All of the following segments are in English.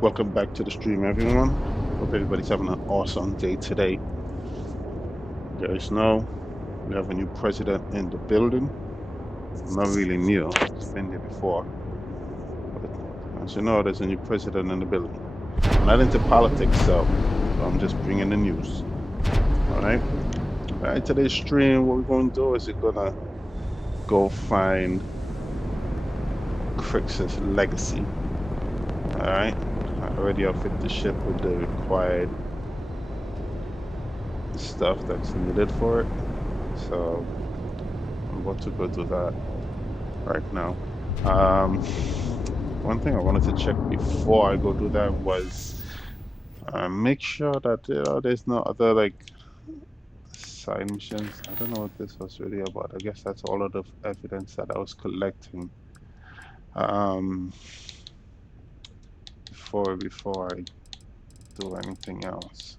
Welcome back to the stream, everyone. Hope everybody's having an awesome day today. You guys know we have a new president in the building. Not really new, it's been there before. But as you know, there's a new president in the building. I'm not into politics, so I'm just bringing the news. All right. All right. Today's stream, what we're going to do is we're gonna go find Crix's legacy. All right. I already outfit the ship with the required stuff that's needed for it. So I'm about to go do that right now. One thing I wanted to check before I go do that was make sure that there's no other like side missions. I don't know what this was really about. I guess that's all of the evidence that I was collecting um, before I do anything else.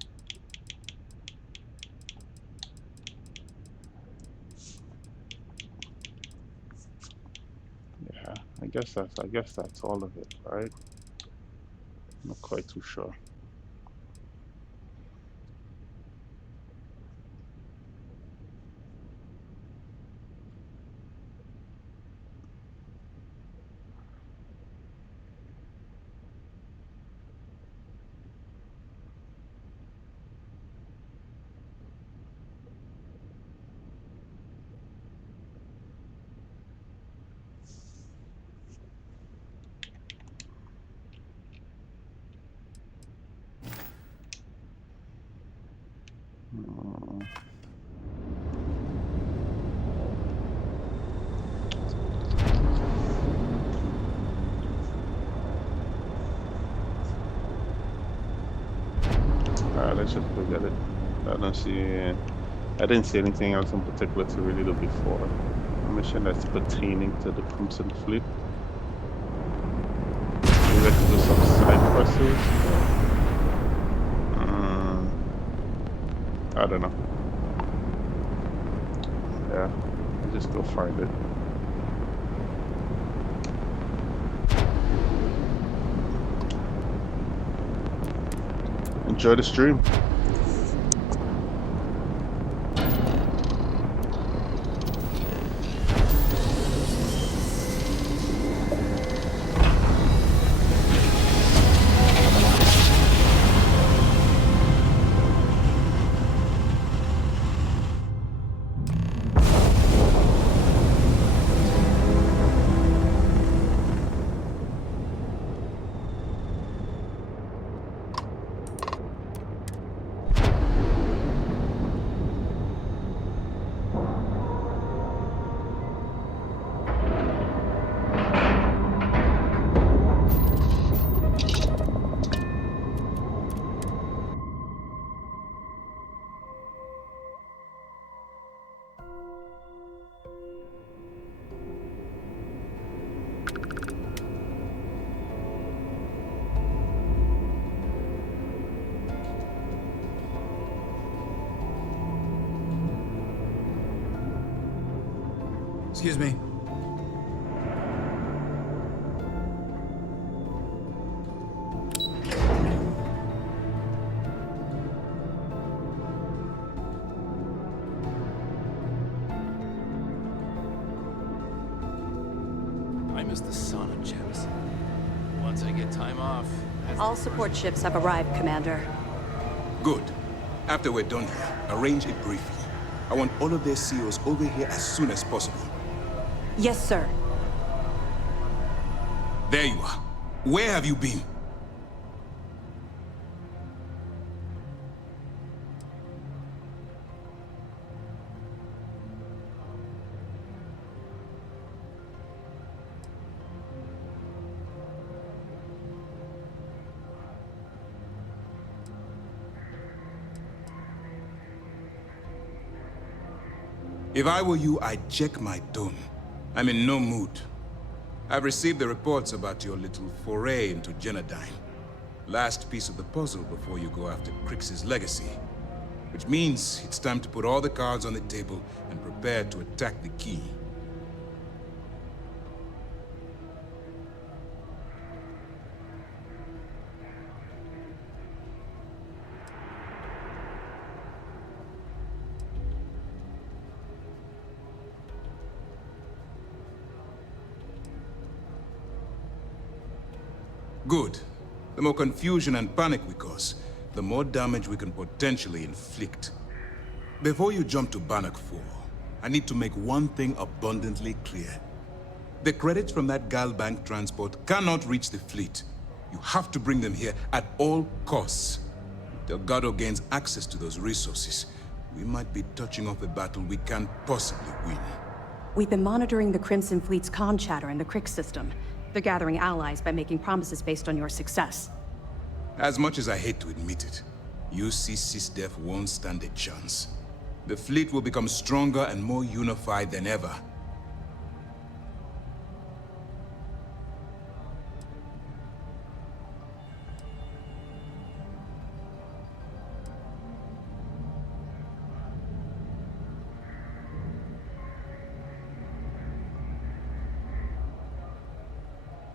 Yeah, I guess that's all of it, right? I'm not quite too sure. just go get it. I don't see. I didn't see anything else in particular to really do before. A mission that's pertaining to the Crimson Fleet. Maybe I could do some side quests. I don't know. Yeah, I'll just go find it. Enjoy the stream. Excuse me. I miss the sun on Jemison. Once I get time off... All support ships have arrived, Commander. Good. After we're done here, arrange a briefing. I want all of their CEOs over here as soon as possible. Yes, sir. There you are. Where have you been? If I were you, I'd check my tone. I'm in no mood. I've received the reports about your little foray into Genodyne. Last piece of the puzzle before you go after Crix's legacy. Which means it's time to put all the cards on the table and prepare to attack the key. Good. The more confusion and panic we cause, the more damage we can potentially inflict. Before you jump to Bannock 4, I need to make one thing abundantly clear. The credits from that Gal Bank transport cannot reach the fleet. You have to bring them here at all costs. If Delgado gains access to those resources, we might be touching off a battle we can't possibly win. We've been monitoring the Crimson Fleet's comm chatter in the Crix system. They're gathering allies by making promises based on your success. As much as I hate to admit it, UC SysDef won't stand a chance. The fleet will become stronger and more unified than ever.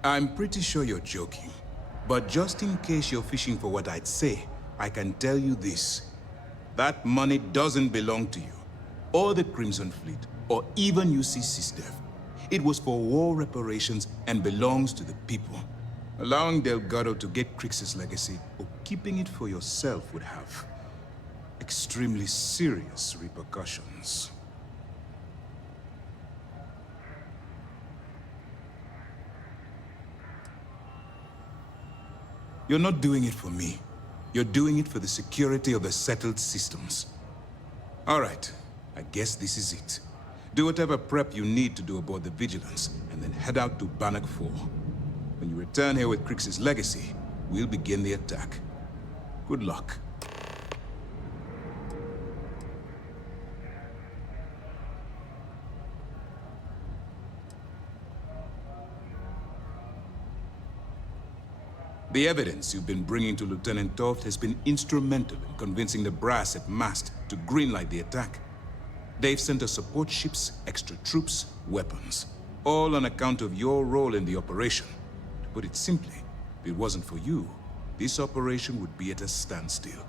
I'm pretty sure you're joking. But just in case you're fishing for what I'd say, I can tell you this. That money doesn't belong to you, or the Crimson Fleet, or even UC SysDef. It was for war reparations and belongs to the people. Allowing Delgado to get Crix's legacy, or keeping it for yourself would have extremely serious repercussions. You're not doing it for me. You're doing it for the security of the settled systems. All right, I guess this is it. Do whatever prep you need to do aboard the Vigilance, and then head out to Bannock 4. When you return here with Crix's legacy, we'll begin the attack. Good luck. The evidence you've been bringing to Lieutenant Toft has been instrumental in convincing the brass at Mast to greenlight the attack. They've sent us support ships, extra troops, weapons. All on account of your role in the operation. To put it simply, if it wasn't for you, this operation would be at a standstill.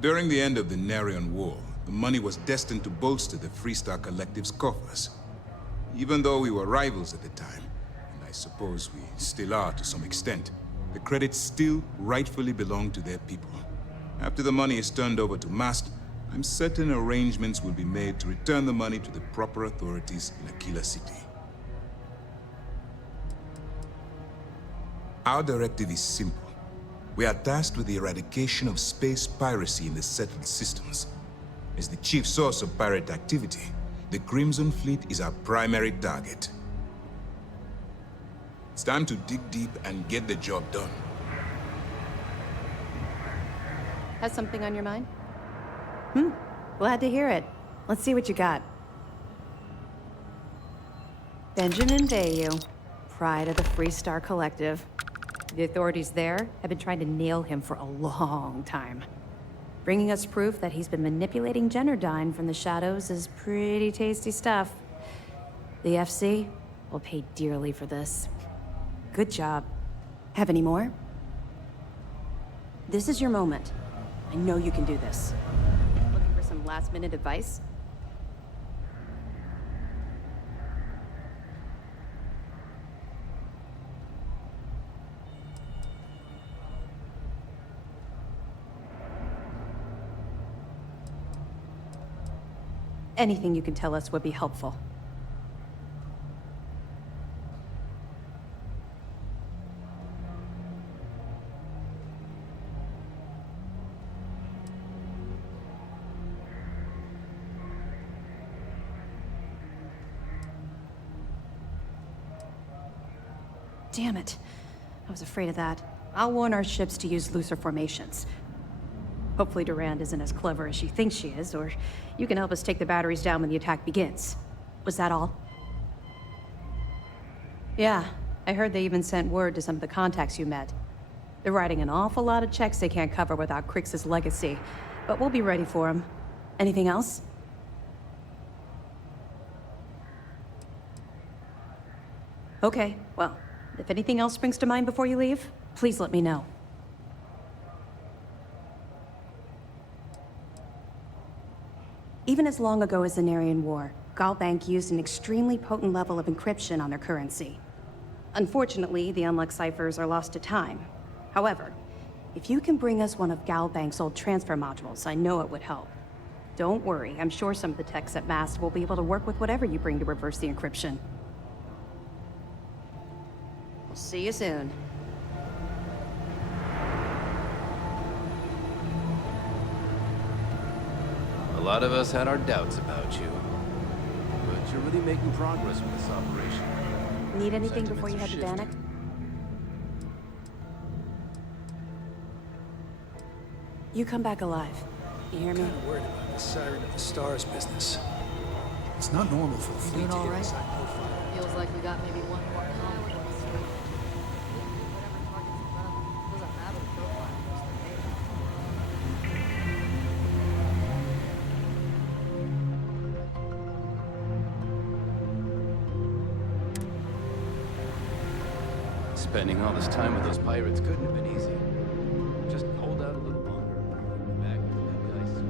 During the end of the Narian War, the money was destined to bolster the Freestar Collective's coffers. Even though we were rivals at the time, and I suppose we still are to some extent, the credits still rightfully belong to their people. After the money is turned over to Mast, I'm certain arrangements will be made to return the money to the proper authorities in Aquila City. Our directive is simple. We are tasked with the eradication of space piracy in the settled systems. As the chief source of pirate activity, the Crimson Fleet is our primary target. It's time to dig deep and get the job done. Has something on your mind? Glad to hear it. Let's see what you got. Benjamin Bayou, pride of the Freestar Collective. The authorities there have been trying to nail him for a long time. Bringing us proof that he's been manipulating Generdyne from the shadows is pretty tasty stuff. The FC will pay dearly for this. Good job. Have any more? This is your moment. I know you can do this. Looking for some last-minute advice? Anything you can tell us would be helpful. Damn it. I was afraid of that. I'll warn our ships to use looser formations. Hopefully Durand isn't as clever as she thinks she is, or you can help us take the batteries down when the attack begins. Was that all? Yeah, I heard they even sent word to some of the contacts you met. They're writing an awful lot of checks they can't cover without Crix's legacy, but we'll be ready for them. Anything else? Okay, well, if anything else springs to mind before you leave, please let me know. Even as long ago as the Narian War, Galbank used an extremely potent level of encryption on their currency. Unfortunately, the unlock ciphers are lost to time. However, if you can bring us one of Galbank's old transfer modules, I know it would help. Don't worry, I'm sure some of the techs at Mast will be able to work with whatever you bring to reverse the encryption. We'll see you soon. A lot of us had our doubts about you. But you're really making progress with this operation. Need anything before you head to Bannock? You come back alive. You hear me? I'm kind of worried about the Siren of the Stars business. It's not normal for the fleet to all hit right? inside profile. Feels like we got maybe one more pilot on the street. Whatever target's in front of them, doesn't matter the profile, just the data. Spending all this time with those pirates couldn't have been easy. Just hold out a little longer. We'll be back with the good guys soon.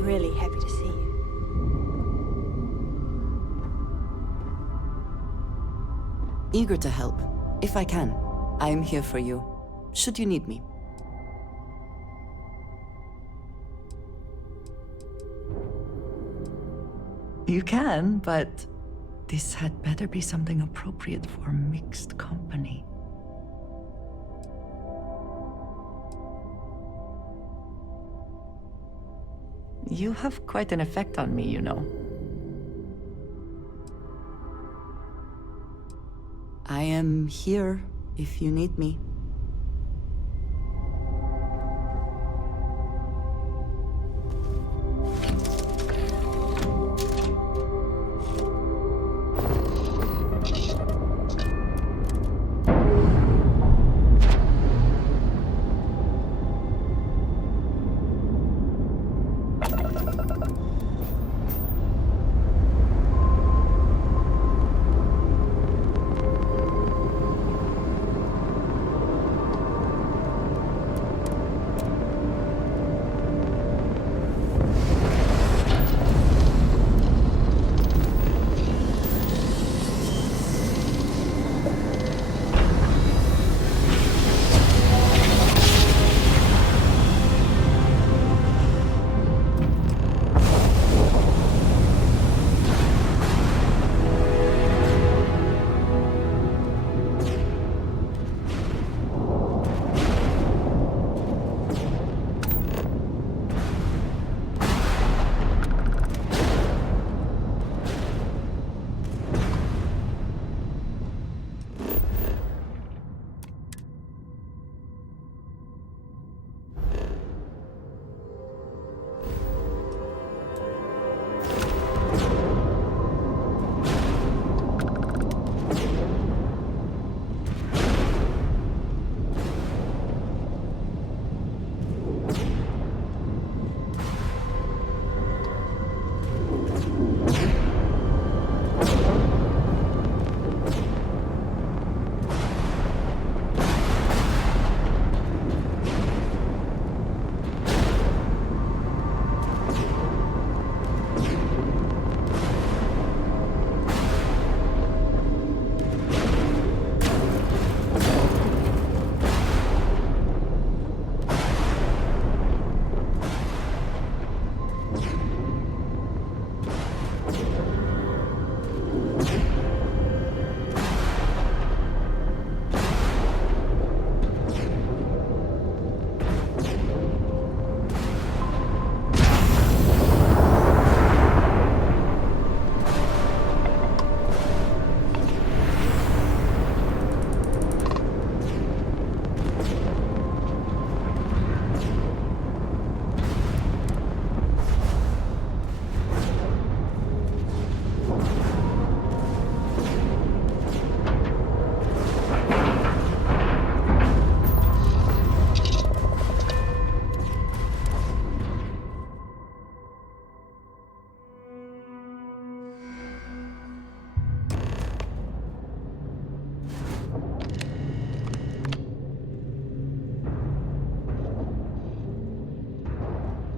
really happy to see you. Eager to help, if I can. I am here for you, should you need me. You can, but this had better be something appropriate for mixed company. You have quite an effect on me, you know. I am here if you need me.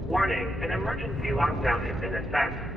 Warning, an emergency lockdown has been assessed.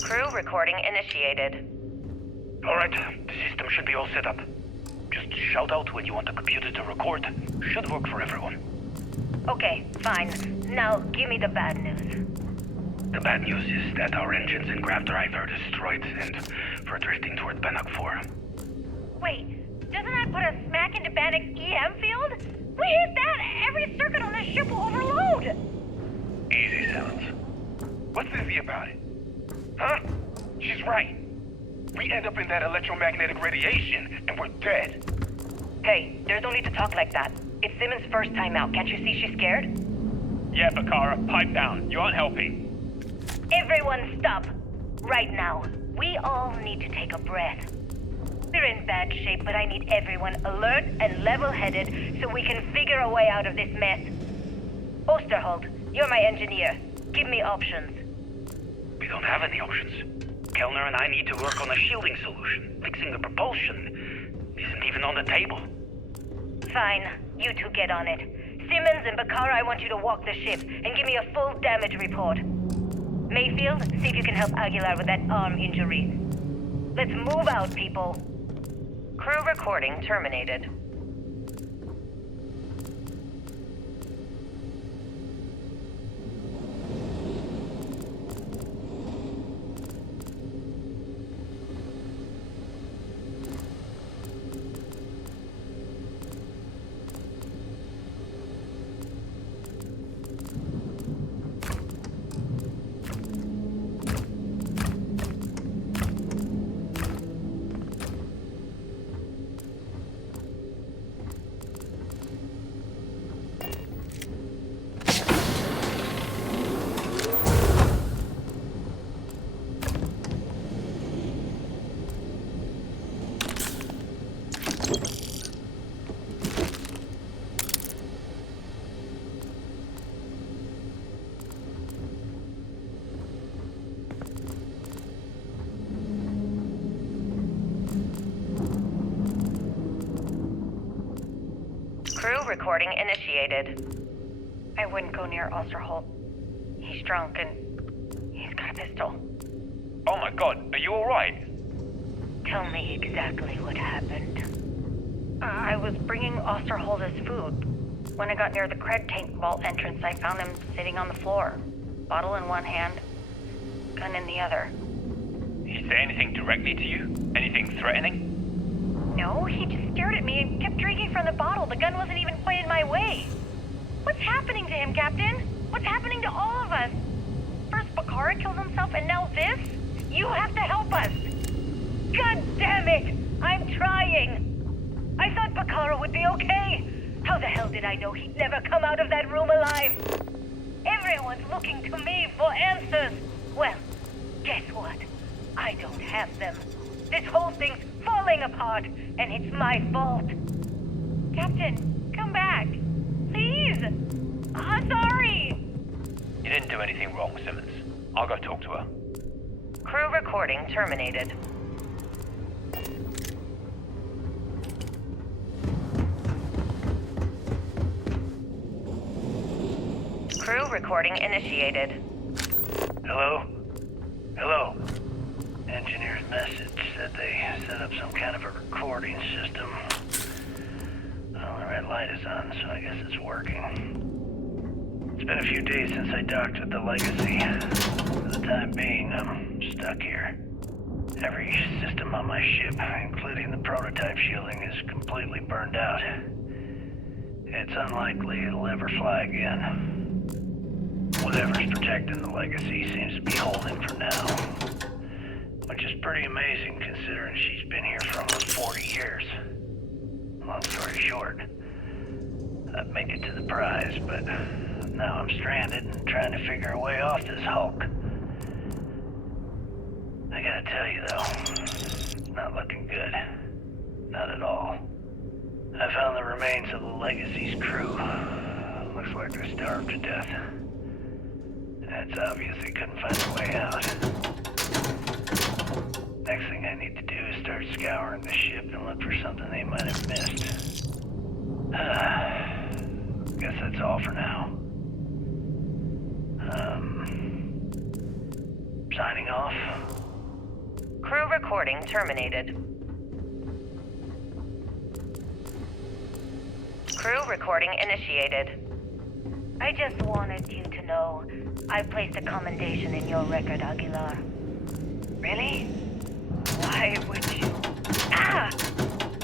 Crew recording initiated. Alright, the system should be all set up. Just shout out when you want the computer to record. Should work for everyone. Okay, fine. Now, give me the bad news. The bad news is that our engines and grav drive are destroyed, and we're drifting toward Bannock 4. Wait, doesn't that put us smack into Bannock's EM field? We hit that! Every circuit on this ship will overload! Easy, Silence. What's easy about it? Huh? She's right. We end up in that electromagnetic radiation, and we're dead. Hey, there's no need to talk like that. It's Simmons' first time out. Can't you see she's scared? Yeah, Bakara, pipe down. You aren't helping. Everyone stop. Right now. We all need to take a breath. We're in bad shape, but I need everyone alert and level-headed so we can figure a way out of this mess. Osterholt, you're my engineer. Give me options. We don't have any options. Kellner and I need to work on a shielding solution. Fixing the propulsion isn't even on the table. Fine. You two get on it. Simmons and Bakara, I want you to walk the ship and give me a full damage report. Mayfield, see if you can help Aguilar with that arm injury. Let's move out, people. Crew recording terminated. Crew recording initiated. I wouldn't go near Osterholt. He's drunk and he's got a pistol. Oh my god, are you alright? Tell me exactly what happened. I was bringing Osterholt his food. When I got near the cred tank vault entrance, I found him sitting on the floor. Bottle in one hand, gun in the other. He say anything directly to you? Anything threatening? No, he just stared at me and kept drinking from the bottle. The gun wasn't even pointed my way. What's happening to him, Captain? What's happening to all of us? First Bakara kills himself and now this? You have to help us. God damn it! I'm trying. I thought Bakara would be okay. How the hell did I know he'd never come out of that room alive? Everyone's looking to me for answers. Well, guess what? I don't have them. This whole thing's falling apart, and it's my fault. Captain, come back. Please. I'm sorry. You didn't do anything wrong, Simmons. I'll go talk to her. Crew recording terminated. Crew recording initiated. Hello? Hello. Engineer's message said they set up some kind of a recording system. Well, the red light is on, so I guess it's working. It's been a few days since I docked with the Legacy. For the time being, I'm stuck here. Every system on my ship, including the prototype shielding, is completely burned out. It's unlikely it'll ever fly again. Whatever's protecting the Legacy seems to be holding for now. Which is pretty amazing considering she's been here for almost 40 years. Long story short, I'd make it to the prize, but now I'm stranded and trying to figure a way off this hulk. I gotta tell you though, it's not looking good. Not at all. I found the remains of the Legacy's crew. Looks like they're starved to death. And it's obvious they couldn't find a way out. Next thing I need to do is start scouring the ship and look for something they might have missed. Guess that's all for now. Signing off. Crew recording terminated. Crew recording initiated. I just wanted you to know I placed a commendation in your record, Aguilar. Really? Why would you? Ah!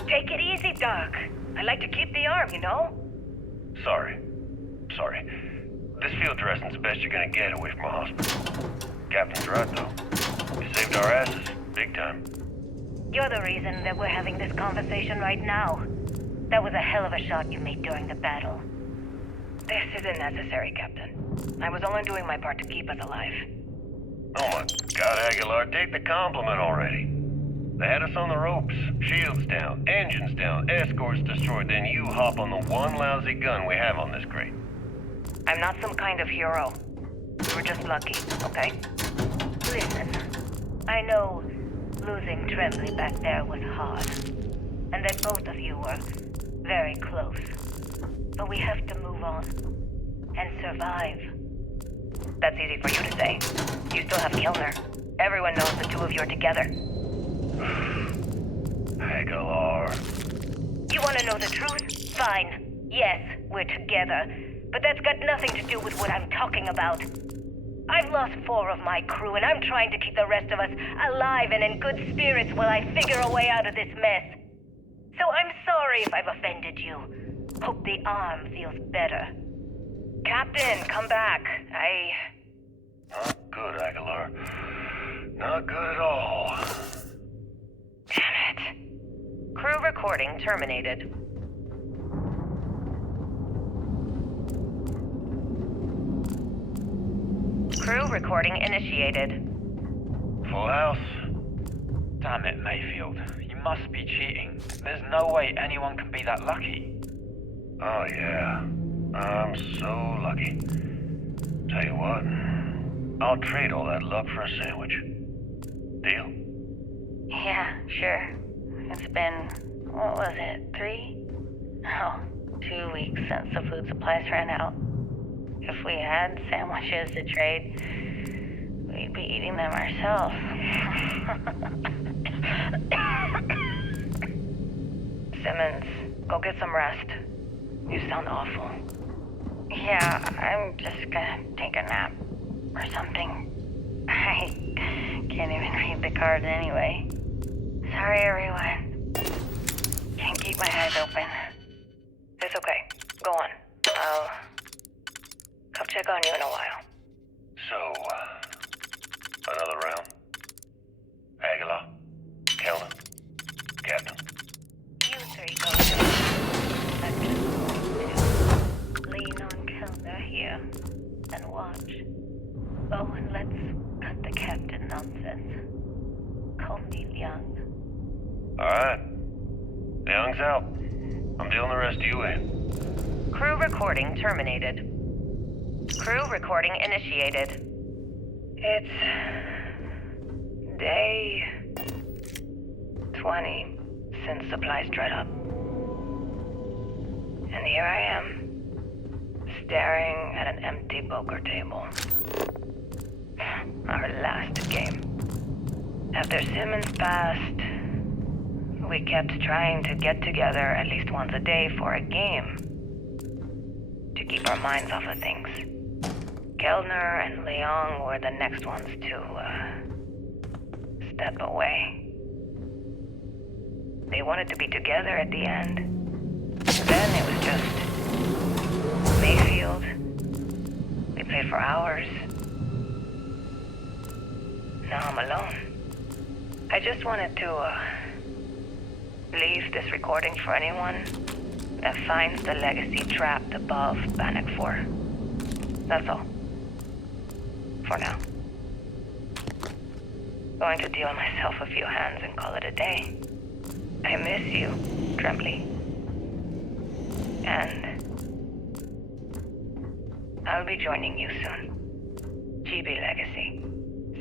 Take it easy, Doc. I like to keep the arm, you know? Sorry. This field dressing's the best you're gonna get away from a hospital. Captain's right, though. You saved our asses. Big time. You're the reason that we're having this conversation right now. That was a hell of a shot you made during the battle. This isn't necessary, Captain. I was only doing my part to keep us alive. Oh my God, Aguilar, take the compliment already. They had us on the ropes. Shields down, engines down, escorts destroyed, then you hop on the one lousy gun we have on this crate. I'm not some kind of hero. We were just lucky, okay? Listen, I know losing Tremblay back there was hard, and that both of you were very close. But we have to move on and survive. That's easy for you to say. You still have Kilner. Everyone knows the two of you are together. Aguilar. You want to know the truth? Fine. Yes, we're together. But that's got nothing to do with what I'm talking about. I've lost 4 of my crew, and I'm trying to keep the rest of us alive and in good spirits while I figure a way out of this mess. So I'm sorry if I've offended you. Hope the arm feels better. Captain, come back. Not good, Aguilar. Not good at all. Damn it. Crew recording terminated. Crew recording initiated. Full house. Damn it, Mayfield. You must be cheating. There's no way anyone can be that lucky. Oh, yeah. I'm so lucky. Tell you what, I'll trade all that luck for a sandwich. Deal? Yeah, sure. It's been, what was it, 3? Oh, 2 weeks since the food supplies ran out. If we had sandwiches to trade, we'd be eating them ourselves. Simmons, go get some rest. You sound awful. Yeah, I'm just gonna take a nap or something. I can't even read the cards anyway. Sorry, everyone. Can't keep my eyes open. It's okay. Go on. I'll come check on you in a while. So, another round. Aguilar, Kelvin, Captain. You 3 go to section 2. Lean on Kellner here and watch. Oh, and let's cut the captain nonsense. Call me Liang. Alright. Young's out. I'm dealing the rest of you in. Crew recording terminated. Crew recording initiated. It's day 20 since supplies dried up. And here I am, staring at an empty poker table. Our last game. After Simmons passed, we kept trying to get together at least once a day for a game. To keep our minds off of things. Kellner and Leong were the next ones to, step away. They wanted to be together at the end. Then it was just Mayfield. We played for hours. Now I'm alone. I just wanted to, leave this recording for anyone that finds the legacy trapped above Bannock 4. That's all. For now. Going to deal myself a few hands and call it a day. I miss you, Tremblay. And I'll be joining you soon. GB Legacy.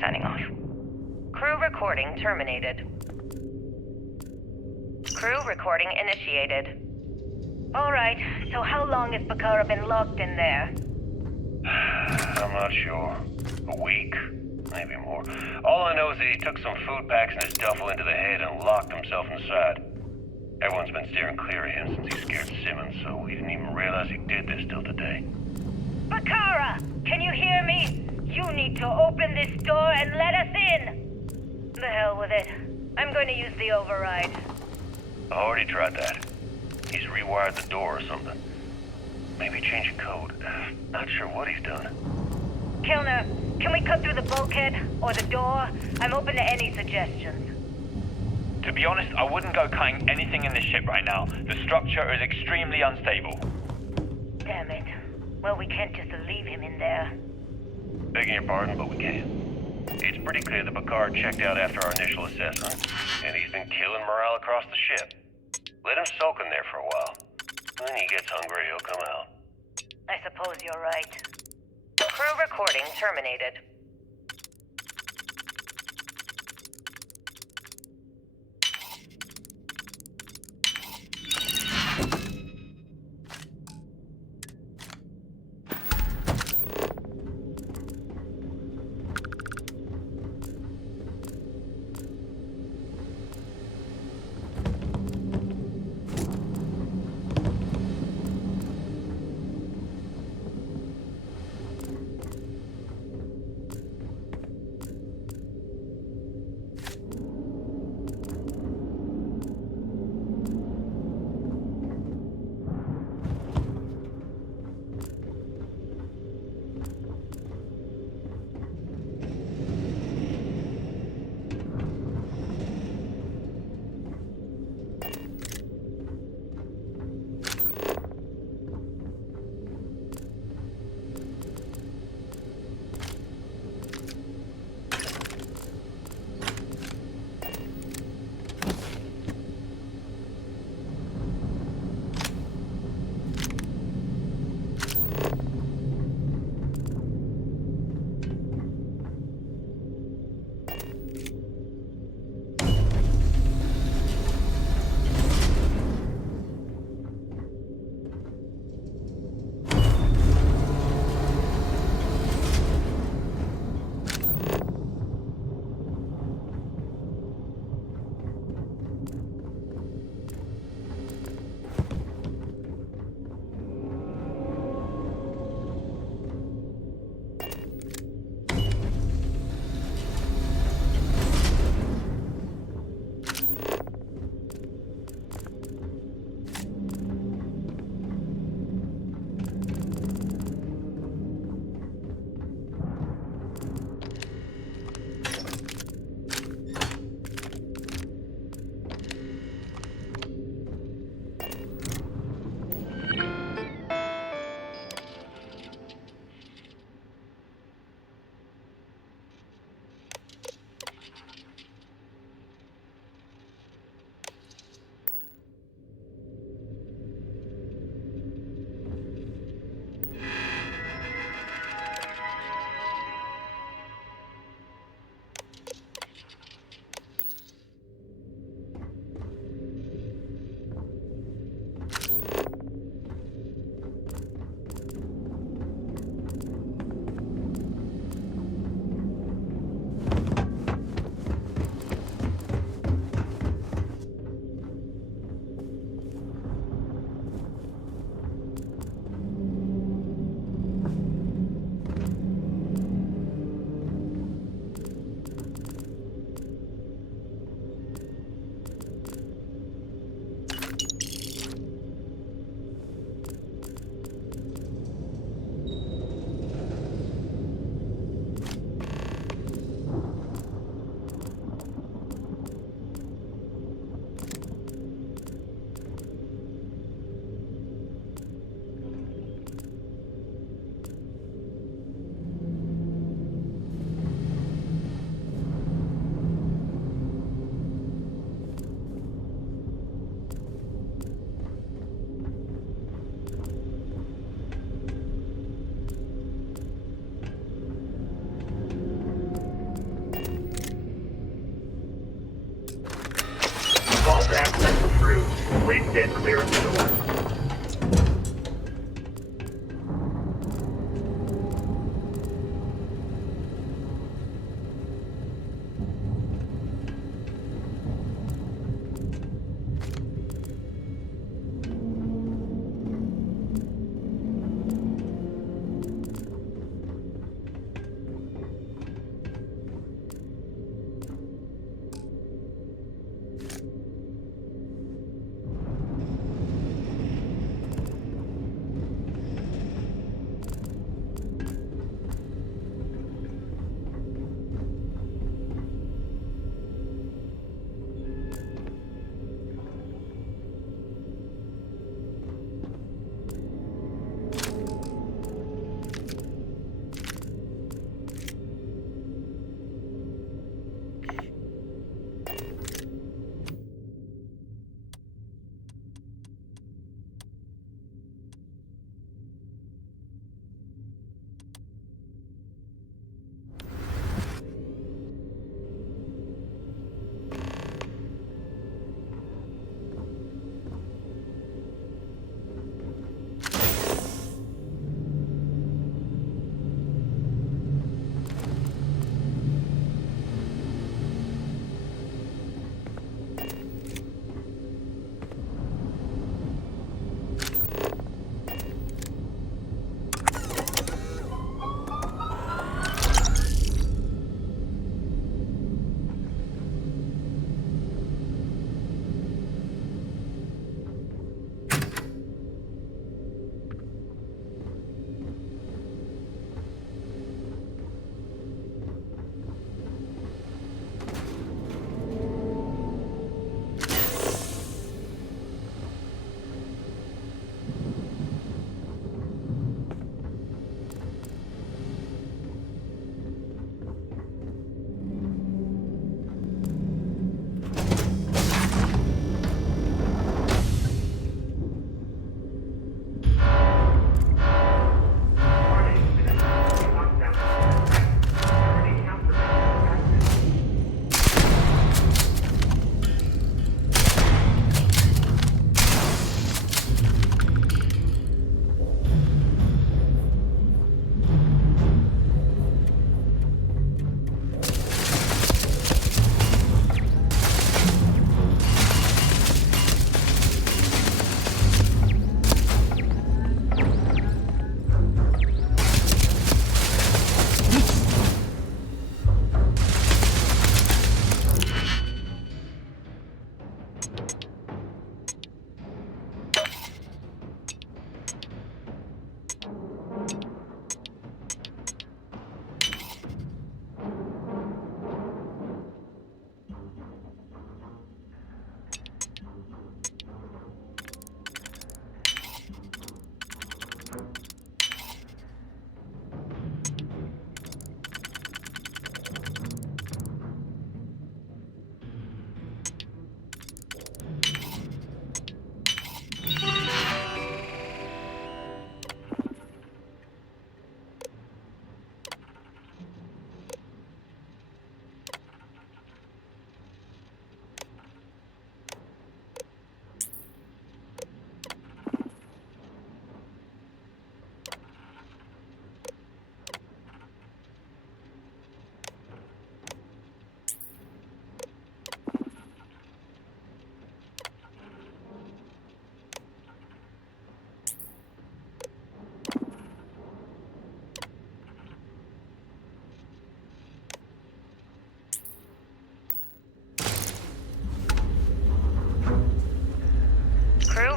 Signing off. Crew recording terminated. Crew recording initiated. Alright, so how long has Bakara been locked in there? I'm not sure. A week? maybe more. All I know is that he took some food packs in his duffel into the head and locked himself inside. Everyone's been steering clear of him since he scared Simmons, so we didn't even realize he did this till today. Bakara, can you hear me? You need to open this door and let us in. The hell with it. I'm going to use the override. I already tried that. He's rewired the door or something. Maybe changing code. Not sure what he's done. Kilner, can we cut through the bulkhead or the door? I'm open to any suggestions. To be honest, I wouldn't go cutting anything in the ship right now. The structure is extremely unstable. Damn it. Well, we can't just leave him in there. Begging your pardon, but we can. It's pretty clear that Picard checked out after our initial assessment, and he's been killing morale across the ship. Let him soak in there for a while. When he gets hungry, he'll come out. I suppose you're right. Crew recording terminated. Please stand clear of the door.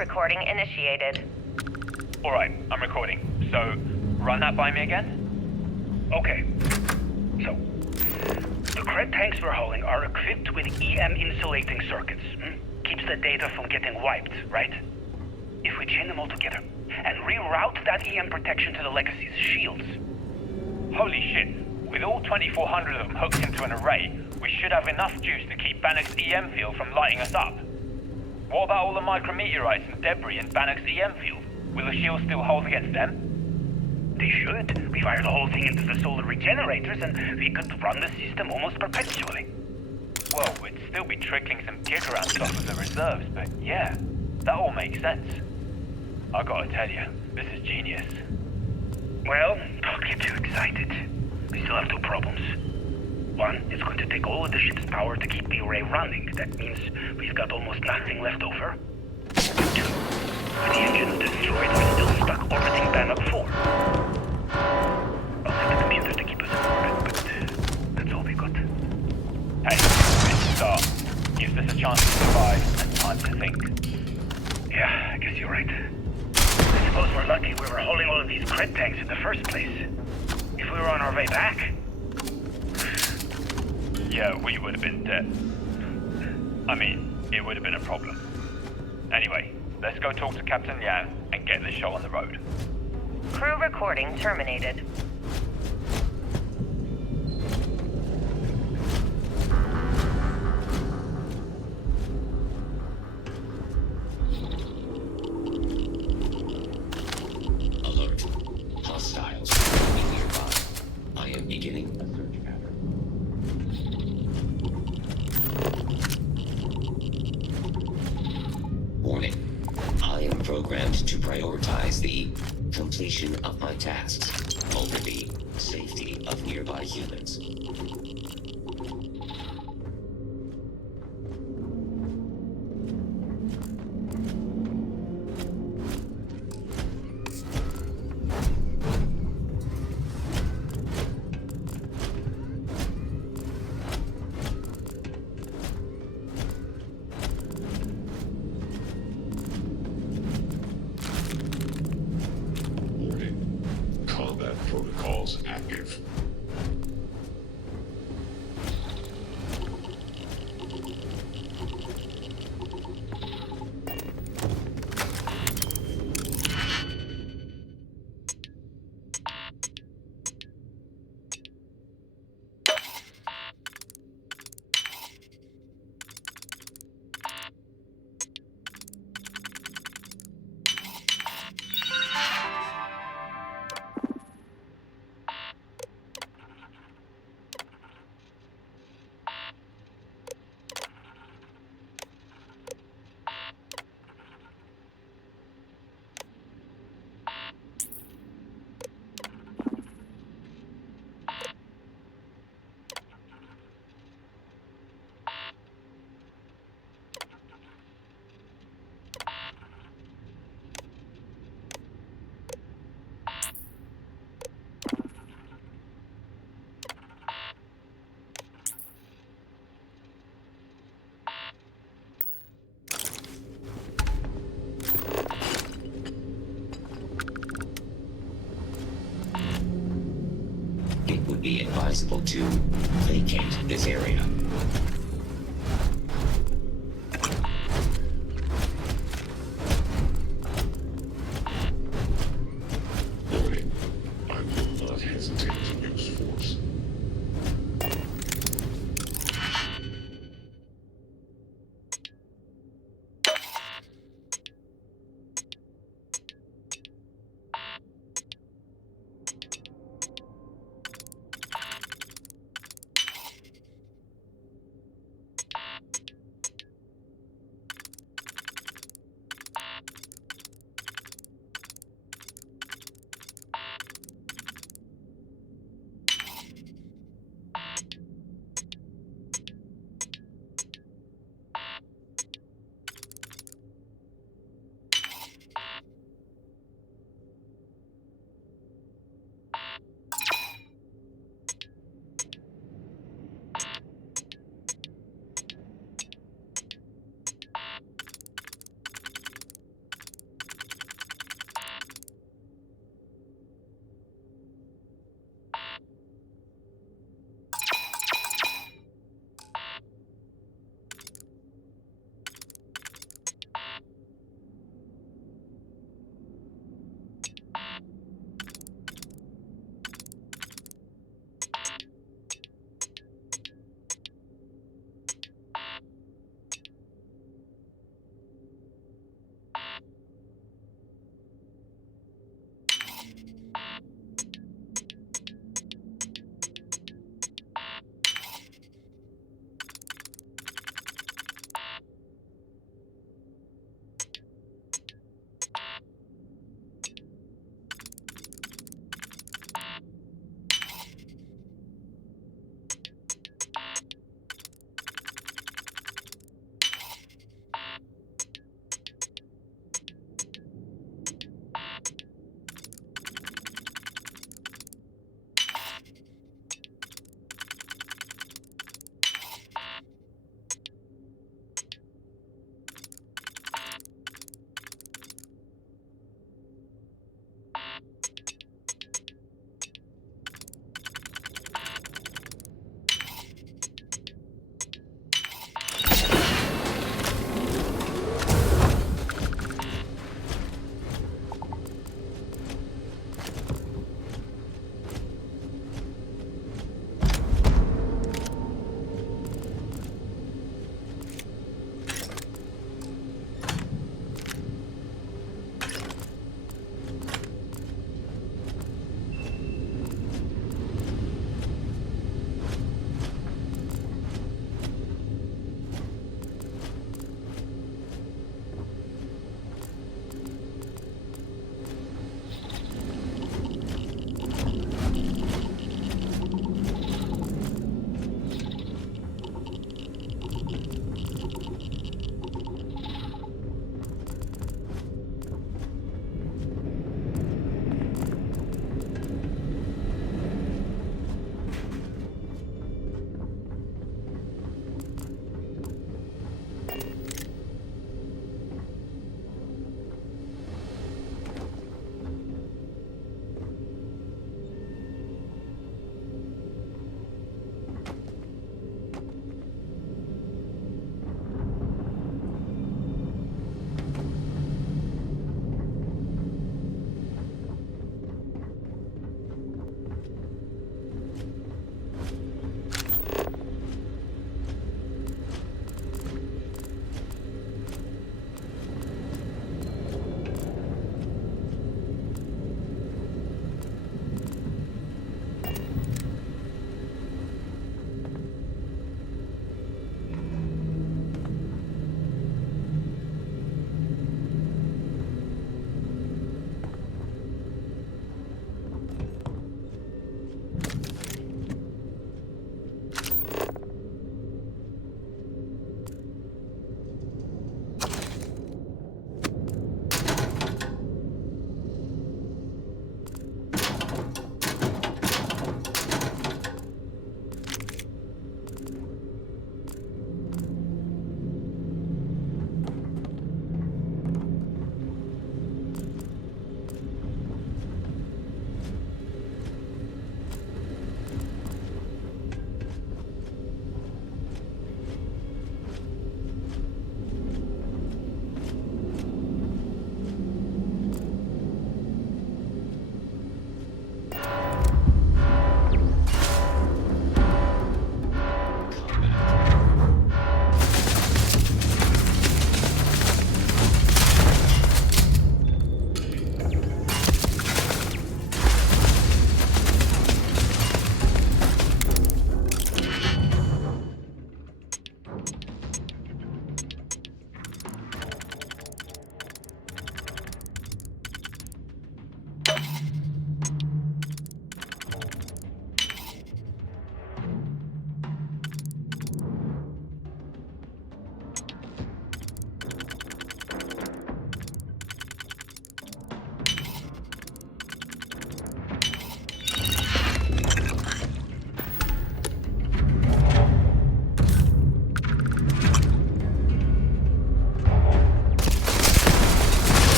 recording initiated. Alright, I'm recording. So, run that by me again? Okay. So, the cred tanks we're hauling are equipped with EM insulating circuits. Keeps the data from getting wiped, right? If we chain them all together and reroute that EM protection to the Legacy's shields. Holy shit. With all 2,400 of them hooked into an array, we should have enough juice to keep Bannock's EM field from lighting us up. What about all the micrometeorites and debris in Bannock's EM field? Will the shield still hold against them? They should. We fire the whole thing into the solar regenerators and we could run the system almost perpetually. Well, we'd still be trickling some gigarounds off of the reserves, but yeah, that all makes sense. I gotta tell you, this is genius. Well, don't get too excited. We still have two problems. One, it's going to take all of the ship's power to keep the array running. That means we've got almost nothing left over. Two, with the engines destroyed, we're still stuck orbiting Bannock 4. I'll set the computers to keep us in orbit, but that's all we got. Hey, it's a start. Gives us a chance to survive and time to think. Yeah, I guess you're right. I suppose we're lucky we were hauling all of these cred tanks in the first place. If we were on our way back... Yeah, we would have been dead. I mean, it would have been a problem. Anyway, let's go talk to Captain Yang and get this show on the road. Crew recording terminated. Alert. Hostiles nearby. I am beginning a search pattern. Warning. I am programmed to prioritize the completion of my tasks over the safety of nearby humans. Combat protocols active. It would be advisable to vacate this area. Warning. I will not hesitate to use force.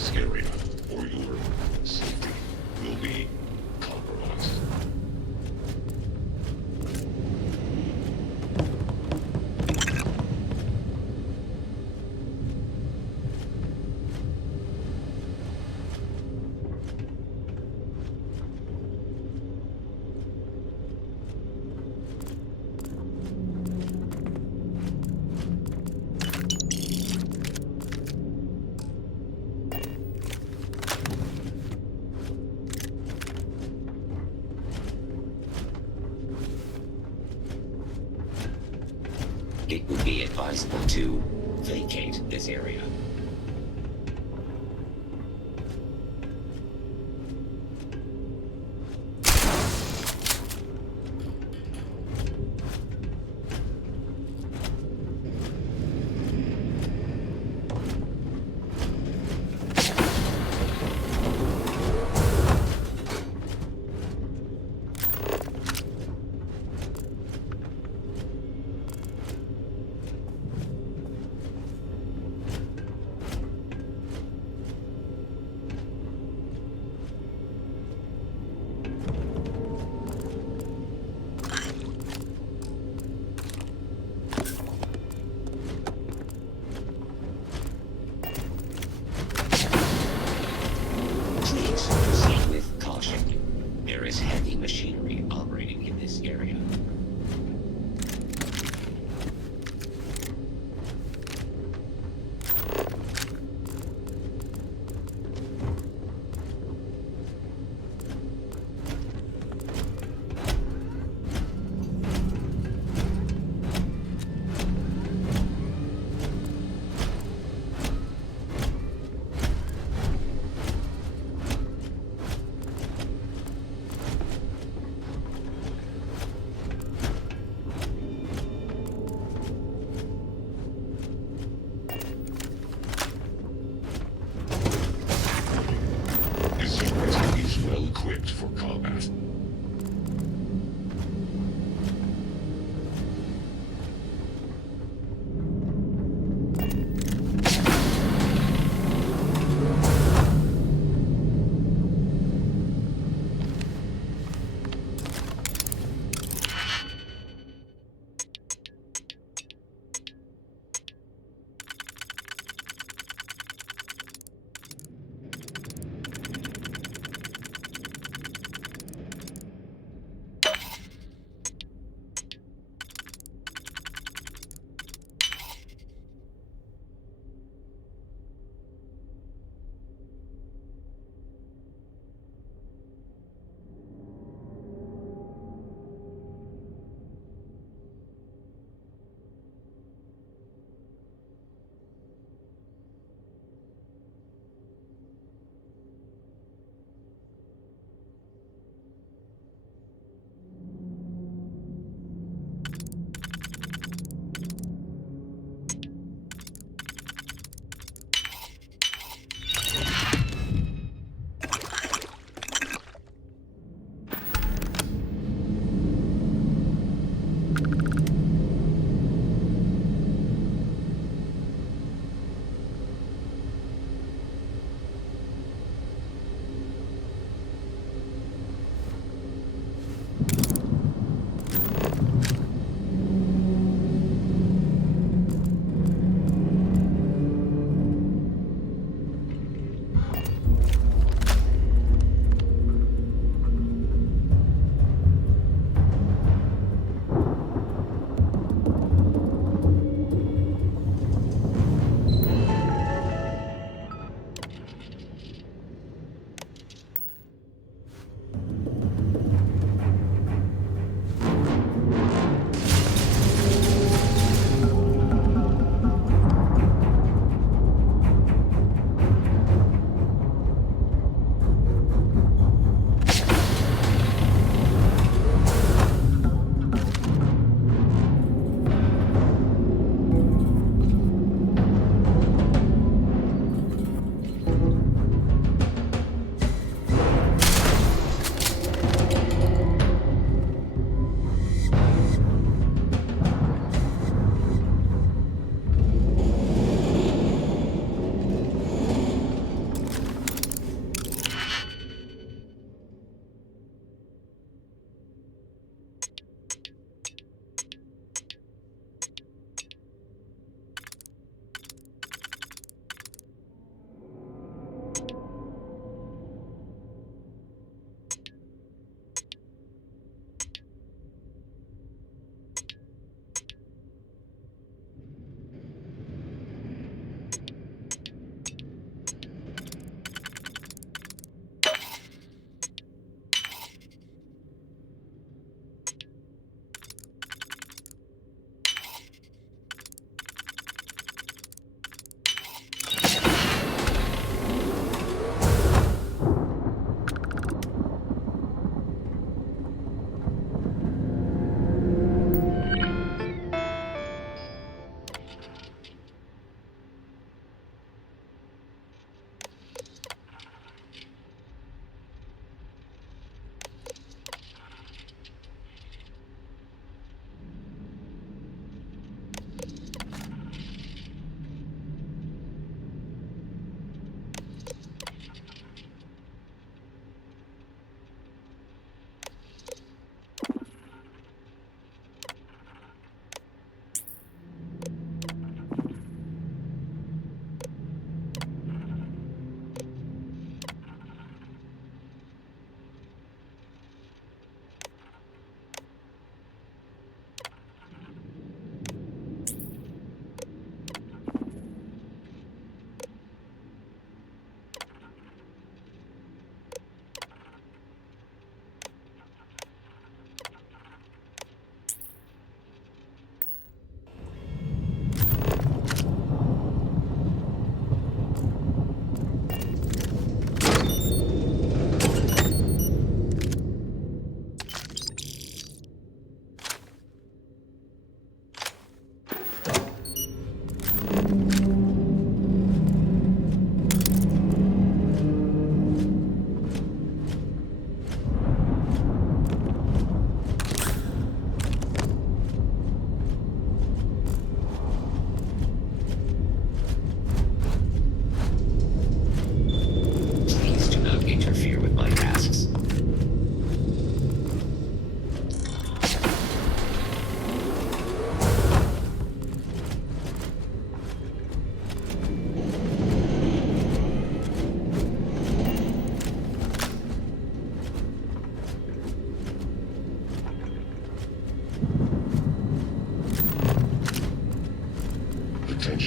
this area, or your safety will be compromised. It would be advisable to vacate this area. Please proceed with caution. There is heavy machinery operating in this area. This security is well equipped for combat.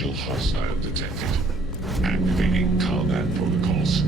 Potential hostile detected. Activating combat protocols.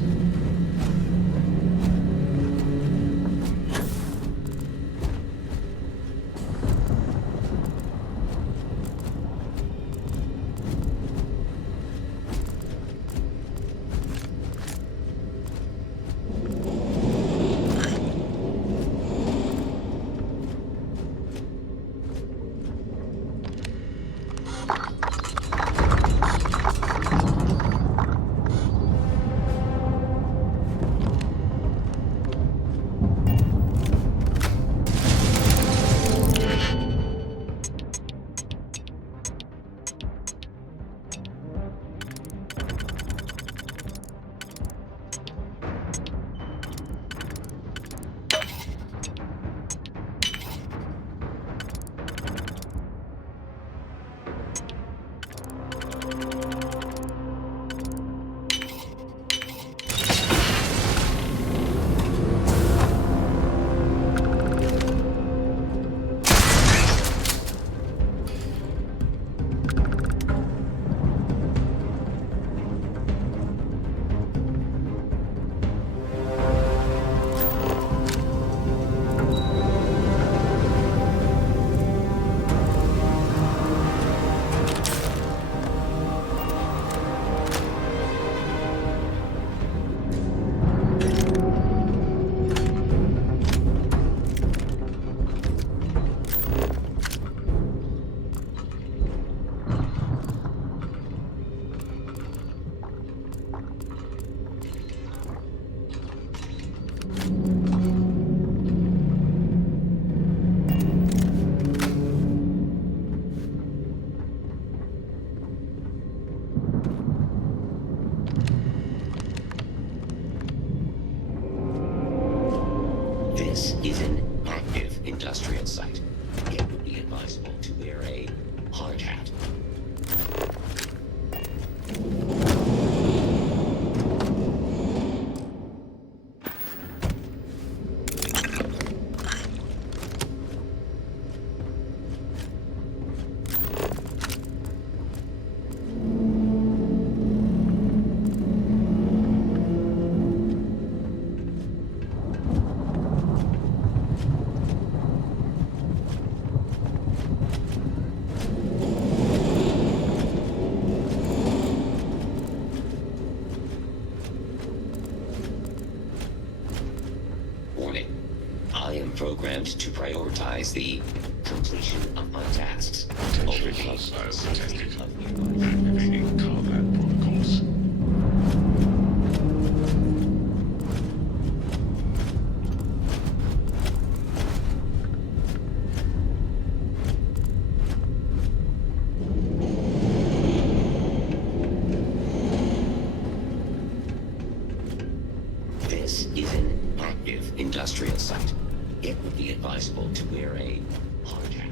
This is an active industrial site. It would be advisable to wear a hard hat. Warning. I am programmed to prioritize the completion of my tasks. Potential hostile detected. Activating combat protocols. This is an active industrial site. It would be advisable to wear a hard hat.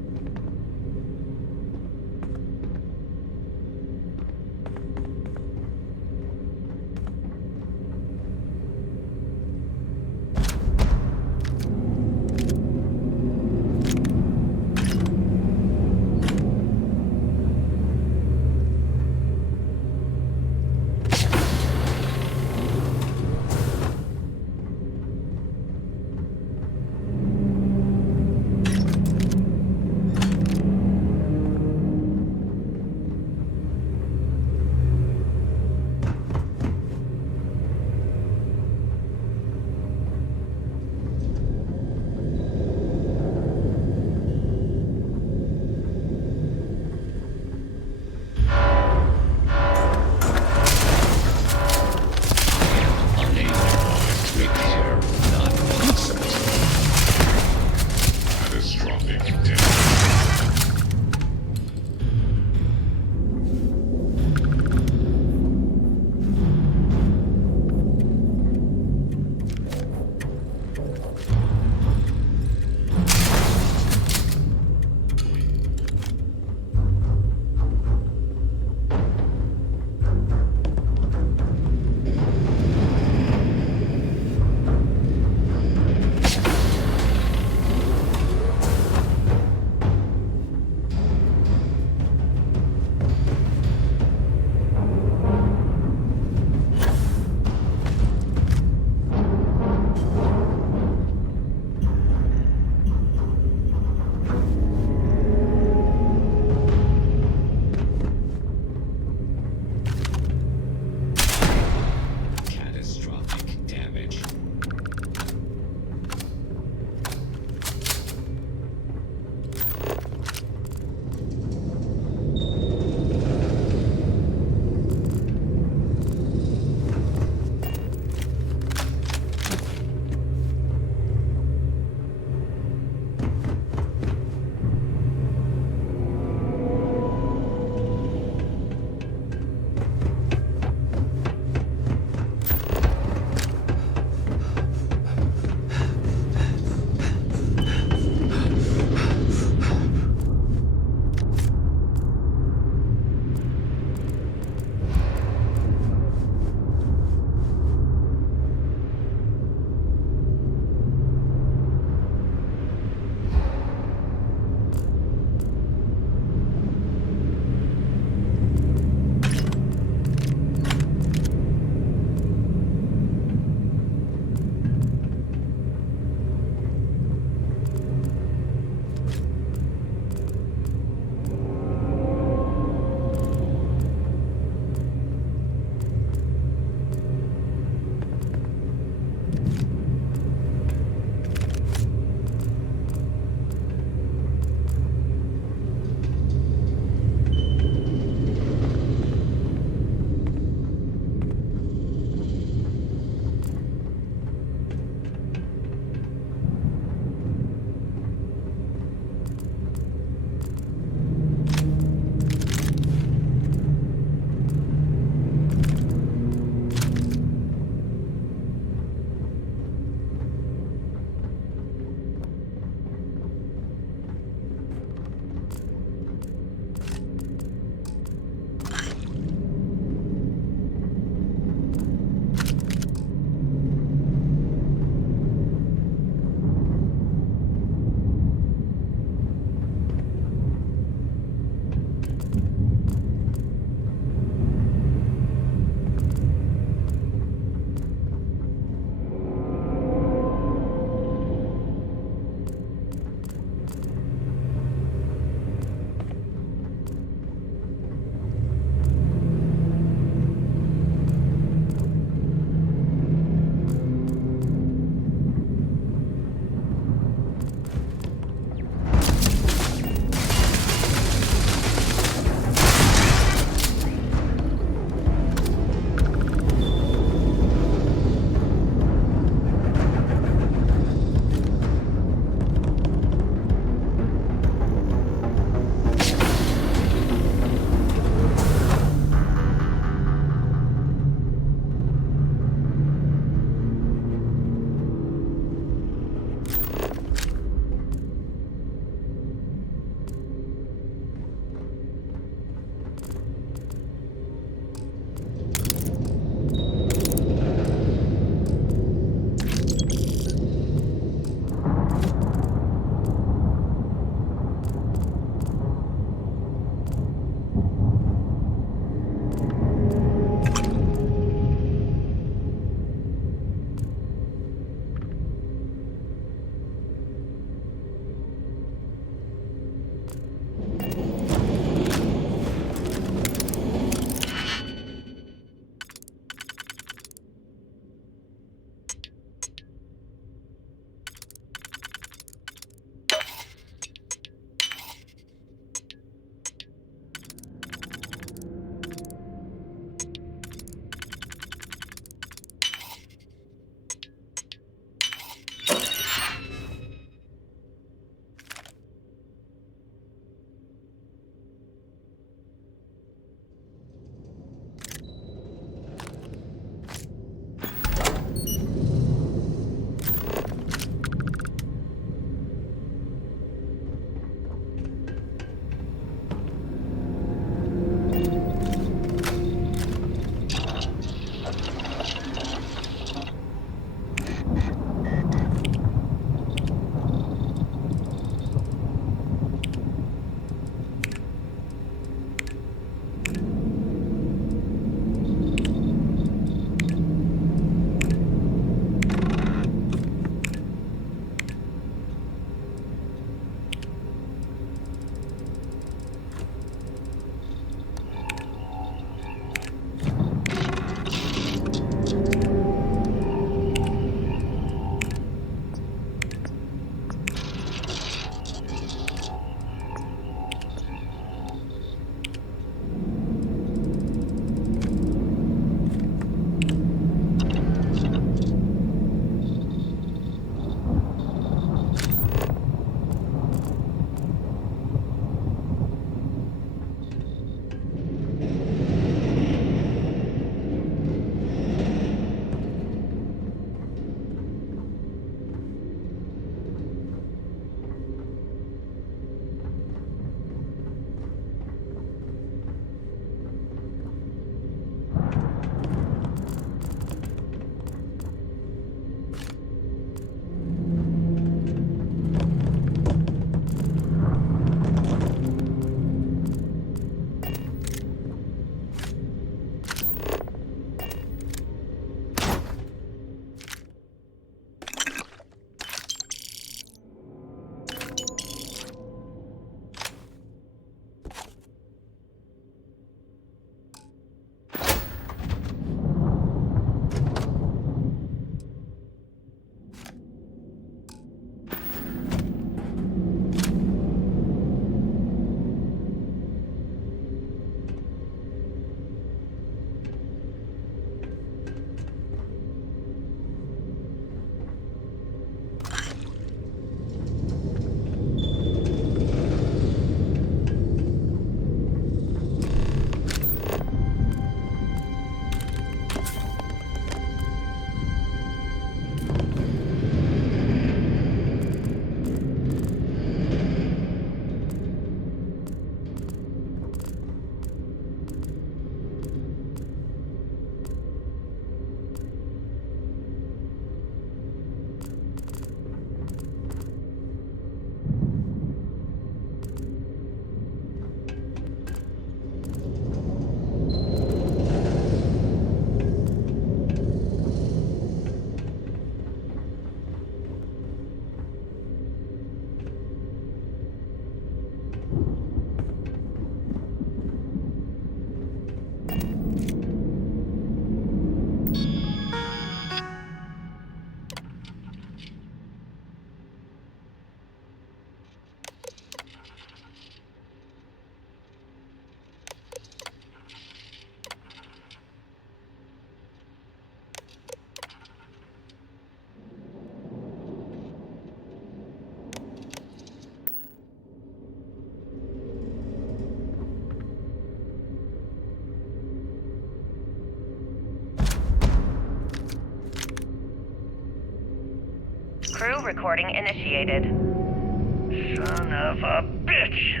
Crew recording initiated. Son of a bitch!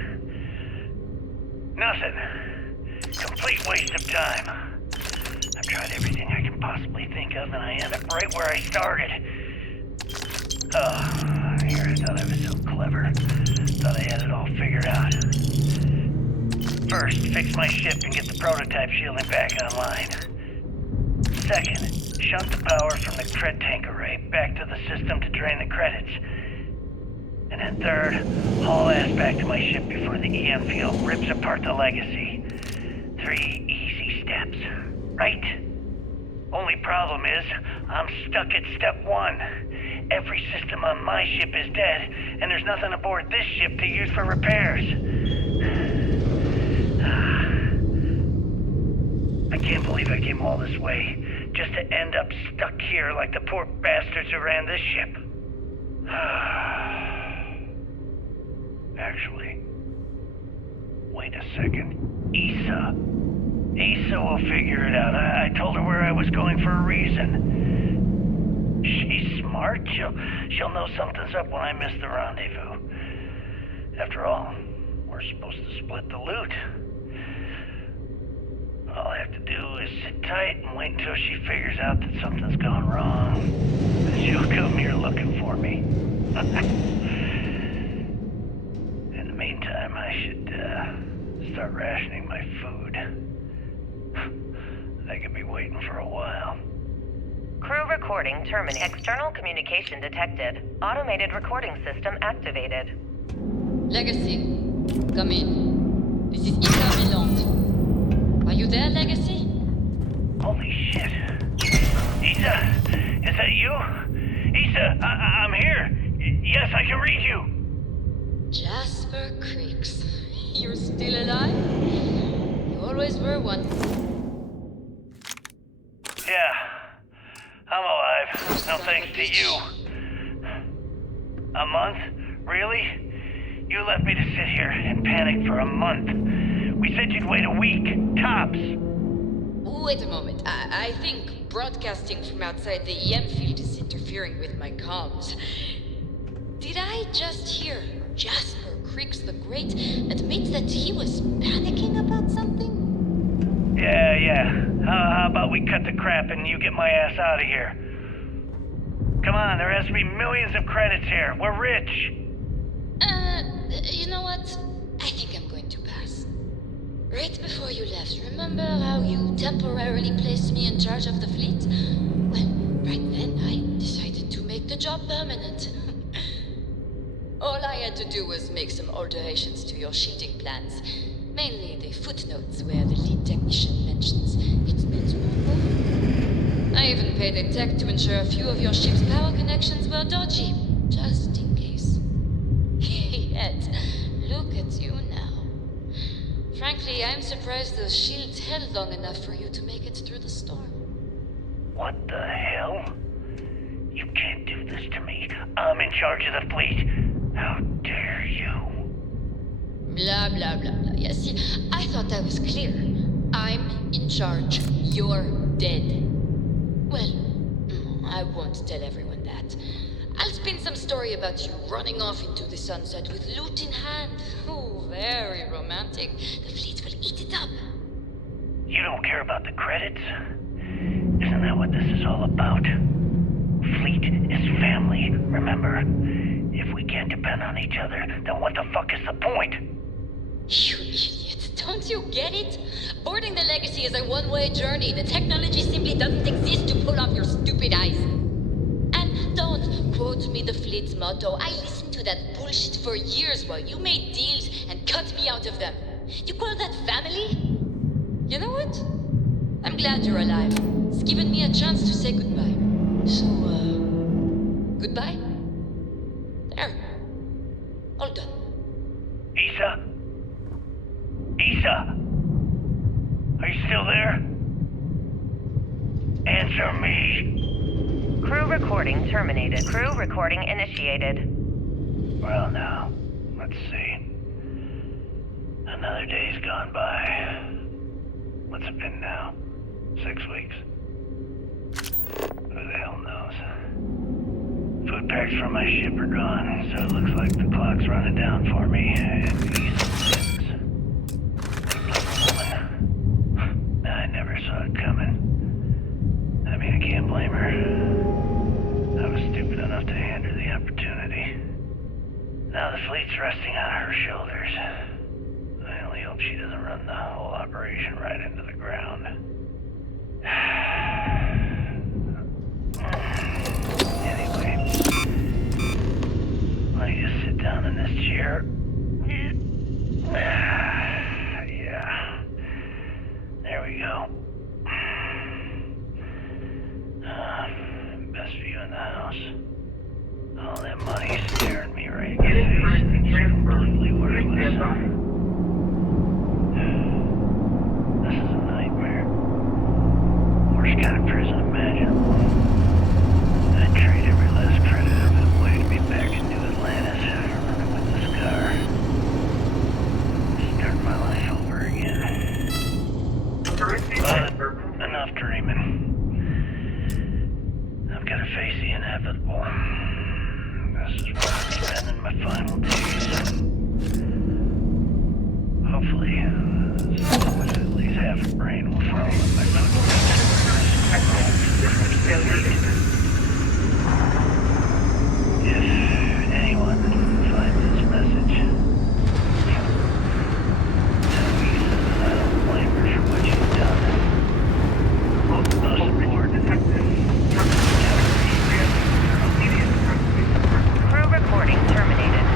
Nothing. Complete waste of time. I've tried everything I can possibly think of, and I end up right where I started. Oh, here I thought I was so clever. Thought I had it all figured out. First, fix my ship and get the prototype shielding back online. Second, shunt the power from the cred tank array back to the system to drain the credits. And then third, haul ass back to my ship before the EM field rips apart the legacy. 3 easy steps, right? Only problem is, I'm stuck at step 1. Every system on my ship is dead, and there's nothing aboard this ship to use for repairs. I can't believe I came all this way, just to end up stuck here like the poor bastards who ran this ship. Actually, wait a second. Issa will figure it out. I told her where I was going for a reason. She's smart. She'll know something's up when I miss the rendezvous. After all, we're supposed to split the loot. All I have to do is sit tight and wait until she figures out that something's gone wrong. And she'll come here looking for me. In the meantime, I should start rationing my food. I could be waiting for a while. Crew recording terminated. External communication detected. Automated recording system activated. Legacy, come in. This is Issa Milland. Are you there, Legacy? Holy shit. Issa, is that you? Issa, I'm here. Yes, I can read you. Jasper Creeks. You're still alive? You always were one. Yeah, I'm alive. No thanks to you. A month? Really? You left me to sit here and panic for a month. We said you'd wait a week, tops. Wait a moment. I think broadcasting from outside the EM field is interfering with my comms. Did I just hear Jasper Creeks the Great admit that he was panicking about something? Yeah. How about we cut the crap and you get my ass out of here? Come on, there has to be millions of credits here. We're rich. You know what? I think I'm going to pass. Right before you left, remember how you temporarily placed me in charge of the fleet? Well, right then I decided to make the job permanent. All I had to do was make some alterations to your sheeting plans. Mainly the footnotes where the lead technician mentions it's meant to work. I even paid a tech to ensure a few of your ship's power connections were dodgy, just in case. Yet, look at you now. Frankly, I'm surprised those shields held long enough for you to make it through the storm. What the hell? You can't do this to me. I'm in charge of the fleet. How dare you? Blah, blah, blah, blah. Yeah, see, I thought I was clear. I'm in charge. You're dead. Well, I won't tell everyone that. I'll spin some story about you running off into the sunset with loot in hand. Oh, very romantic. The fleet will eat it up. You don't care about the credits? Isn't that what this is all about? Fleet is family, remember? If we can't depend on each other, then what the fuck is the point? You idiot. Don't you get it? Boarding the Legacy is a one-way journey. The technology simply doesn't exist to pull off your stupid eyes. And don't quote me the fleet's motto. I listened to that bullshit for years while you made deals and cut me out of them. You call that family? You know what? I'm glad you're alive. It's given me a chance to say goodbye. So, goodbye? There. All done. Issa? Issa? Are you still there? Answer me. Crew recording terminated. Crew recording initiated. Well now, let's see. Another day's gone by. What's it been now? 6 weeks? Who the hell knows? Food pack artifacts from my ship are gone, so it looks like the clock's running down for me. And these wins. Clever woman. I never saw it coming. I mean, I can't blame her. I was stupid enough to hand her the opportunity. Now the fleet's resting on her shoulders. I only hope she doesn't run the whole operation right into the ground. Anyway, let me just sit down in this chair. Yeah. There we go. Best view in the house. All that money staring me right in the face. It's completely worthless. This is a nightmare. Worst kind of prison imaginable. I'd trade every last credit if it way to be back in New Atlantis, running with this car. Start my life over again. But enough dreaming. I've got to face the inevitable. This is where I'm spending my final days. Hopefully, someone with at least half a brain will follow in my footsteps. If anyone finds this message, tell Ethan that I don't blame her for what she's done. Most important, Crew recording terminated.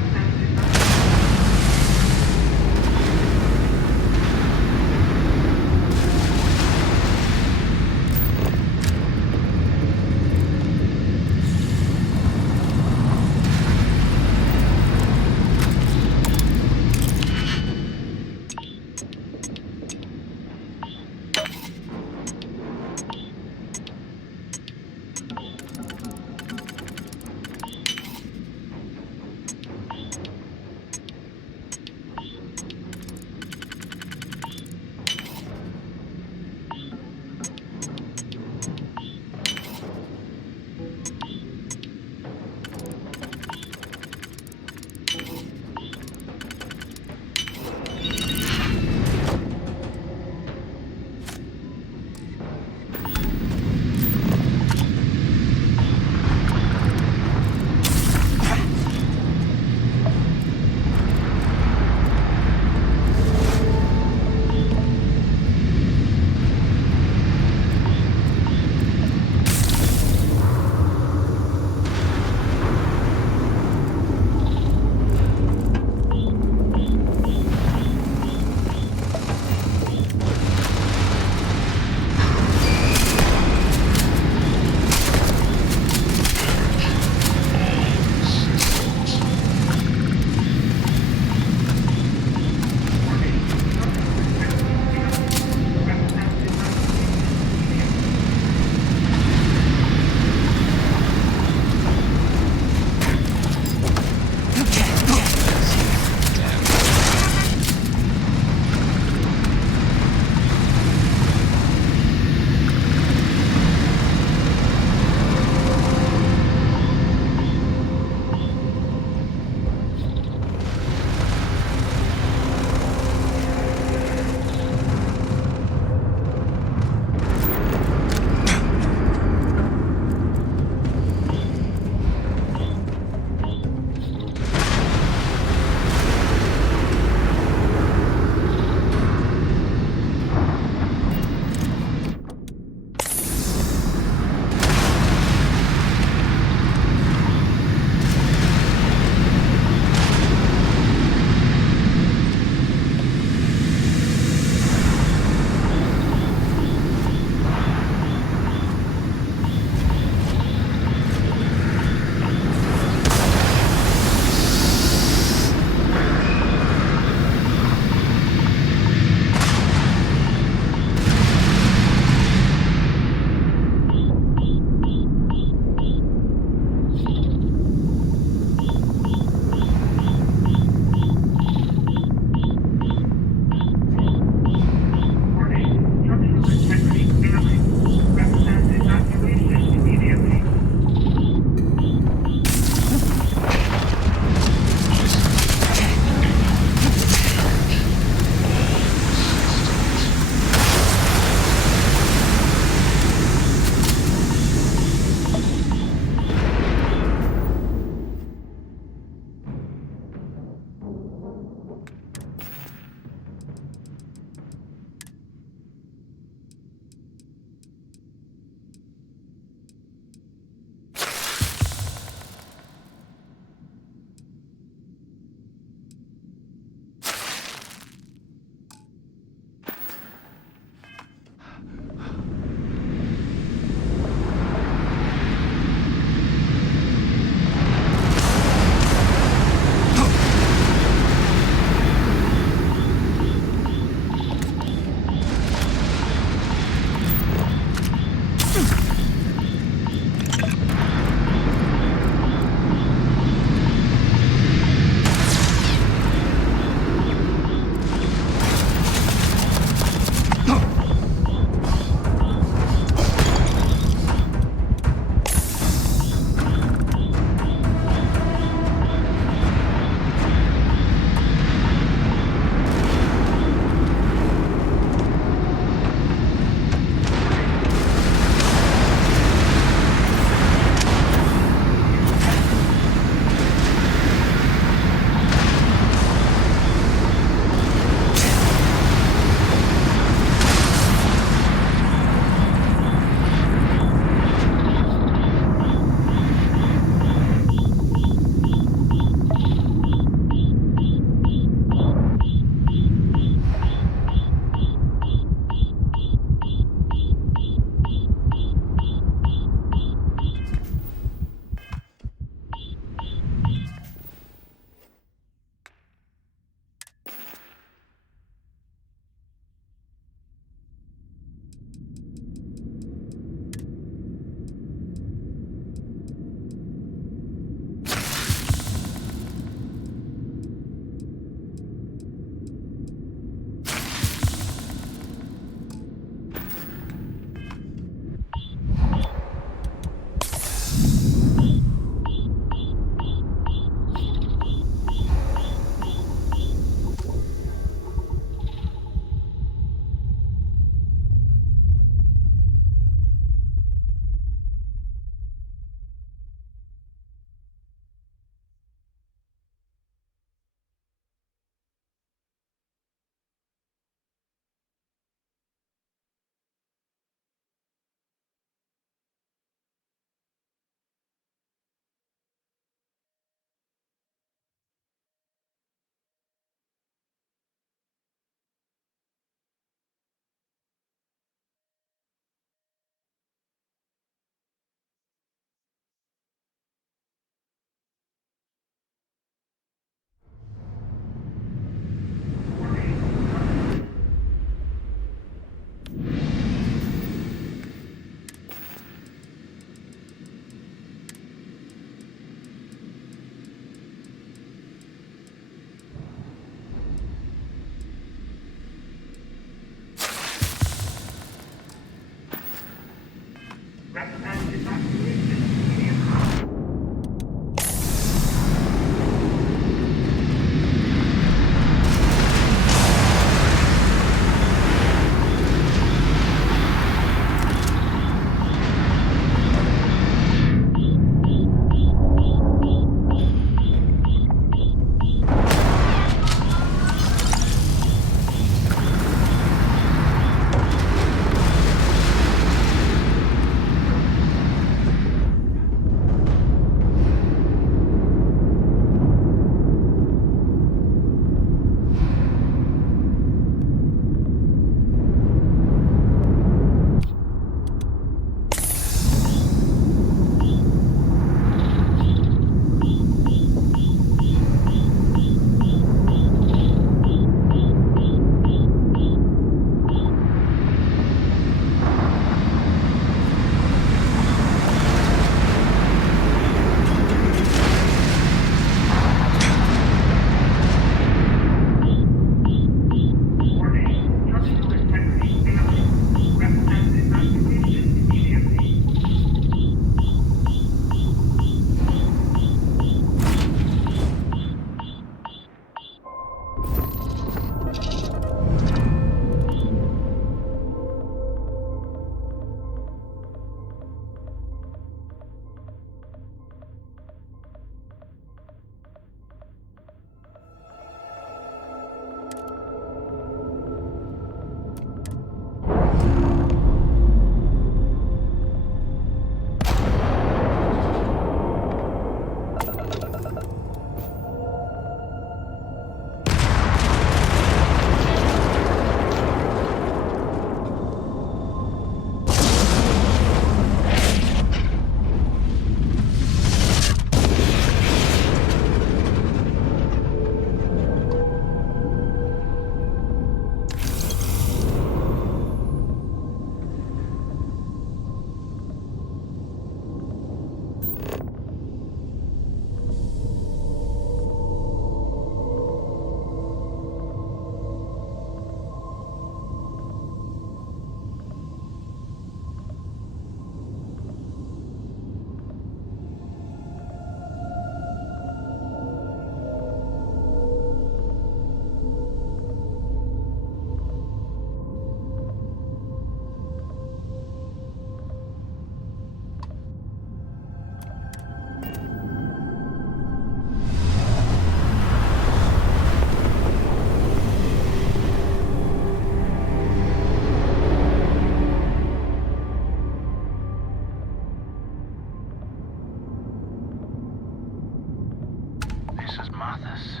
This is Mathis.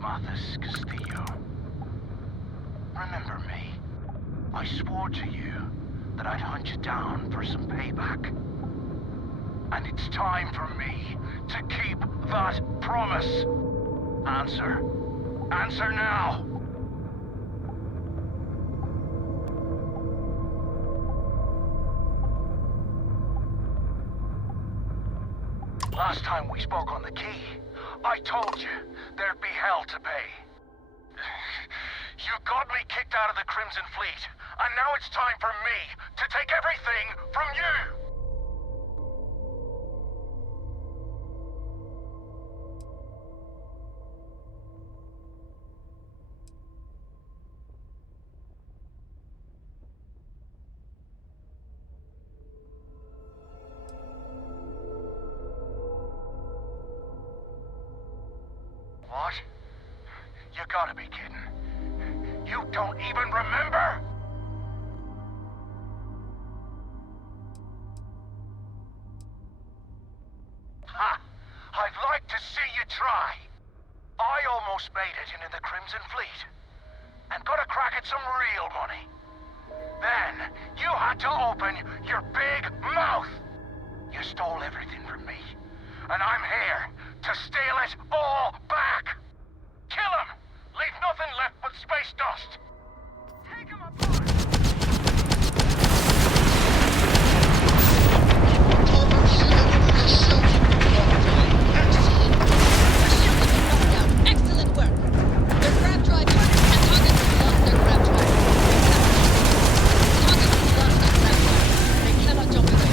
Mathis Castillo. Remember me? I swore to you that I'd hunt you down for some payback. And it's time for me to keep that promise. Answer. Answer now! Last time we spoke on the key, I told you there'd be hell to pay. You got me kicked out of the Crimson Fleet, and now it's time for me to take everything from you! What? You gotta be kidding. You don't even remember? Ha! I'd like to see you try. I almost made it into the Crimson Fleet. And got a crack at some real money. Then, you had to open your big mouth. You stole everything from me. And I'm here to steal it all back. Kill him! Leave nothing left but space dust! Take him apart! Excellent work! Their grab drive and targets have lost their grab drive. Targets have lost their grab drive. They cannot jump away.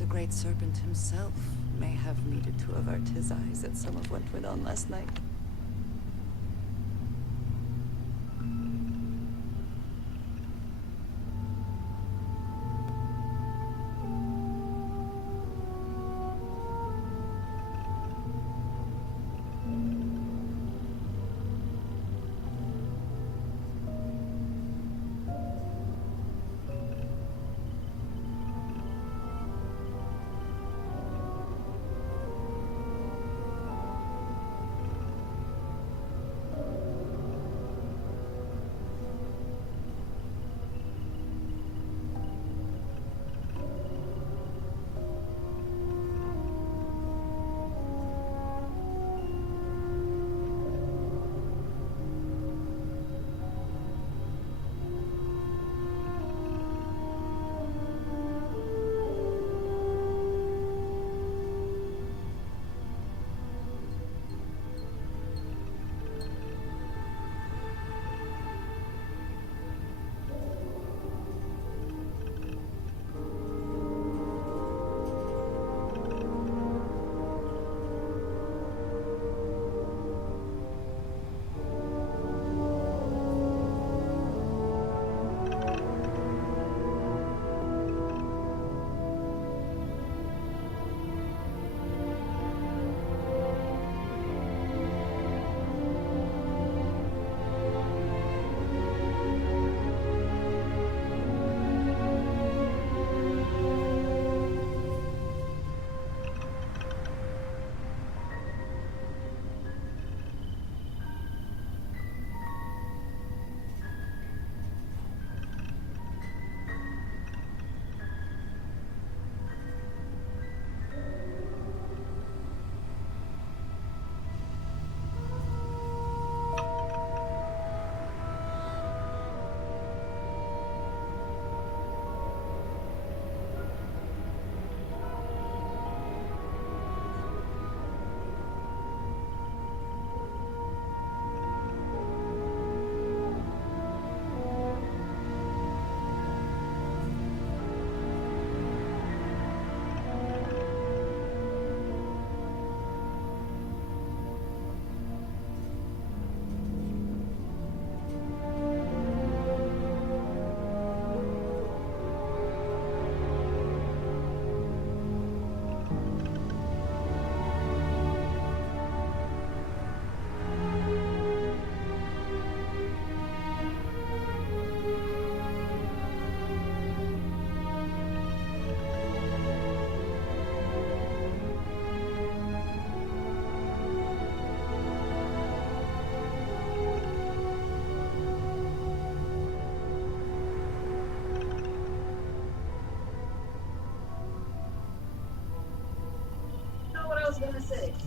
The Great Serpent himself may have needed to avert his eyes at some of what went on last night.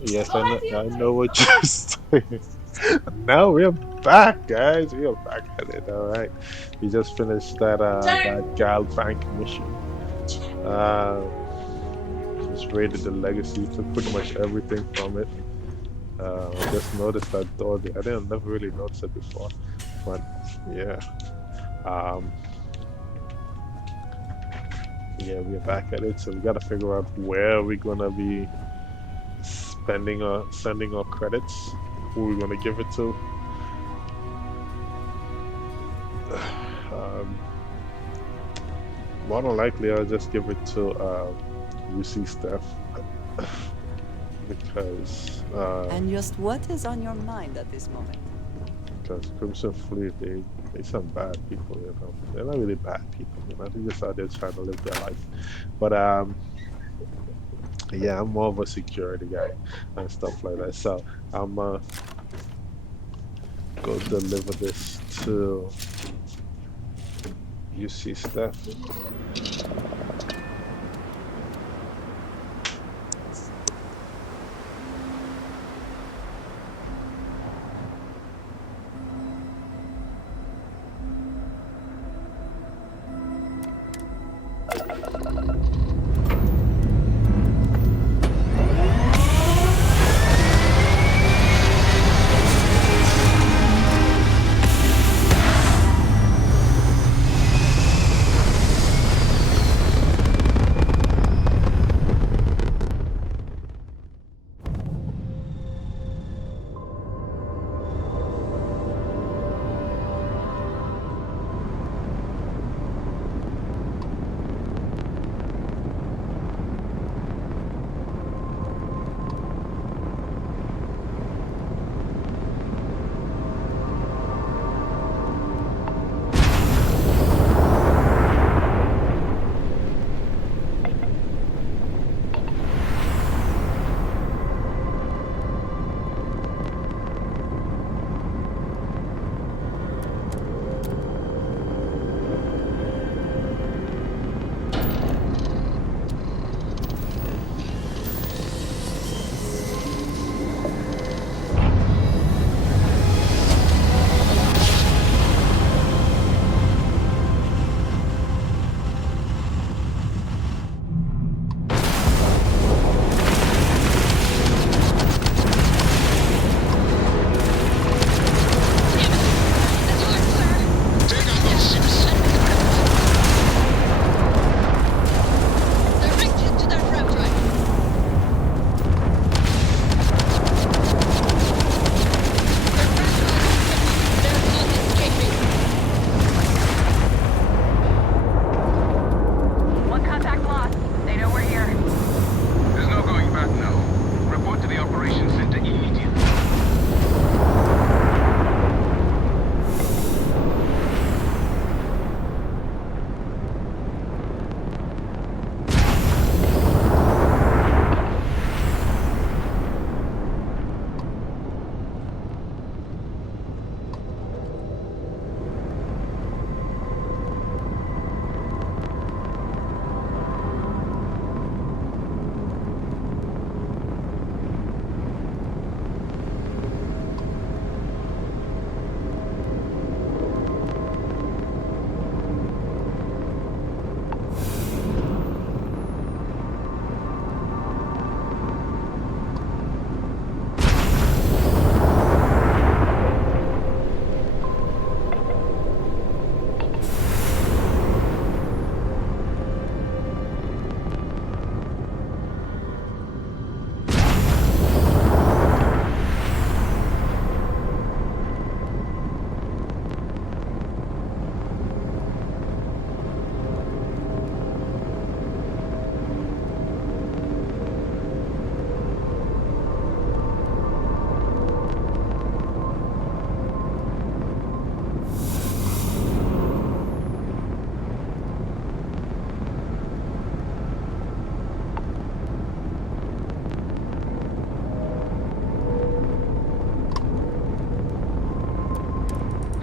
Yes, I know what you're saying. Now we're back, guys. We are back at it. All right. We just finished that Gal Bank mission. Uh, just raided the legacy, took pretty much everything from it. I just noticed that door there. I didn't never really notice it before, but yeah. Um, yeah, we're back at it. So we gotta figure out where we're gonna be spending or sending our credits, who we're gonna give it to. Um, More than likely, I'll just give it to UC Steph because And just what is on your mind at this moment? because Crimson Fleet, they some bad people, you know. They're not really bad people, you know. They're just out there trying to live their life. But yeah, I'm more of a security guy and stuff like that. So I'm go deliver this to UC Steph.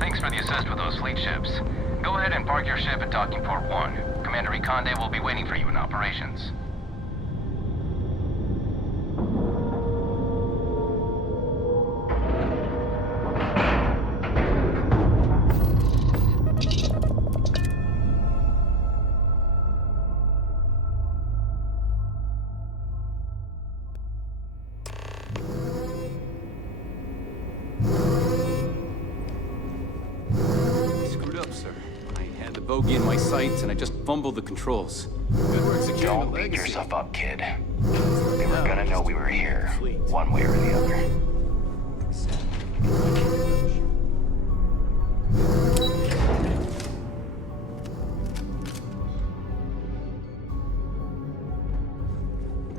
Thanks for the assist with those fleet ships. Go ahead and park your ship at Docking Port 1. Commander Ikonde will be waiting for you in operations. Bogey in my sights, and I just fumbled the controls. Good work securing Don't the beat legacy. yourself up, kid. They were gonna know we were here, one way or the other.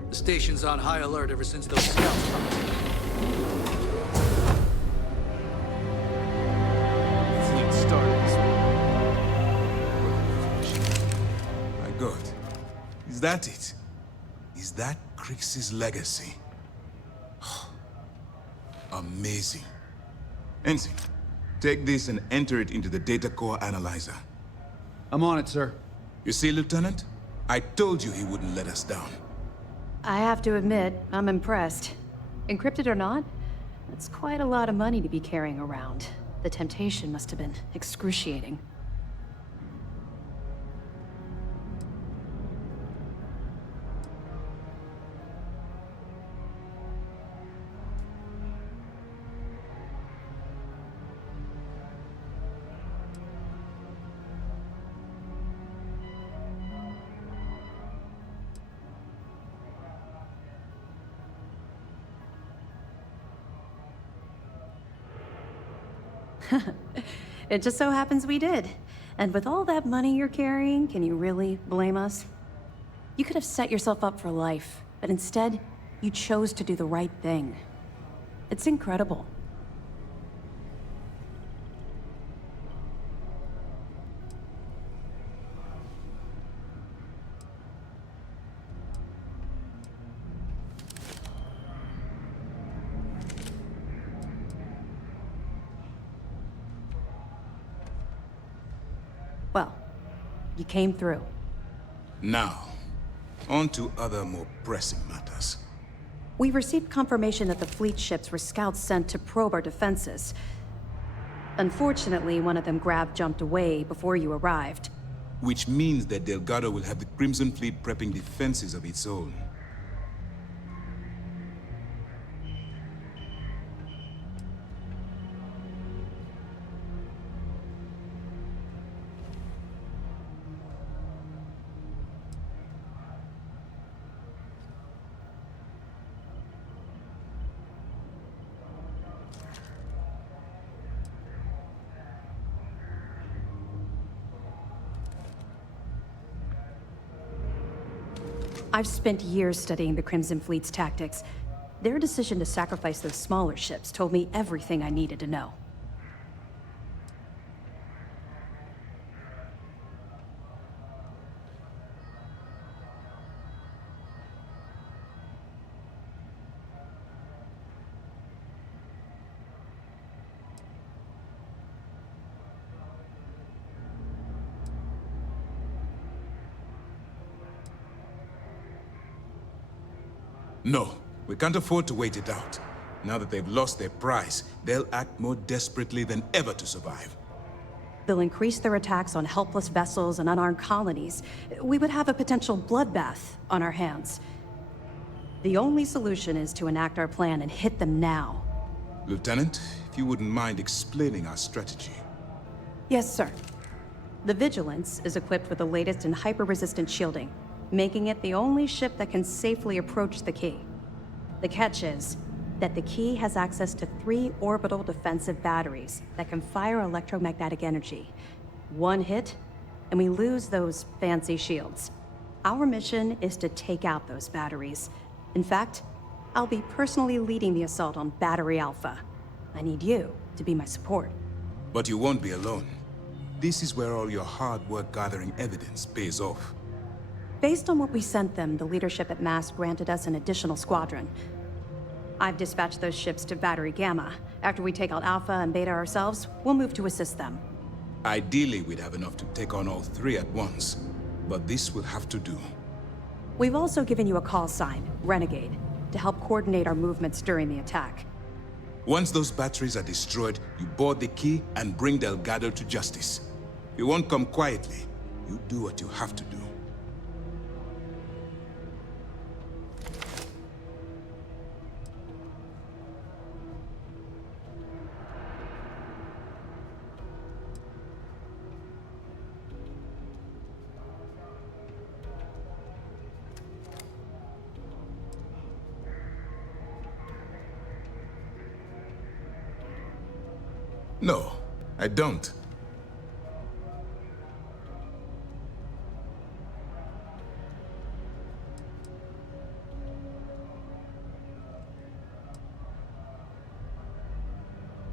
The station's on high alert ever since those scouts dropped in. Fleet started this way. My God. Is that it? Is that Crix's legacy? Amazing. Ensign, take this and enter it into the data core analyzer. I'm on it, sir. You see, Lieutenant? I told you he wouldn't let us down. I have to admit, I'm impressed. Encrypted or not, that's quite a lot of money to be carrying around. The temptation must have been excruciating. It just so happens we did. And with all that money you're carrying, can you really blame us? You could have set yourself up for life, but instead, you chose to do the right thing. It's incredible. Well, you came through. Now, on to other more pressing matters. We received confirmation that the fleet ships were scouts sent to probe our defenses. Unfortunately, one of them jumped away before you arrived. Which means that Delgado will have the Crimson Fleet prepping defenses of its own. I've spent years studying the Crimson Fleet's tactics. Their decision to sacrifice those smaller ships told me everything I needed to know. No, we can't afford to wait it out. Now that they've lost their prize, they'll act more desperately than ever to survive. They'll increase their attacks on helpless vessels and unarmed colonies. We would have a potential bloodbath on our hands. The only solution is to enact our plan and hit them now. Lieutenant, if you wouldn't mind explaining our strategy. Yes, sir. The Vigilance is equipped with the latest in hyper-resistant shielding, making it the only ship that can safely approach the key. The catch is that the key has access to 3 orbital defensive batteries that can fire electromagnetic energy. One hit, and we lose those fancy shields. Our mission is to take out those batteries. In fact, I'll be personally leading the assault on Battery Alpha. I need you to be my support. But you won't be alone. This is where all your hard work gathering evidence pays off. Based on what we sent them, the leadership at MAST granted us an additional squadron. I've dispatched those ships to Battery Gamma. After we take out Alpha and Beta ourselves, we'll move to assist them. Ideally, we'd have enough to take on all three at once, but this will have to do. We've also given you a call sign, Renegade, to help coordinate our movements during the attack. Once those batteries are destroyed, you board the key and bring Delgado to justice. You won't come quietly. You do what you have to do. No, I don't.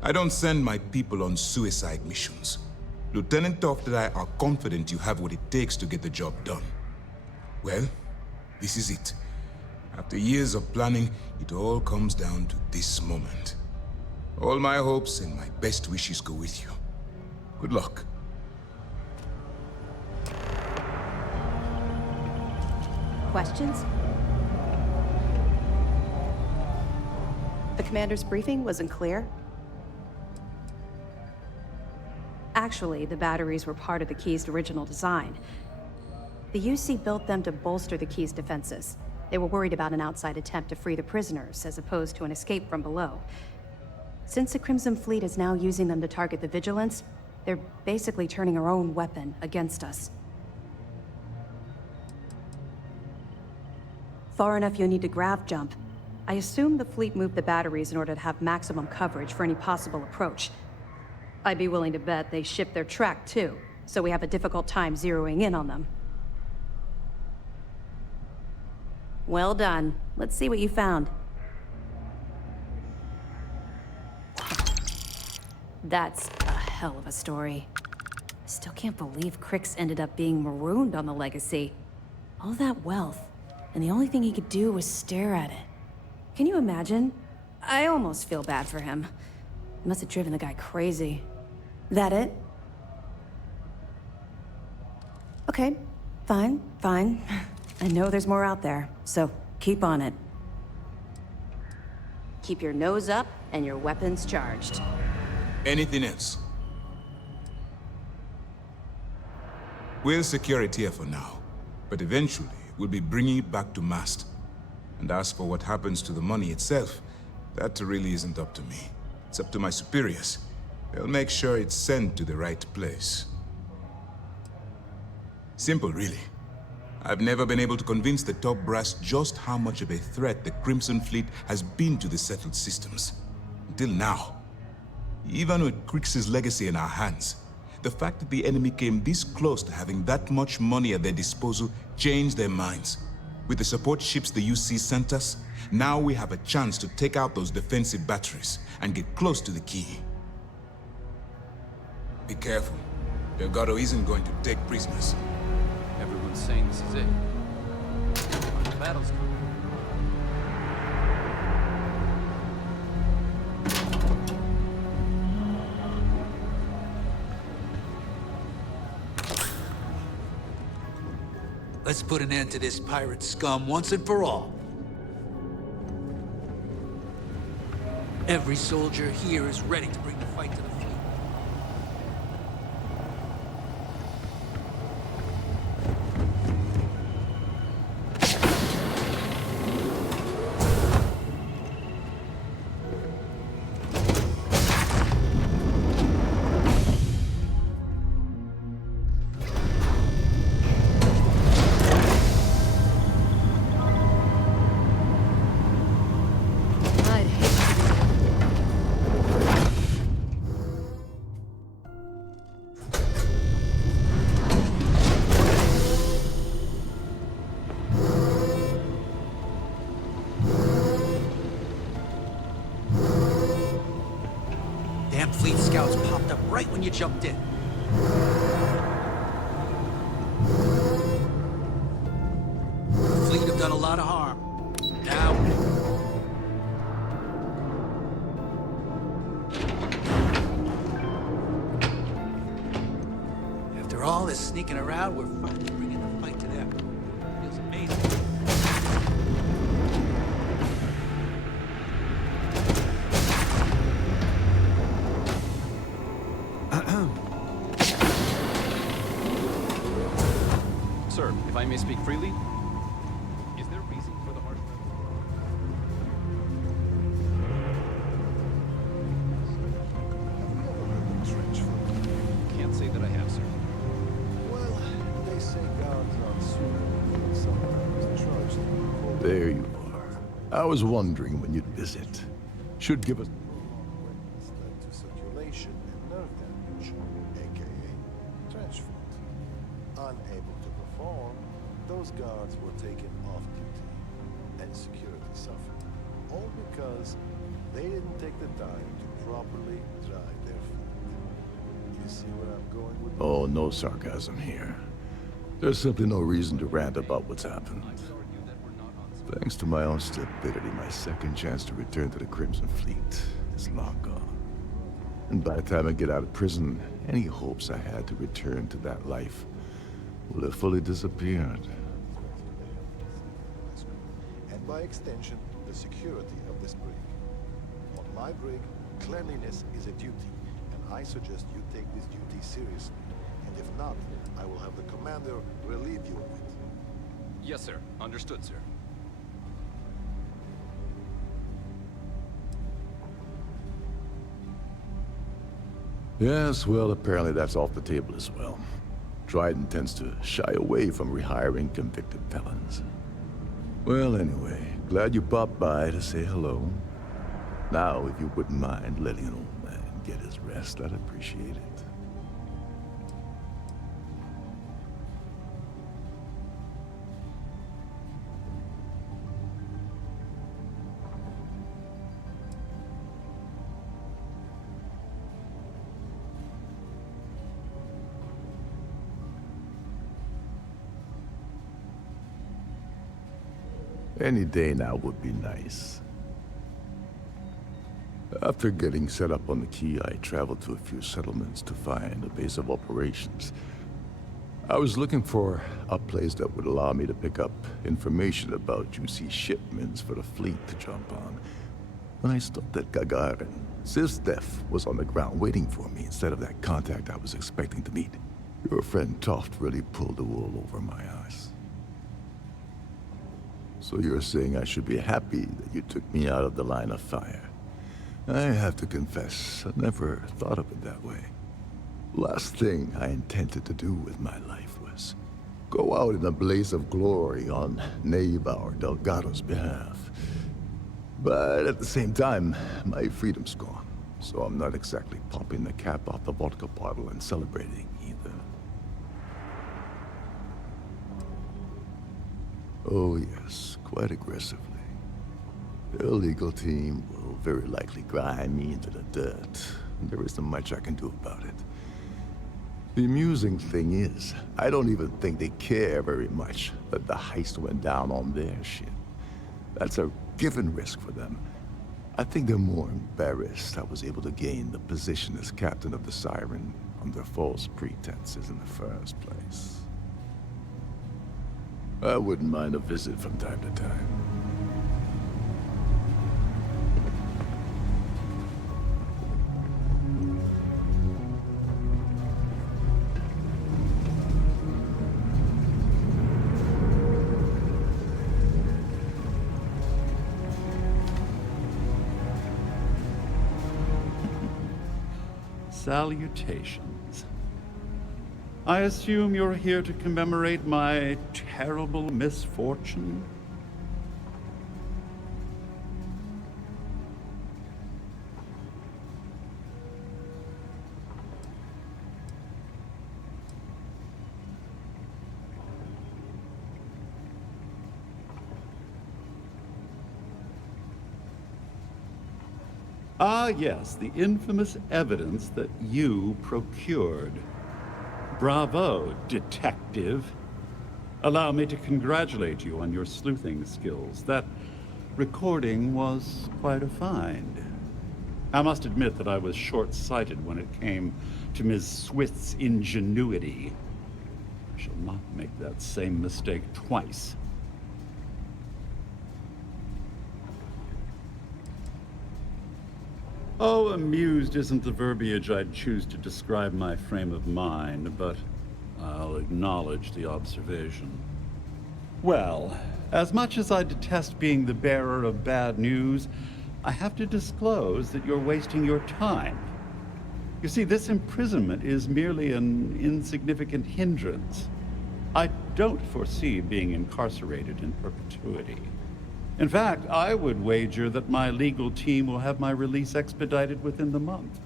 I don't send my people on suicide missions. Lieutenant Toft and I are confident you have what it takes to get the job done. Well, this is it. After years of planning, it all comes down to this moment. All my hopes and my best wishes go with you. Good luck. Questions? The commander's briefing wasn't clear. Actually, the batteries were part of the key's original design. The UC built them to bolster the key's defenses. They were worried about an outside attempt to free the prisoners, as opposed to an escape from below. Since the Crimson Fleet is now using them to target the Vigilance, they're basically turning our own weapon against us. Far enough you'll need to grav jump. I assume the fleet moved the batteries in order to have maximum coverage for any possible approach. I'd be willing to bet they shipped their track too, so we have a difficult time zeroing in on them. Well done. Let's see what you found. That's a hell of a story. I still can't believe Crix ended up being marooned on the Legacy. All that wealth, and the only thing he could do was stare at it. Can you imagine? I almost feel bad for him. It must have driven the guy crazy. That it? Okay, fine. I know there's more out there, so keep on it. Keep your nose up and your weapons charged. Anything else? We'll secure it here for now, but eventually we'll be bringing it back to mast. And as for what happens to the money itself, that really isn't up to me. It's up to my superiors. They'll make sure it's sent to the right place. Simple, really. I've never been able to convince the top brass just how much of a threat the Crimson Fleet has been to the settled systems. Until now. Even with Crix's legacy in our hands, the fact that the enemy came this close to having that much money at their disposal changed their minds. With the support ships the UC sent us, now we have a chance to take out those defensive batteries and get close to the key. Be careful. Delgado isn't going to take prisoners. Everyone's saying this is it. The battle's coming. Let's put an end to this pirate scum once and for all. Every soldier here is ready to bring the fight to the fleet. Fleet scouts popped up right when you jumped in. The fleet have done a lot of harm. Now... all this sneaking around, we're finally bringing the fight to them. Feels amazing. Sir, if I may speak freely, is there reason for the harsh... Can't say that I have, sir. Well, they say guards on sworn sometimes charged. There you are. I was wondering when you'd visit. Should give us Led to circulation and nerve damage, aka trench foot. Unable to perform, those guards were taken off duty, and security suffered. All because they didn't take the time to properly dry their feet. You see where I'm going with this? Oh, no sarcasm here. There's simply no reason to rant about what's happened. Thanks to my own stupidity, my second chance to return to the Crimson Fleet is long gone. And by the time I get out of prison, any hopes I had to return to that life will have fully disappeared. And by extension, the security of this brig. On my brig, cleanliness is a duty, and I suggest you take this duty seriously. And if not, I will have the commander relieve you of it. Yes, sir. Understood, sir. Yes, well, apparently that's off the table as well. Dryden tends to shy away from rehiring convicted felons. Well, anyway, glad you popped by to say hello. Now, if you wouldn't mind letting an old man get his rest, I'd appreciate it. Any day now would be nice. After getting set up on the Key, I traveled to a few settlements to find a base of operations. I was looking for a place that would allow me to pick up information about juicy shipments for the fleet to jump on. When I stopped at Gagarin, Zivsdev was on the ground waiting for me instead of that contact I was expecting to meet. Your friend Toft really pulled the wool over my eyes. So you're saying I should be happy that you took me out of the line of fire. I have to confess, I never thought of it that way. Last thing I intended to do with my life was go out in a blaze of glory on Neva or Delgado's behalf. But at the same time, my freedom's gone, so I'm not exactly popping the cap off the vodka bottle and celebrating either. Oh yes, quite aggressively. The illegal team will very likely grind me into the dirt, and there isn't much I can do about it. The amusing thing is, I don't even think they care very much that the heist went down on their ship. That's a given risk for them. I think they're more embarrassed I was able to gain the position as captain of the Siren under false pretenses in the first place. I wouldn't mind a visit from time to time. Salutations. I assume you're here to commemorate my terrible misfortune? Ah, yes, the infamous evidence that you procured. Bravo, detective. Allow me to congratulate you on your sleuthing skills. That recording was quite a find. I must admit that I was short-sighted when it came to Ms. Swith's ingenuity. shall not make that same mistake twice. Oh, amused isn't the verbiage I'd choose to describe my frame of mind, but I'll acknowledge the observation. Well, as much as I detest being the bearer of bad news, I have to disclose that you're wasting your time. You see, this imprisonment is merely an insignificant hindrance. I don't foresee being incarcerated in perpetuity. In fact, I would wager that my legal team will have my release expedited within the month.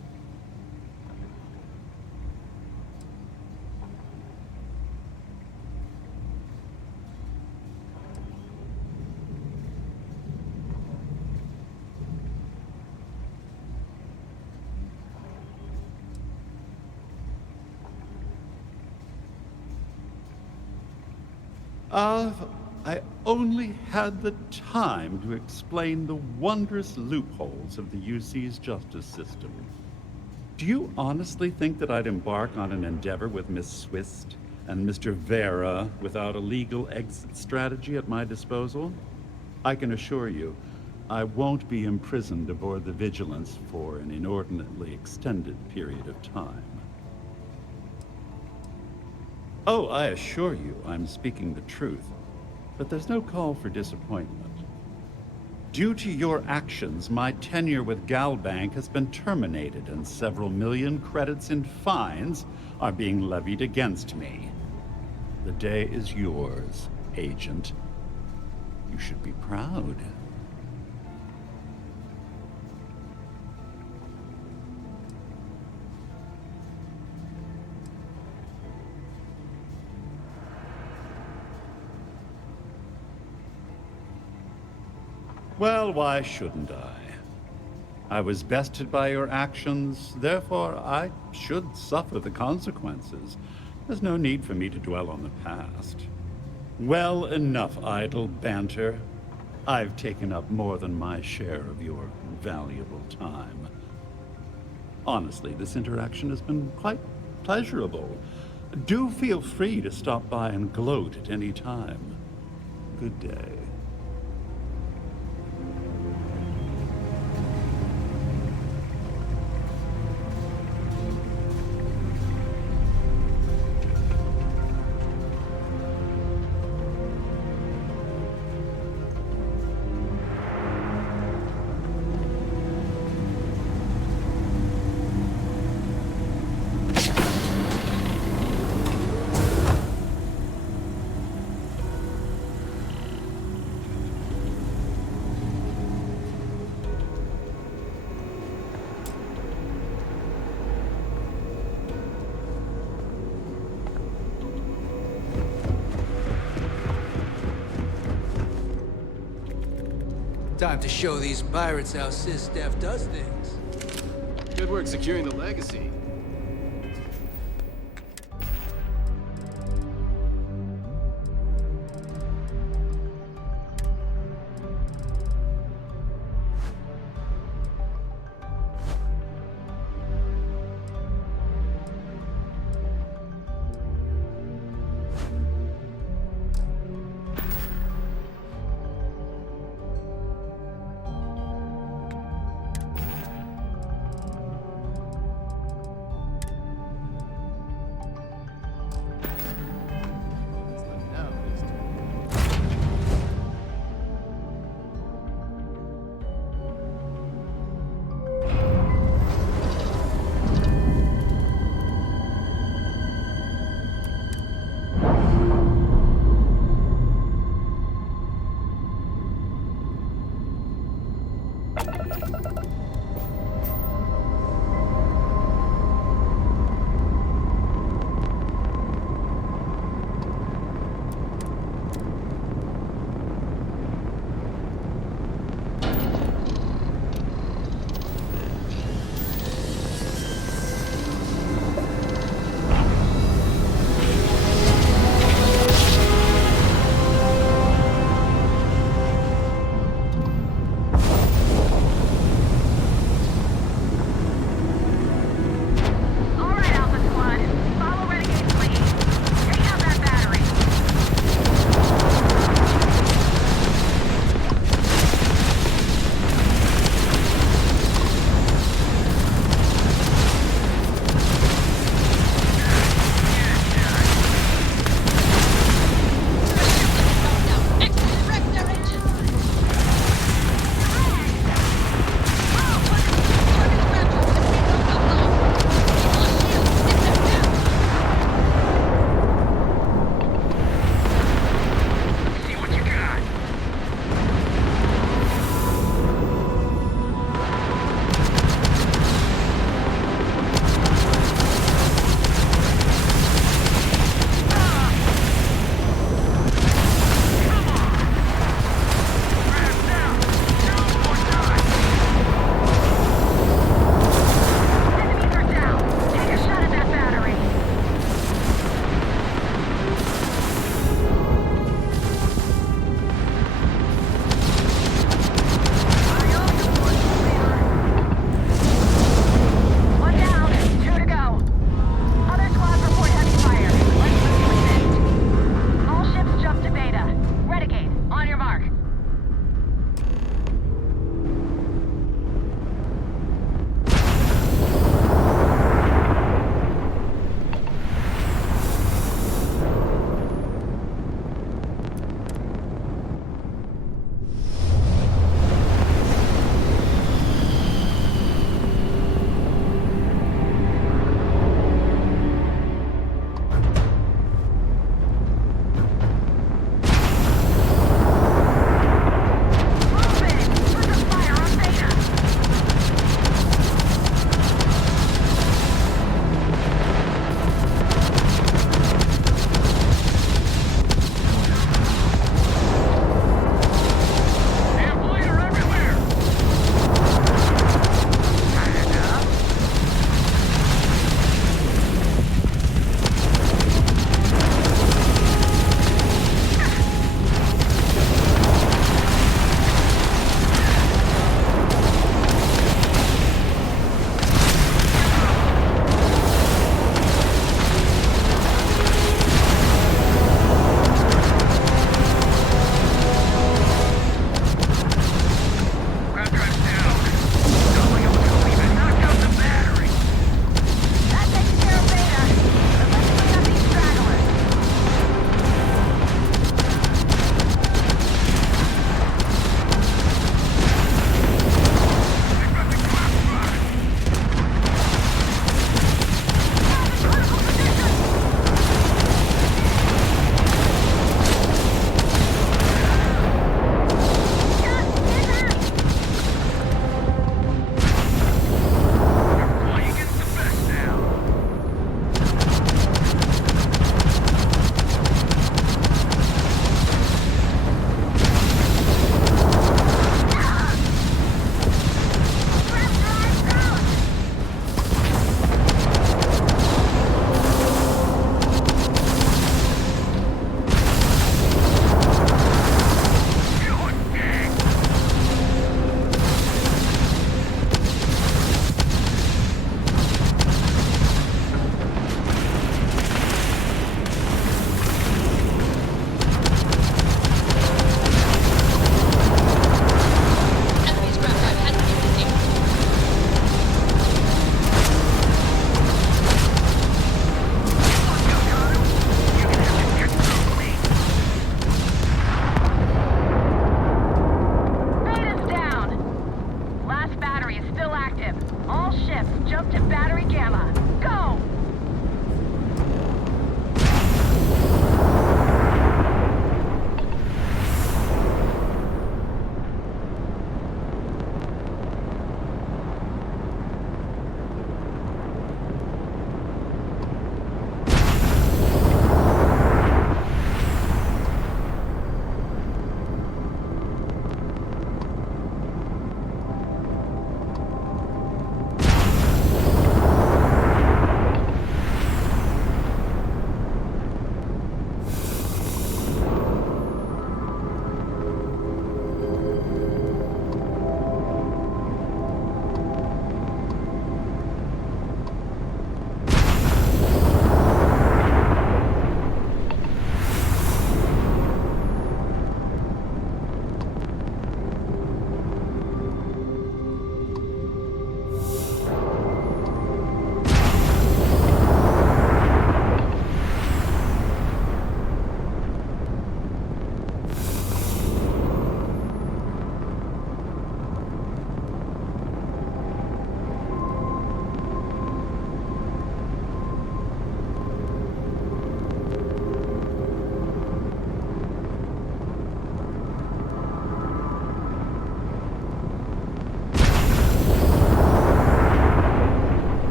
I only had the time to explain the wondrous loopholes of the UC's justice system. Do you honestly think that I'd embark on an endeavor with Miss Swist and Mr. Vera without a legal exit strategy at my disposal? I can assure you, I won't be imprisoned aboard the Vigilance for an inordinately extended period of time. Oh, I assure you, I'm speaking the truth. But there's no call for disappointment. Due to your actions, my tenure with Galbank has been terminated, and several million credits in fines are being levied against me. The day is yours, Agent. You should be proud. Well, why shouldn't I? I was bested by your actions, therefore I should suffer the consequences. There's no need for me to dwell on the past. Well, enough idle banter. I've taken up more than my share of your valuable time. Honestly, this interaction has been quite pleasurable. Do feel free to stop by and gloat at any time. Good day. Time to show these pirates how Sys-Def does things. Good work securing the legacy.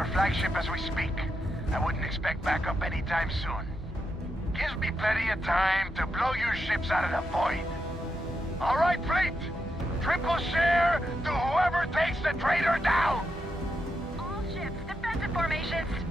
your flagship as we speak. I wouldn't expect backup anytime soon. Gives me plenty of time to blow your ships out of the void. All right, fleet. Triple share to whoever takes the traitor down. All ships, defensive formations.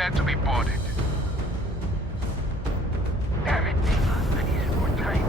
prepare to be boarded. Damn it, I needed more time.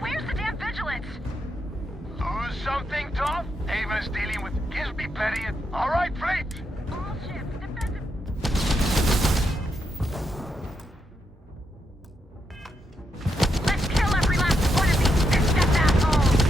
Where's the damn vigilance? Lose something tough? Ava's dealing with Gisby Petty. All right, Fleet. All ships, defensive. Let's kill every last one of these stiff-stepped assholes!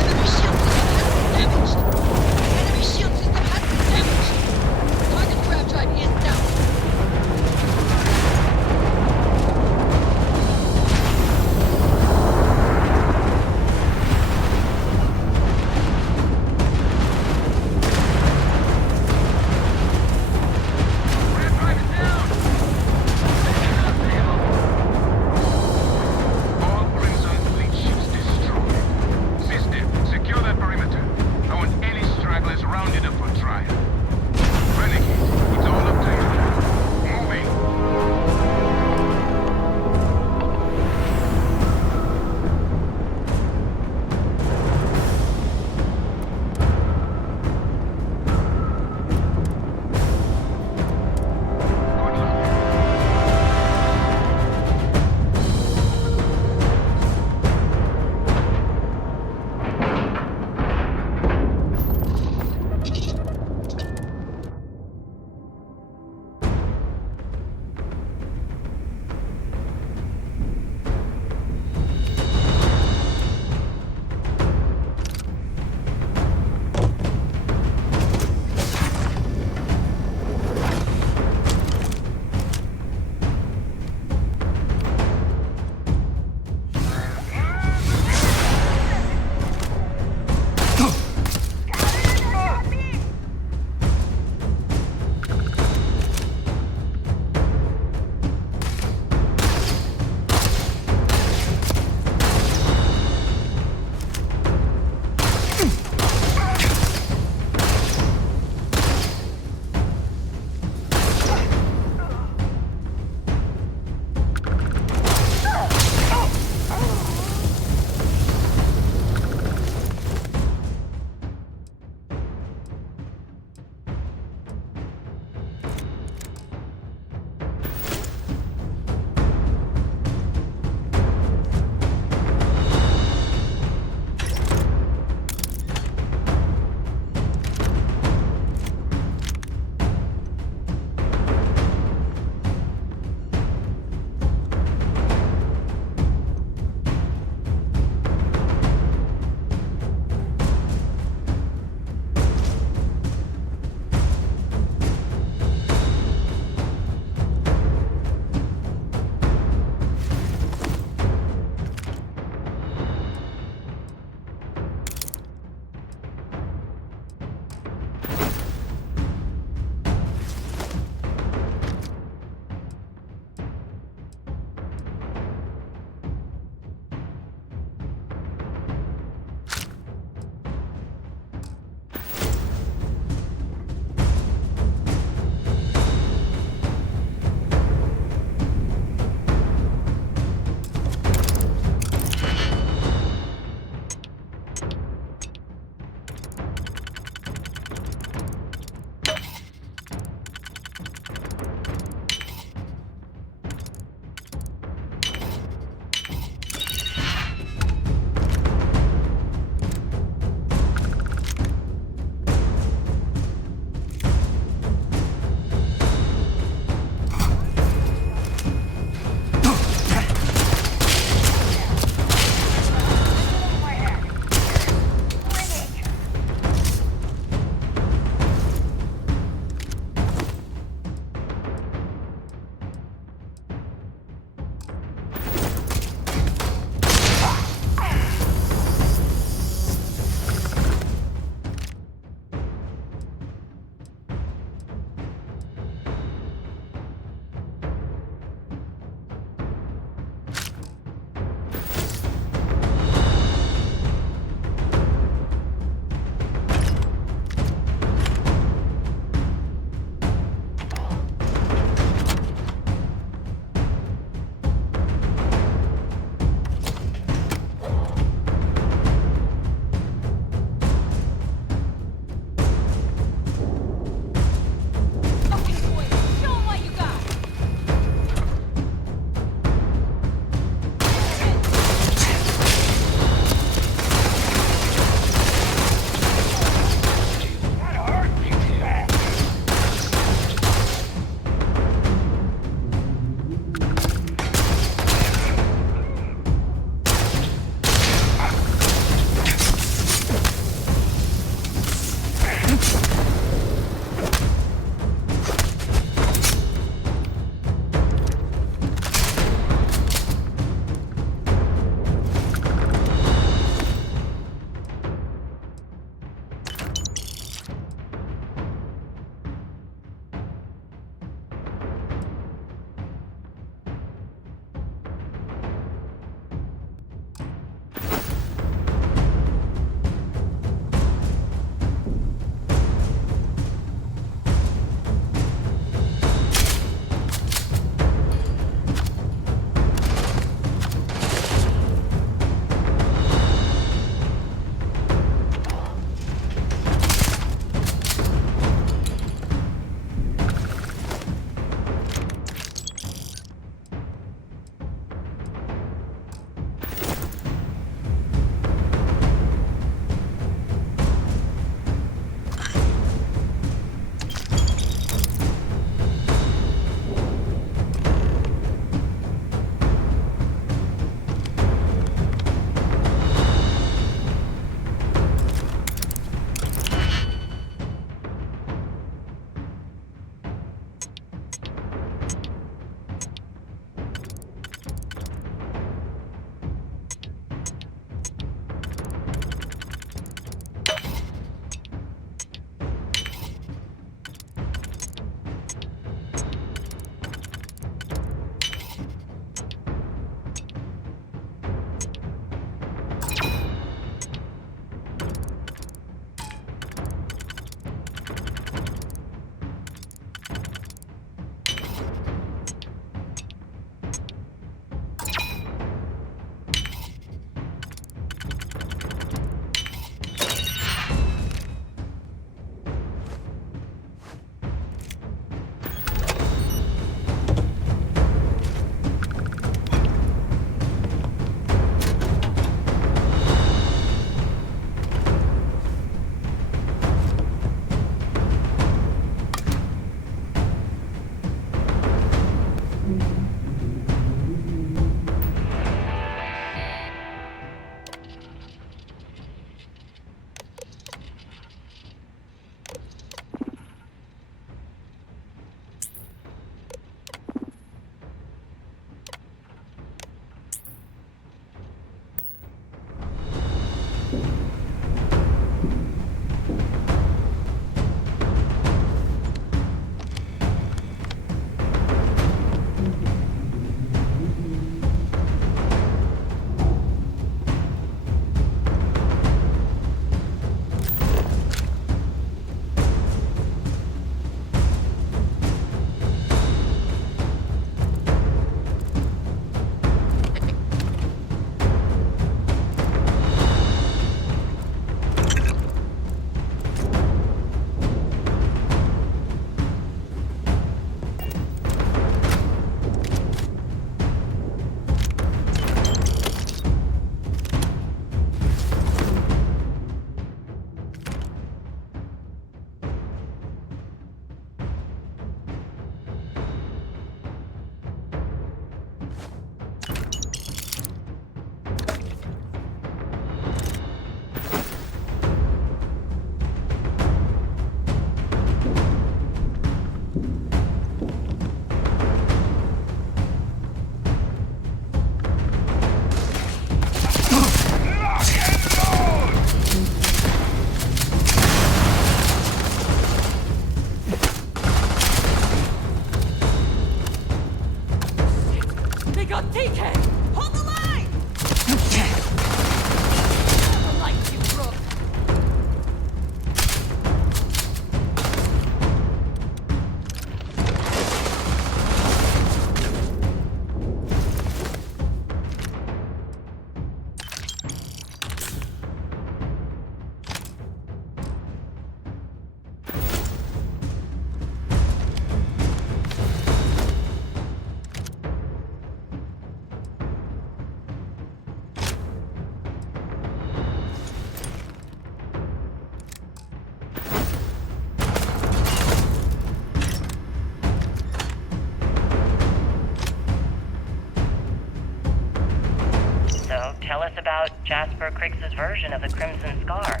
about Jasper Cricks's version of the Crimson Scar?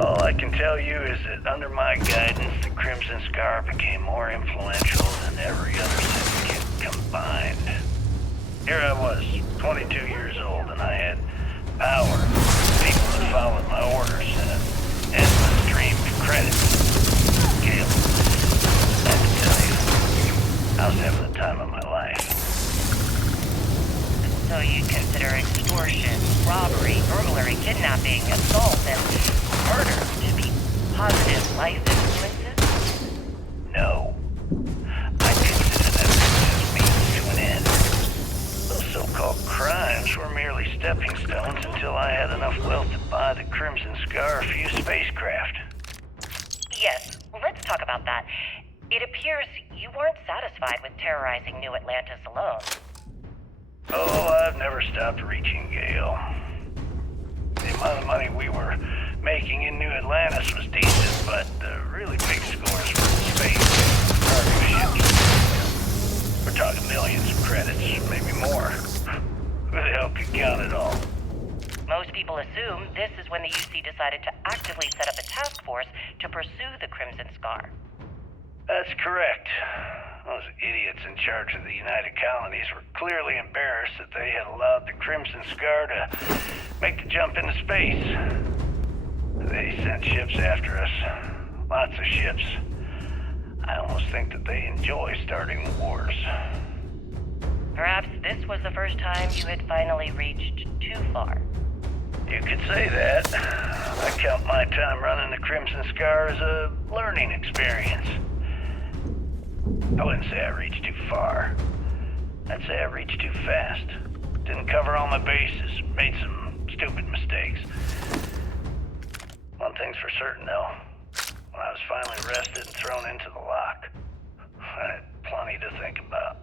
All I can tell you is that under my guidance, the Crimson Scar became more influential than every other syndicate combined. Here I was, 22 years old, and I had power, people that followed my orders, and an endless stream of credits. Gale, I have to tell you, I was having the time of my life. So you consider extortion, robbery, burglary, kidnapping, assault, and murder to be positive life influences? No. I consider them as means to an end. Those so-called crimes were merely stepping stones until I had enough wealth to buy the Crimson Scar a few spacecraft. Yes, let's talk about that. It appears you weren't satisfied with terrorizing New Atlantis alone. Oh, I've never stopped reaching, Gale. The amount of money we were making in New Atlantis was decent, but the really big scores were in space, cargo ships. We're talking millions of credits, maybe more. Who the hell could count it all? Most people assume this is when the UC decided to actively set up a task force to pursue the Crimson Scar. That's correct. Those idiots in charge of the United Colonies were clearly embarrassed that they had allowed the Crimson Scar to make the jump into space. They sent ships after us. Lots of ships. I almost think that they enjoy starting wars. Perhaps this was the first time you had finally reached too far. You could say that. I count my time running the Crimson Scar as a learning experience. I wouldn't say I reached too far. I'd say I reached too fast. Didn't cover all my bases. Made some stupid mistakes. One thing's for certain, though. When I was finally arrested and thrown into the lock, I had plenty to think about.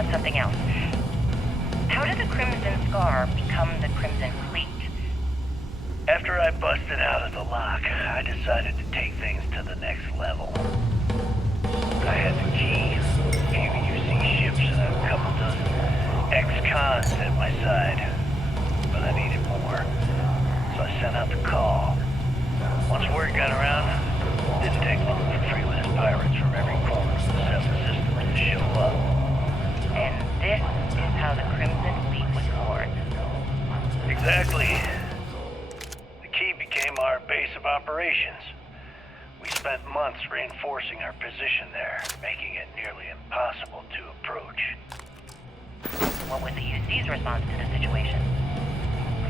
about something else. How did the Crimson Scar become the Crimson Fleet? After I busted out of the lock, I decided to take things to the next level. I had the key, a few UC ships, and a couple dozen ex-cons at my side. But I needed more, so I sent out the call. Once word got around, it didn't take long for freelance pirates from every corner of the 7 system to show up. And this is how the Crimson Fleet was born. Exactly. The key became our base of operations. We spent months reinforcing our position there, making it nearly impossible to approach. What was the UC's response to the situation?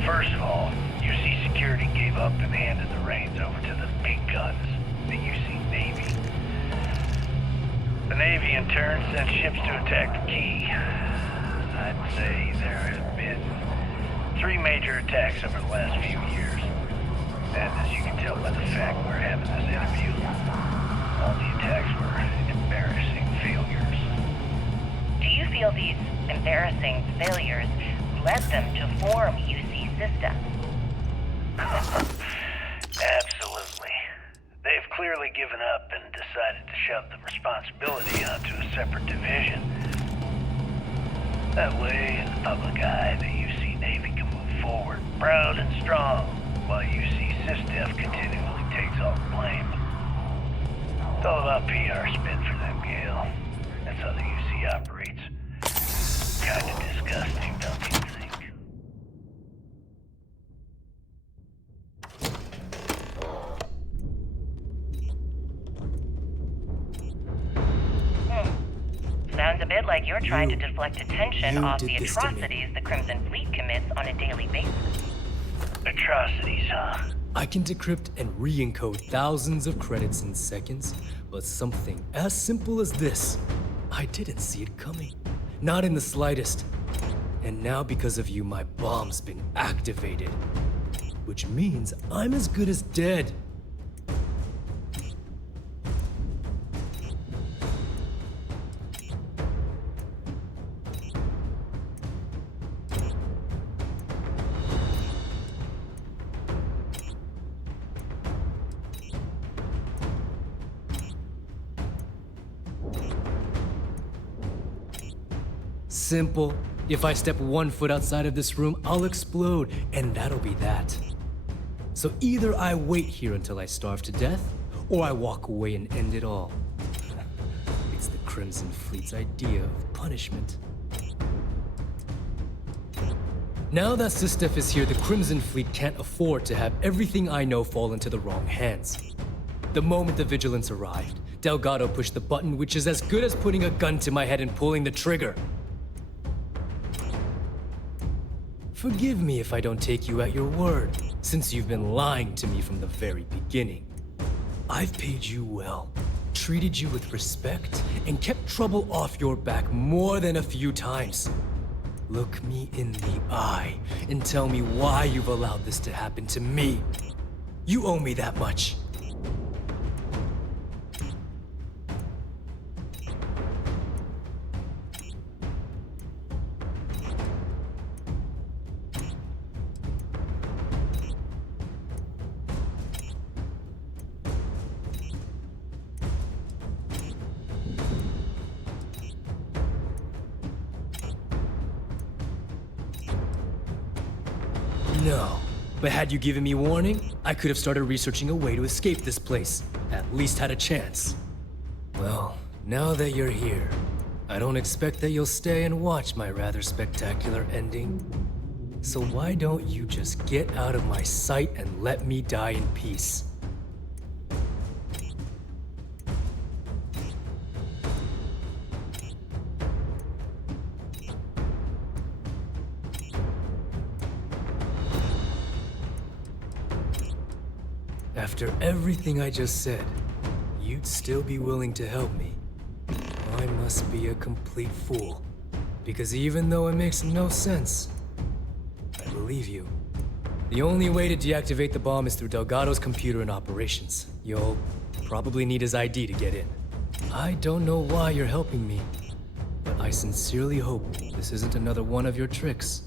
First of all, UC security gave up and handed the reins over to the big guns, the UC Navy. The Navy, in turn, sent ships to attack the key. I'd say there have been 3 major attacks over the last few years. And as you can tell by the fact we're having this interview, all the attacks were embarrassing failures. Do you feel these embarrassing failures led them to form UC systems? Absolutely. They've clearly given up and decided to shove the responsibility onto a separate division. That way, in the public eye, the UC Navy can move forward, proud and strong, while UC SysDef continually takes all the blame. It's all about PR spin for them, Gale. That's how the UC operates. Kinda disgusting, don't you think? Sounds a bit like you're trying to deflect attention off the atrocities the Crimson Fleet commits on a daily basis. Atrocities, huh? I can decrypt and re-encode thousands of credits in seconds, but something as simple as this, I didn't see it coming. Not in the slightest. And now because of you, my bomb's been activated. Which means I'm as good as dead. Simple. If I step 1 foot outside of this room, I'll explode, and that'll be that. So either I wait here until I starve to death, or I walk away and end it all. It's the Crimson Fleet's idea of punishment. Now that SysDef is here, the Crimson Fleet can't afford to have everything I know fall into the wrong hands. The moment the Vigilance arrived, Delgado pushed the button, which is as good as putting a gun to my head and pulling the trigger. Forgive me if I don't take you at your word, since you've been lying to me from the very beginning. I've paid you well, treated you with respect, and kept trouble off your back more than a few times. Look me in the eye and tell me why you've allowed this to happen to me. You owe me that much. No, but had you given me warning, I could have started researching a way to escape this place. At least had a chance. Well, now that you're here, I don't expect that you'll stay and watch my rather spectacular ending. So why don't you just get out of my sight and let me die in peace? After everything I just said, you'd still be willing to help me. I must be a complete fool. Because even though it makes no sense, I believe you. The only way to deactivate the bomb is through Delgado's computer and operations. You'll probably need his ID to get in. I don't know why you're helping me, but I sincerely hope this isn't another one of your tricks.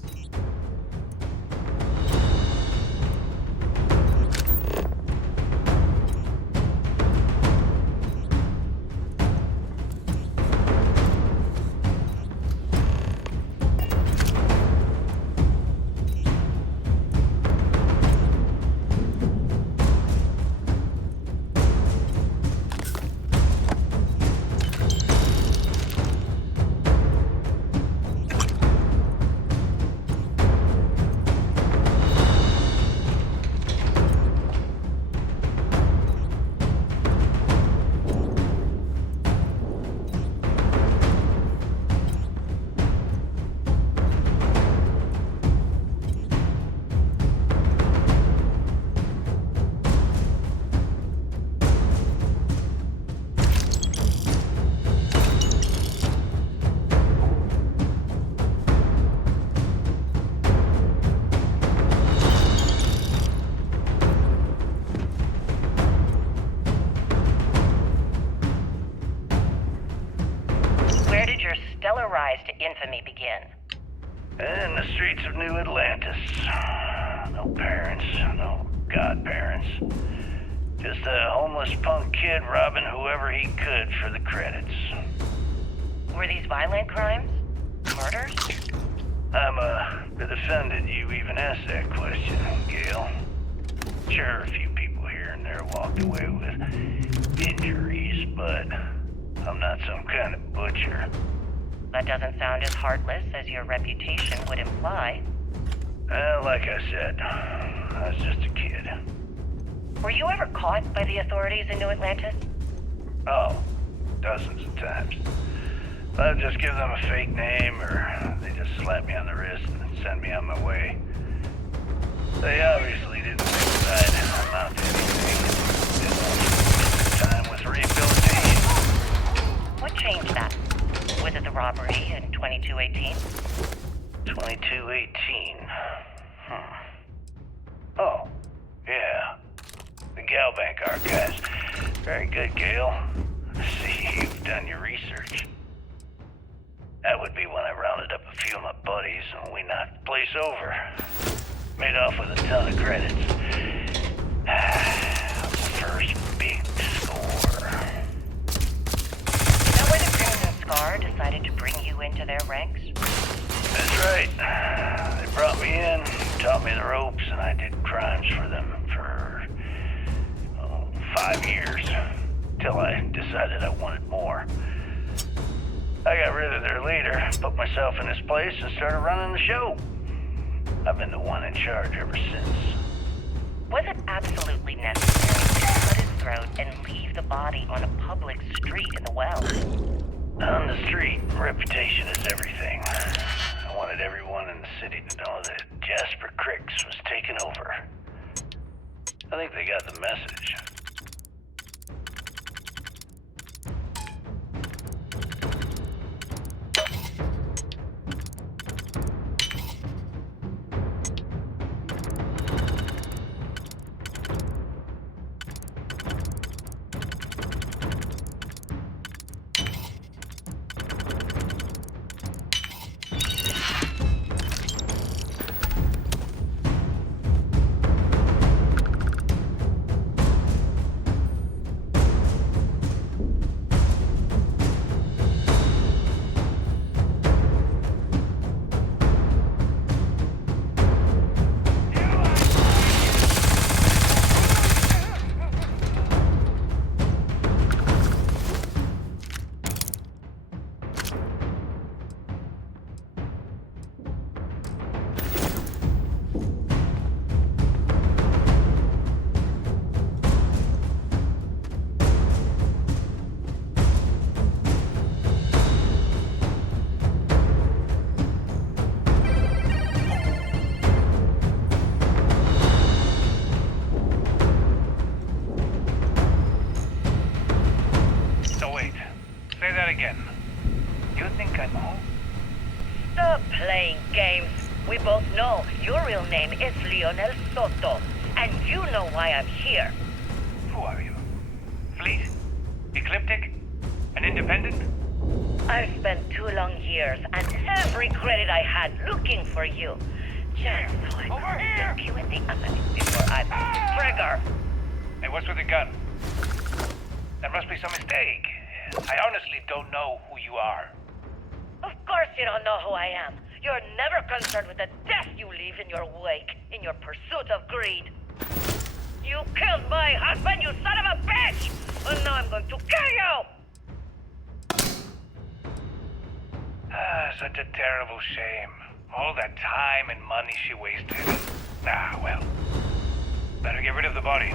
Where did your stellar rise to infamy begin? In the streets of New Atlantis. No parents, no godparents. Just a homeless punk kid robbing whoever he could for the credits. Were these violent crimes? Murders? I'm a bit offended you even asked that question, Gale. Sure, a few people here and there walked away with injuries, but I'm not some kind of butcher. That doesn't sound as heartless as your reputation would imply. Well, like I said, I was just a kid. Were you ever caught by the authorities in New Atlantis? Oh, dozens of times. I'd just give them a fake name, or they just slap me on the wrist and send me on my way. They obviously didn't think I'd amount to anything. Didn't want to waste their time with rehabilitation. What changed that? Was it the robbery in 2218? 2218. Oh, yeah. The Galbank archives. Very good, Gale. I see you've done your research. That would be when I rounded up a few of my buddies and we knocked the place over. Made off with a ton of credits. First big score. Is that why the Crimson Scar decided to bring you into their ranks? That's right. They brought me in, taught me the ropes, and I did crimes for them for 5 years. Till I decided I wanted more. I got rid of their leader, put myself in his place, and started running the show. I've been the one in charge ever since. Was it absolutely necessary to cut his throat and leave the body on a public street in the well? On the street, reputation is everything. I wanted everyone in the city to know that Jasper Cricks was taking over. I think they got the message. again. You think I'm home? Stop playing games. We both know your real name is Lionel Soto, and you know why I'm here. Who are you? Fleet? Ecliptic? An independent? I've spent 2 long years and every credit I had looking for you. Just so I could stick you in the eye before I pull the trigger. Hey, what's with the gun? There must be some mistake. I honestly don't know who you are. Of course you don't know who I am. You're never concerned with the death you leave in your wake, in your pursuit of greed. You killed my husband, you son of a bitch! And now I'm going to kill you! Such a terrible shame. All that time and money she wasted. Ah, well. Better get rid of the body.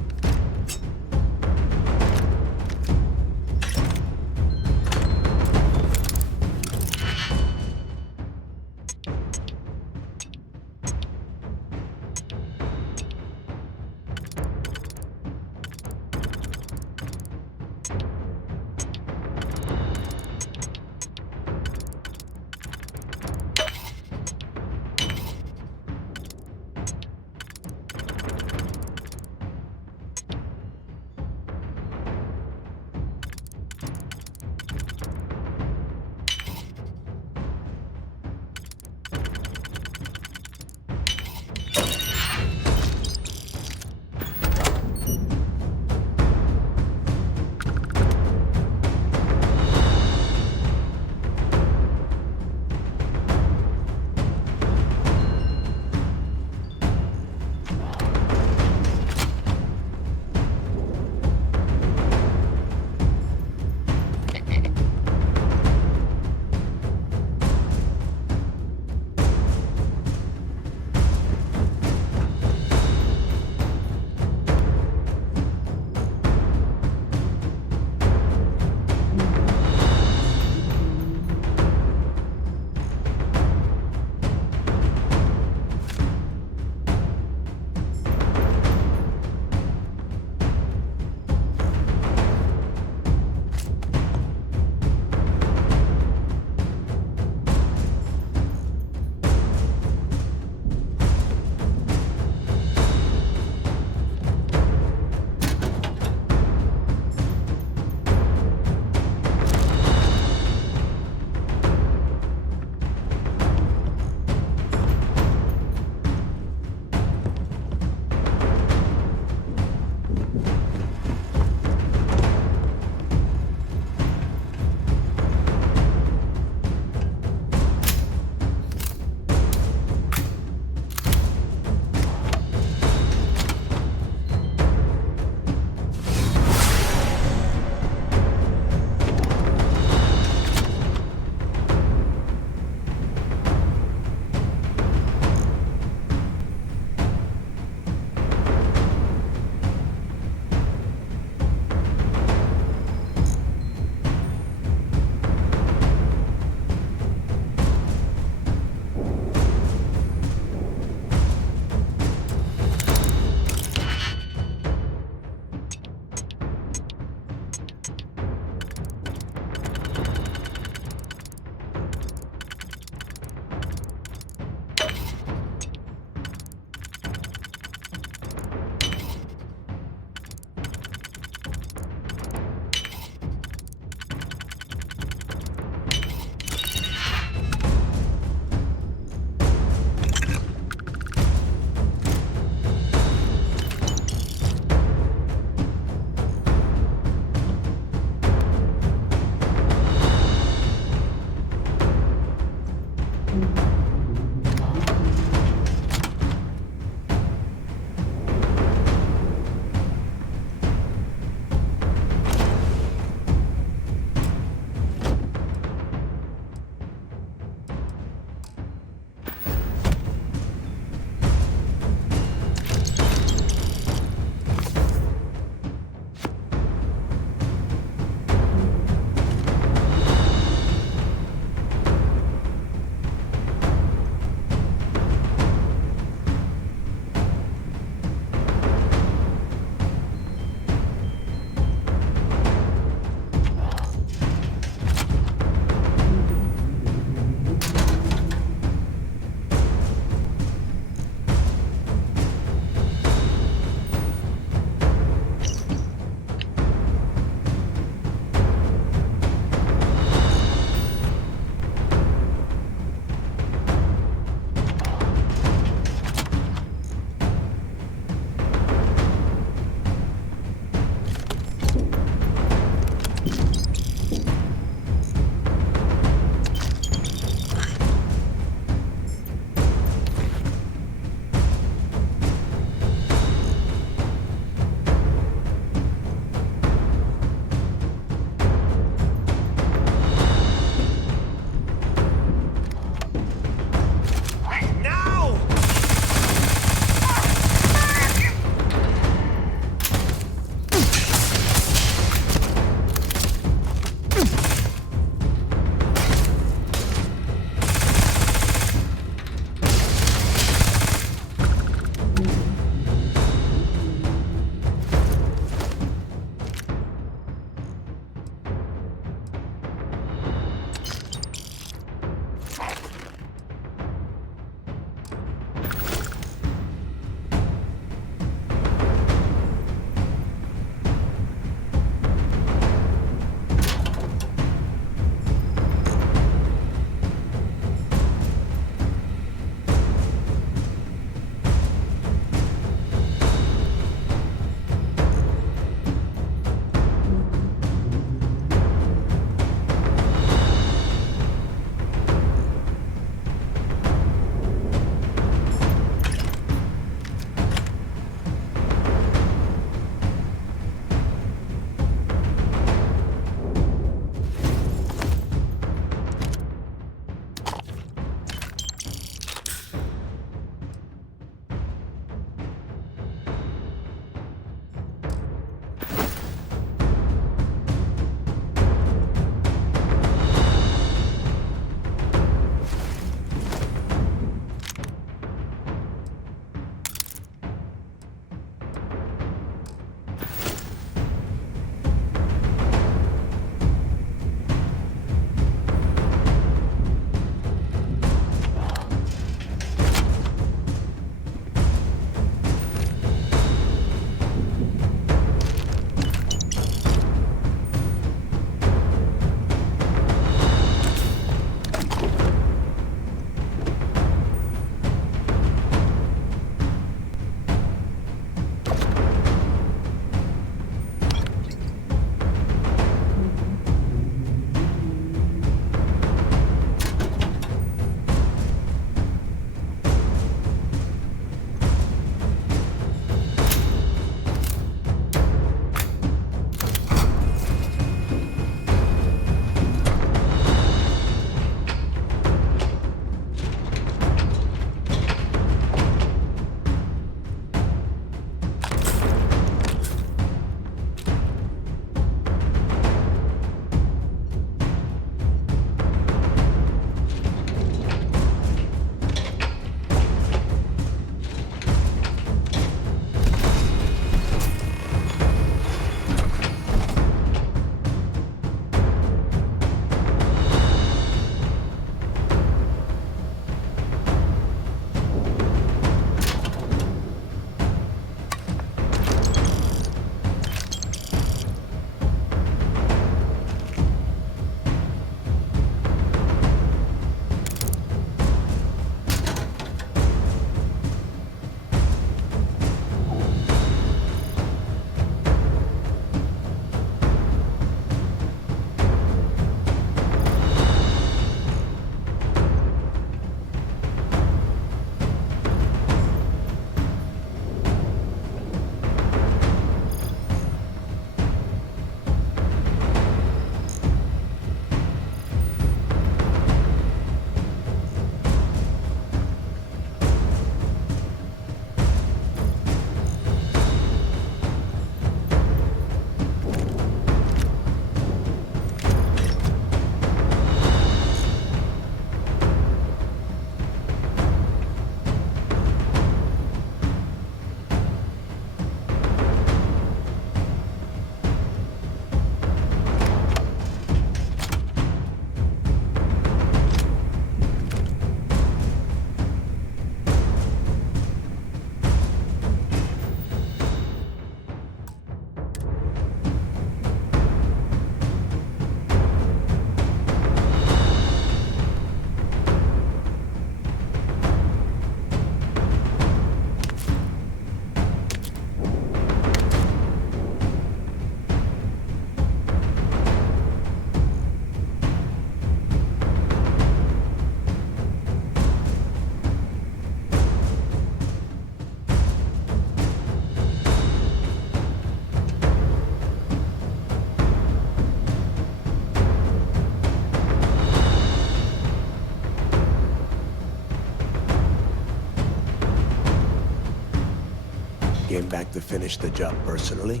came back to finish the job personally?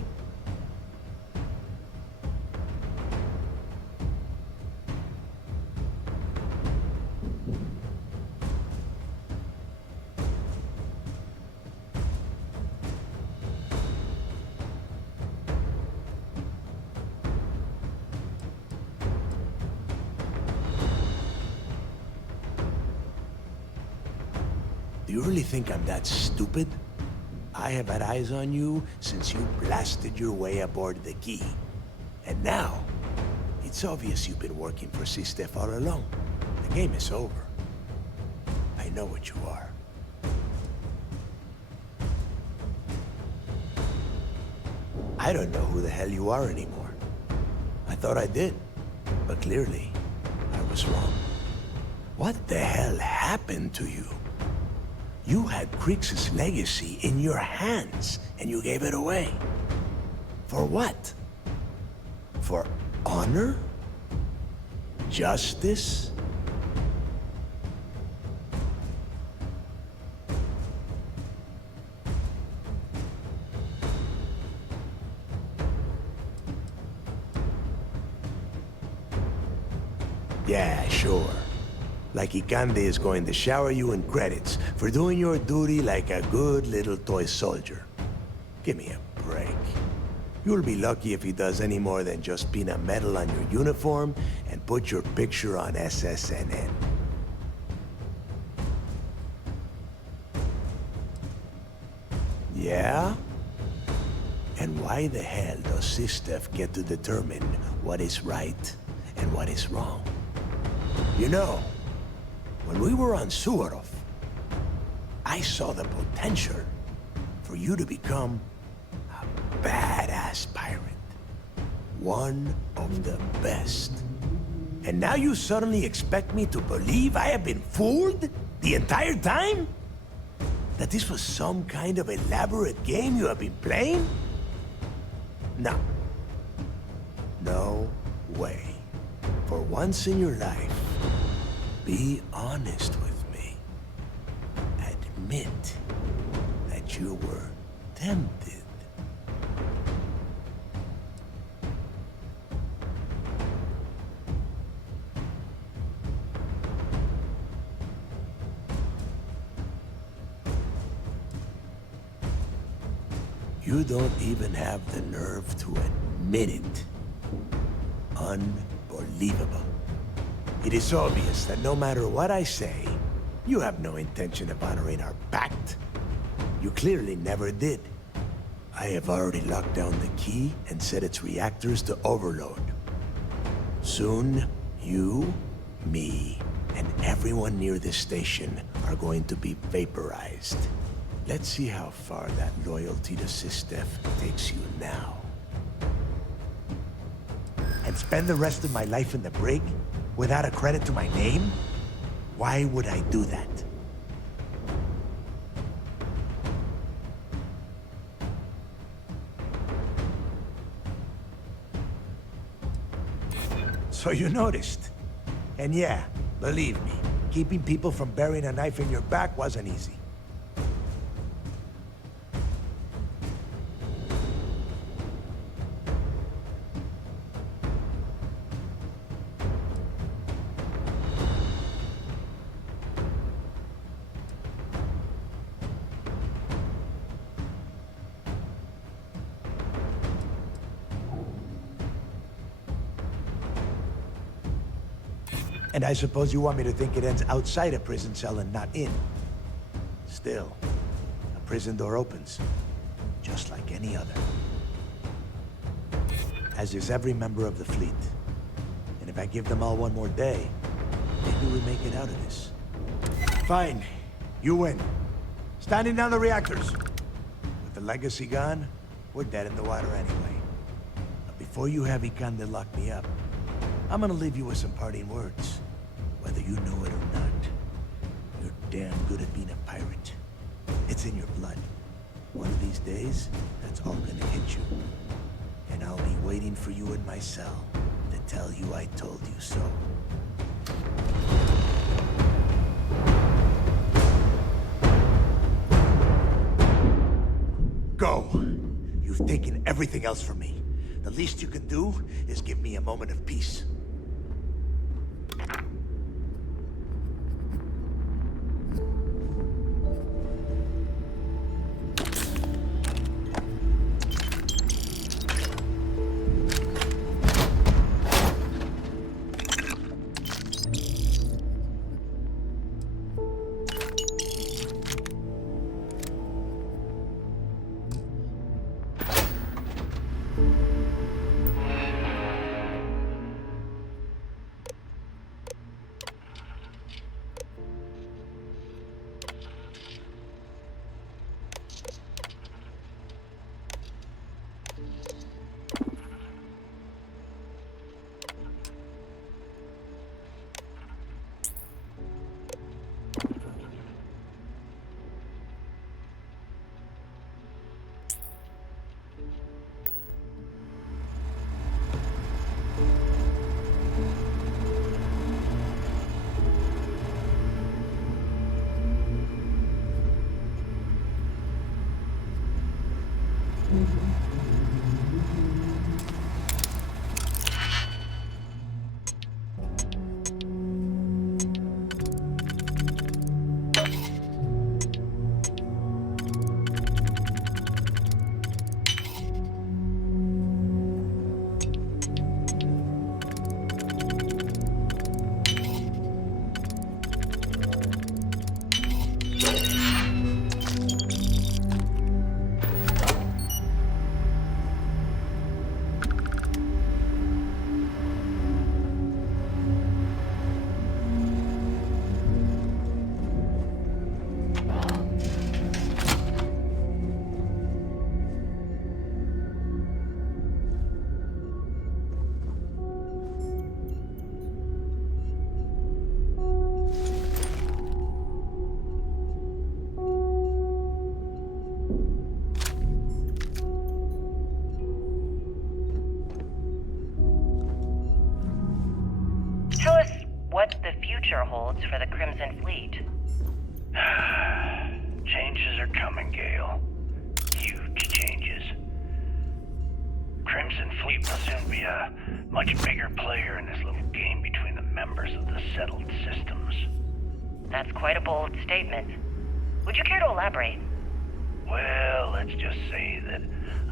Do you really think I'm that stupid? I have had eyes on you since you blasted your way aboard the Key. And now, it's obvious you've been working for Sistef all along. The game is over. I know what you are. I don't know who the hell you are anymore. I thought I did, but clearly, I was wrong. What the hell happened to you? You had Krix's legacy in your hands, and you gave it away. For what? For honor? Justice? Yeah, sure. Like Ikande is going to shower you in credits for doing your duty like a good little toy soldier. Give me a break. You'll be lucky if he does any more than just pin a medal on your uniform and put your picture on SSNN. Yeah? And why the hell does Sistef get to determine what is right and what is wrong? You know, when we were on Suarov, I saw the potential for you to become a badass pirate. One of the best. And now you suddenly expect me to believe I have been fooled the entire time? That this was some kind of elaborate game you have been playing? No. No way. For once in your life, be honest with me. Admit that you were tempted. You don't even have the nerve to admit it. Unbelievable. It is obvious that no matter what I say, you have no intention of honoring our pact. You clearly never did. I have already locked down the key and set its reactors to overload. Soon, you, me, and everyone near this station are going to be vaporized. Let's see how far that loyalty to Sistef takes you now. And spend the rest of my life in the brig without a credit to my name? Why would I do that? So you noticed. And yeah, believe me, keeping people from burying a knife in your back wasn't easy. And I suppose you want me to think it ends outside a prison cell and not in. Still, a prison door opens, just like any other. As is every member of the fleet. And if I give them all one more day, maybe we make it out of this. Fine. You win. Standing down the reactors. With the legacy gone, we're dead in the water anyway. But before you have Ikande lock me up, I'm gonna leave you with some parting words. Whether you know it or not, you're damn good at being a pirate. It's in your blood. One of these days, that's all gonna hit you. And I'll be waiting for you in my cell to tell you I told you so. Go! You've taken everything else from me. The least you can do is give me a moment of peace. Tell us what the future holds for the Crimson Fleet. Changes are coming, Gale. Huge changes. Crimson Fleet will soon be a much bigger player in this little game between the members of the settled systems. That's quite a bold statement. Would you care to elaborate? Well, let's just say that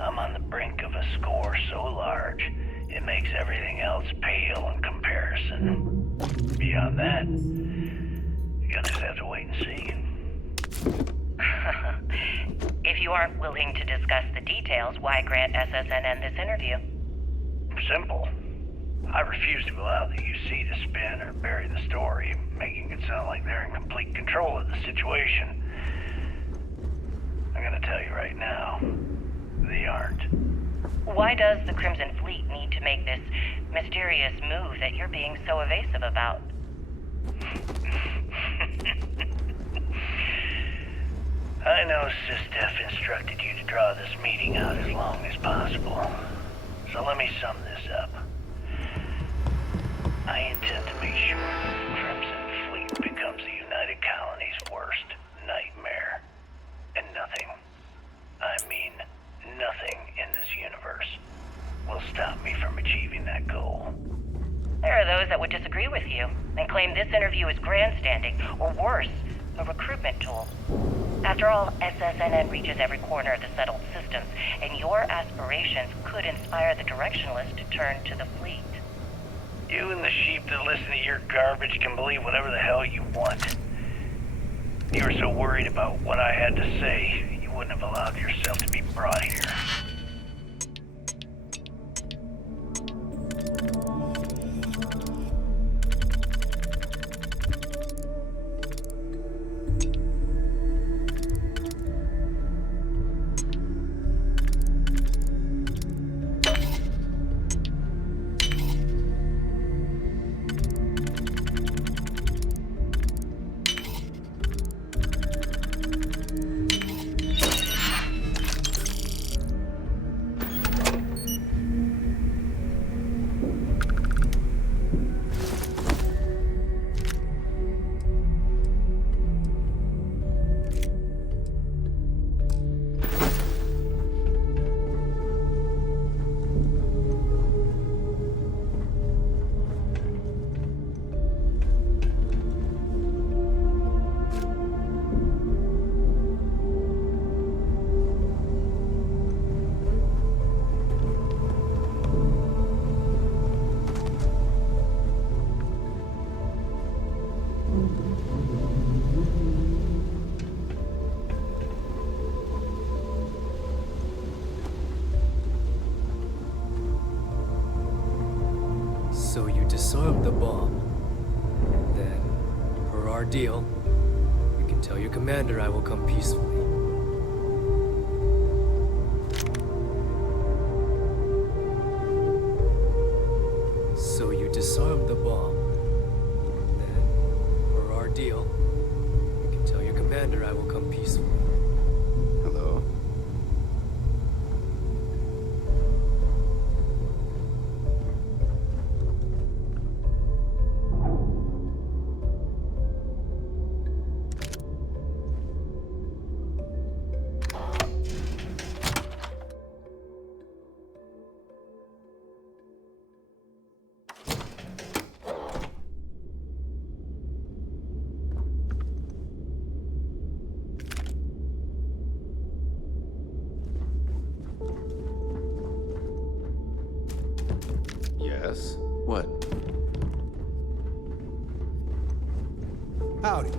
I'm on the brink of a score so large, it makes everything else pale in comparison. Beyond that, you'll just have to wait and see. If you aren't willing to discuss the details, why grant SSNN this interview? Simple. I refuse to allow the UC to spin or bury the story, making it sound like they're in complete control of the situation. I'm gonna tell you right now, they aren't. Why does the Crimson Fleet need to make this mysterious move that you're being so evasive about? I know SysDef instructed you to draw this meeting out as long as possible. So let me sum this up. I intend to make sure the Crimson Fleet becomes the United Colony's worst nightmare. And nothing, I mean nothing in this universe, will stop me from achieving that goal. There are those that would disagree with you and claim this interview is grandstanding, or worse, a recruitment tool. After all, SSNN reaches every corner of the settled systems, and your aspirations could inspire the Directionalists to turn to the fleet. You and the sheep that listen to your garbage can believe whatever the hell you want. You were so worried about what I had to say, you wouldn't have allowed yourself to be brought here. So you disarmed the bomb. Then, per our deal, you can tell your commander I will come peacefully. So you disarmed the bomb. Then, per our deal, you can tell your commander I will come peacefully. Hello? Yes? What? Howdy.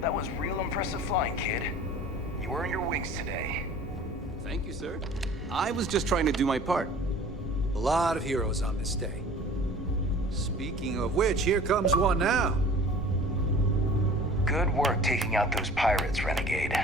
That was real impressive flying, kid. You earned your wings today. Thank you, sir. I was just trying to do my part. A lot of heroes on this day. Speaking of which, here comes one now. Good work taking out those pirates, Renegade.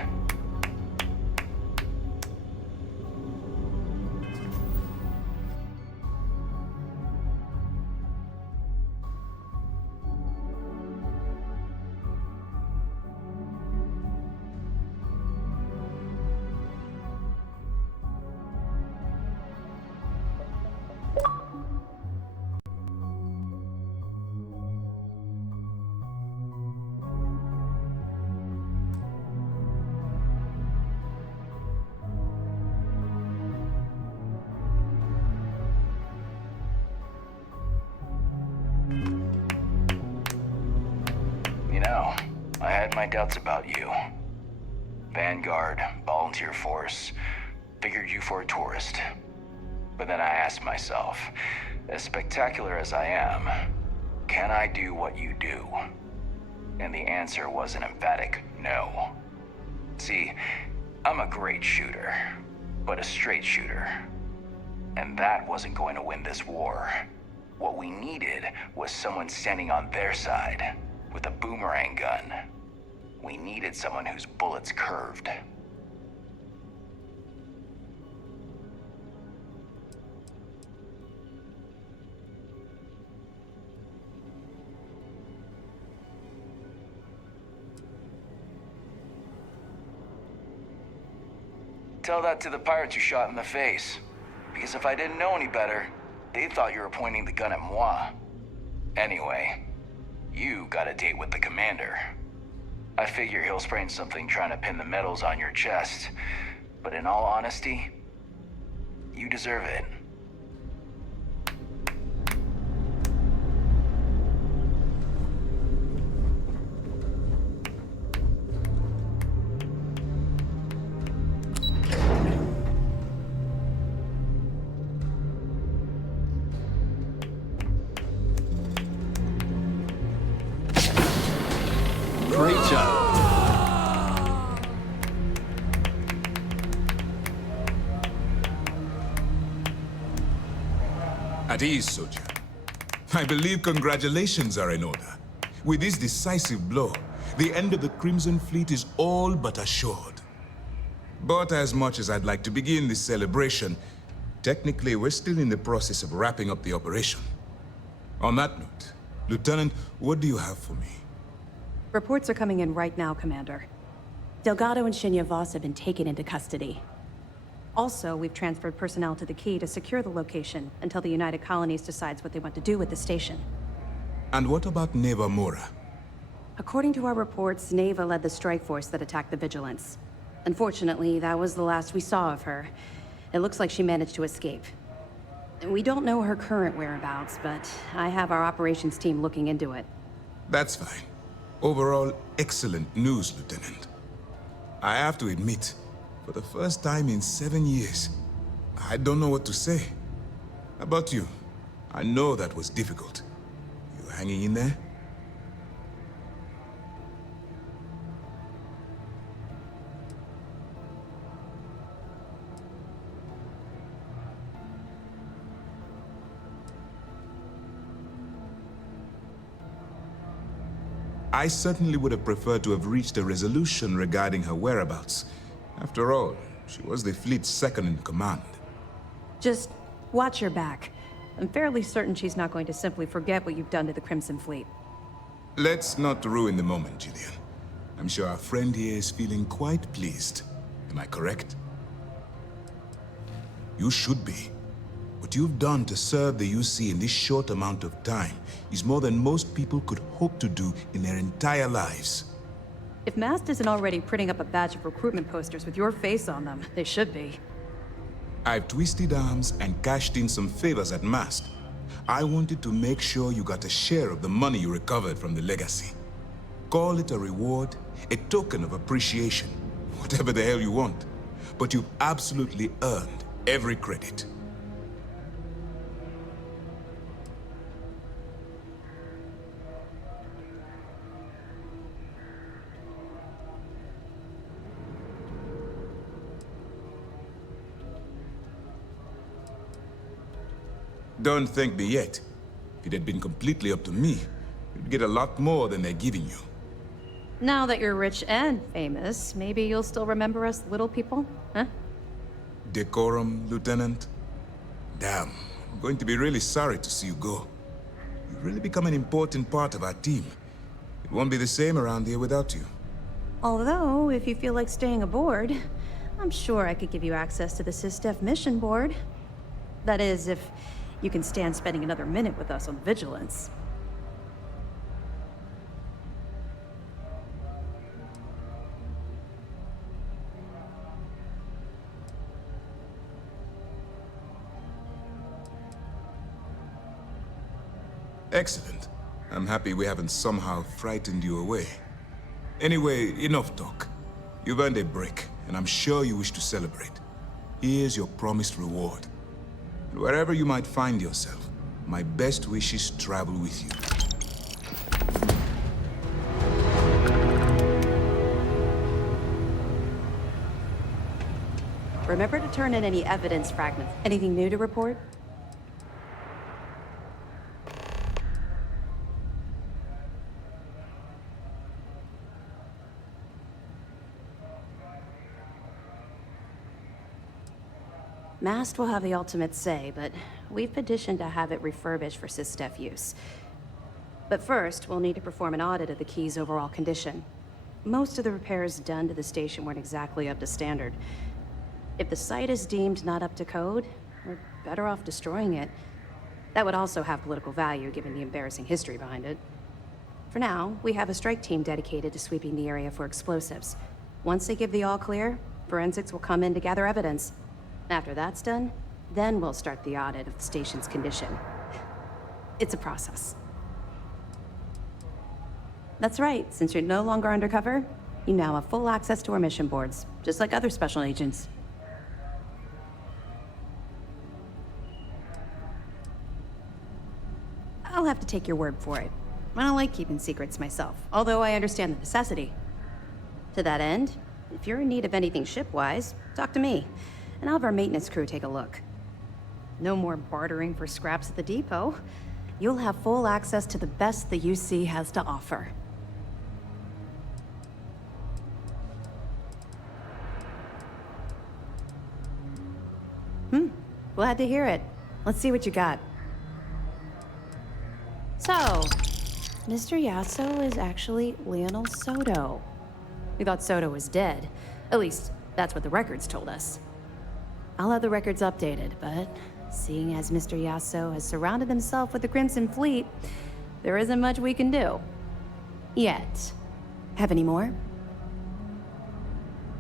You know, I had my doubts about you. Vanguard, volunteer force, figured you for a tourist. But then I asked myself, as spectacular as I am, can I do what you do? And the answer was an emphatic no. See, I'm a great shooter, but a straight shooter. And that wasn't going to win this war. What we needed was someone standing on their side, with a boomerang gun. We needed someone whose bullets curved. Tell that to the pirates you shot in the face. Because if I didn't know any better, they thought you were pointing the gun at moi. Anyway, you got a date with the commander. I figure he'll sprain something trying to pin the medals on your chest. But in all honesty, you deserve it. Great job. At ease, soldier. I believe congratulations are in order. With this decisive blow, the end of the Crimson Fleet is all but assured. But as much as I'd like to begin this celebration, technically we're still in the process of wrapping up the operation. On that note, Lieutenant, what do you have for me? Reports are coming in right now, Commander. Delgado and Shinya Voss have been taken into custody. Also, we've transferred personnel to the Key to secure the location until the United Colonies decides what they want to do with the station. And what about Neva Mora? According to our reports, Neva led the strike force that attacked the Vigilance. Unfortunately, that was the last we saw of her. It looks like she managed to escape. We don't know her current whereabouts, but I have our operations team looking into it. That's fine. Overall, excellent news, Lieutenant. I have to admit, for the first time in 7 years, I don't know what to say. How about you? I know that was difficult. You hanging in there? I certainly would have preferred to have reached a resolution regarding her whereabouts. After all, she was the fleet's second in command. Just watch your back. I'm fairly certain she's not going to simply forget what you've done to the Crimson Fleet. Let's not ruin the moment, Gillian. I'm sure our friend here is feeling quite pleased. Am I correct? You should be. What you've done to serve the UC in this short amount of time is more than most people could hope to do in their entire lives. If Mast isn't already printing up a batch of recruitment posters with your face on them, they should be. I've twisted arms and cashed in some favors at Mast. I wanted to make sure you got a share of the money you recovered from the legacy. Call it a reward, a token of appreciation, whatever the hell you want. But you've absolutely earned every credit. Don't thank me yet. If it had been completely up to me, you'd get a lot more than they're giving you. Now that you're rich and famous, maybe you'll still remember us little people, huh? Decorum, Lieutenant? Damn, I'm going to be really sorry to see you go. You've really become an important part of our team. It won't be the same around here without you. Although, if you feel like staying aboard, I'm sure I could give you access to the SysDef mission board. That is, if you can stand spending another minute with us on Vigilance. Excellent. I'm happy we haven't somehow frightened you away. Anyway, enough talk. You've earned a break, and I'm sure you wish to celebrate. Here's your promised reward. And wherever you might find yourself, my best wishes travel with you. Remember to turn in any evidence fragments. Anything new to report? Mast will have the ultimate say, but we've petitioned to have it refurbished for SysDef use. But first, we'll need to perform an audit of the key's overall condition. Most of the repairs done to the station weren't exactly up to standard. If the site is deemed not up to code, we're better off destroying it. That would also have political value, given the embarrassing history behind it. For now, we have a strike team dedicated to sweeping the area for explosives. Once they give the all clear, forensics will come in to gather evidence. After that's done, then we'll start the audit of the station's condition. It's a process. That's right, since you're no longer undercover, you now have full access to our mission boards, just like other special agents. I'll have to take your word for it. I don't like keeping secrets myself, although I understand the necessity. To that end, if you're in need of anything ship-wise, talk to me, and I'll have our maintenance crew take a look. No more bartering for scraps at the depot. You'll have full access to the best the UC has to offer. Glad to hear it. Let's see what you got. So, Mr. Yasso is actually Lionel Soto. We thought Soto was dead. At least, that's what the records told us. I'll have the records updated, but seeing as Mr. Yasso has surrounded himself with the Crimson Fleet, there isn't much we can do. Yet. Have any more?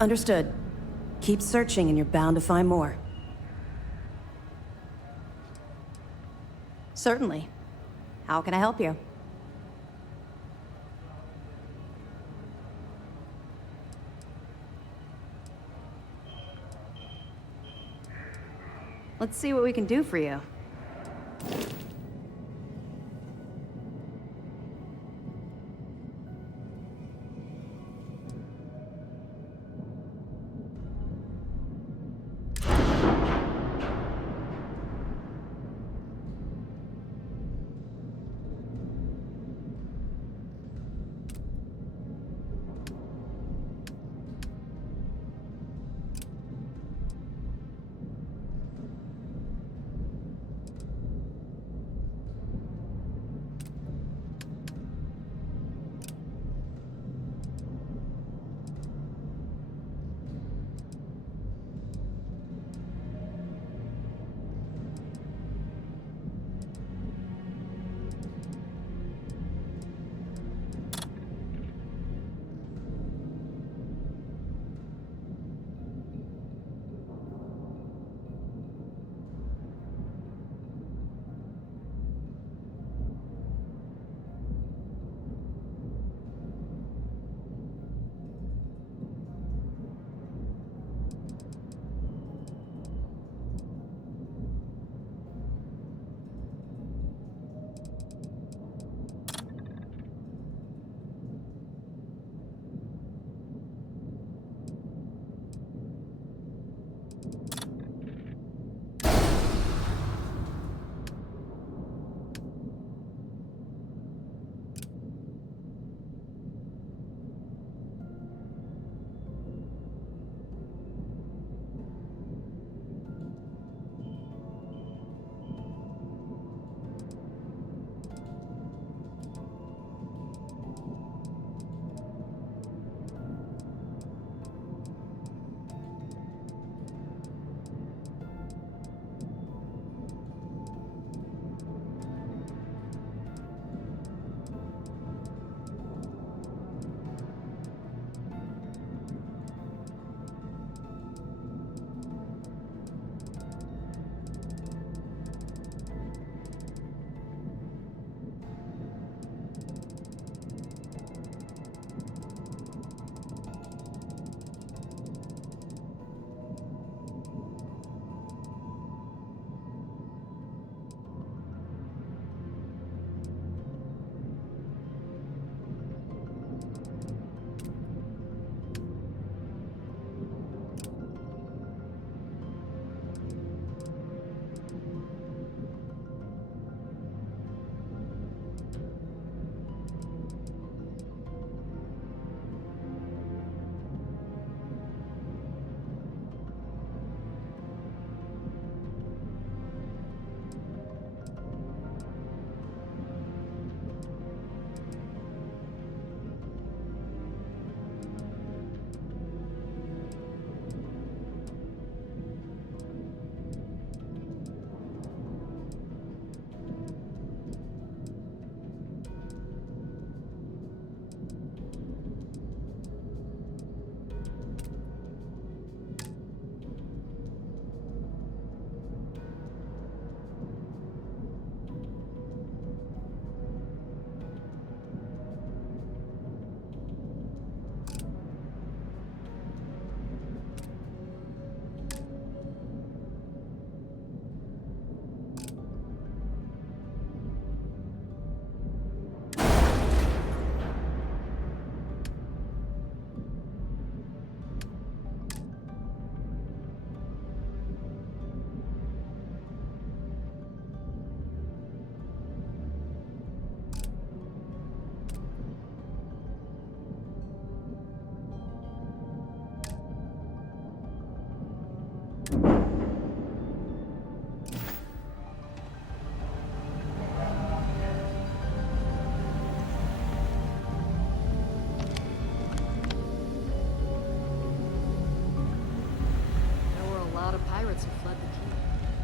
Understood. Keep searching and you're bound to find more. Certainly. How can I help you? Let's see what we can do for you.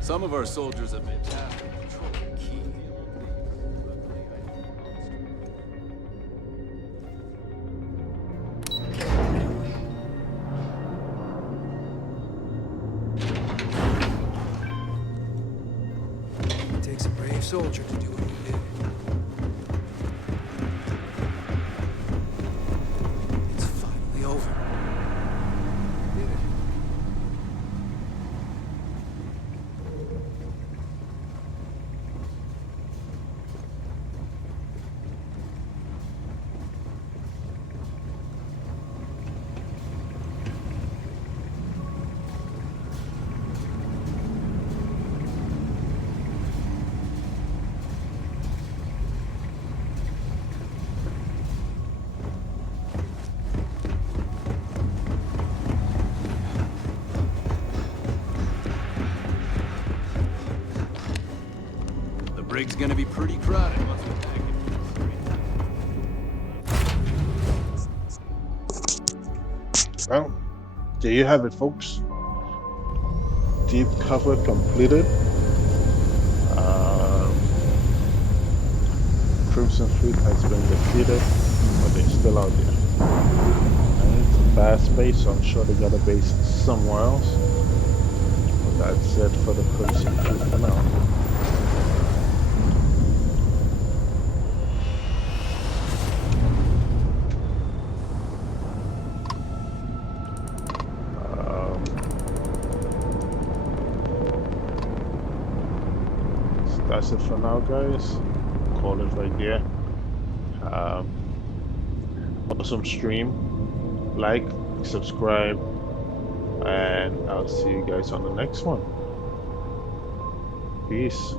Some of our soldiers have been tasked with patrolling Key. It takes a brave soldier to do what you did. It's finally over. You did it. The brig's gonna be pretty crowded once we pack it. Well, there you have it, folks. Deep cover completed. Crimson Fleet has been defeated, but they're still out there. And it's a fast base, so I'm sure they got a base somewhere else. But that's it for the Crimson Fleet for now. That's it for now, guys. Call it right there. Awesome stream. Like, subscribe, and I'll see you guys on the next one. Peace.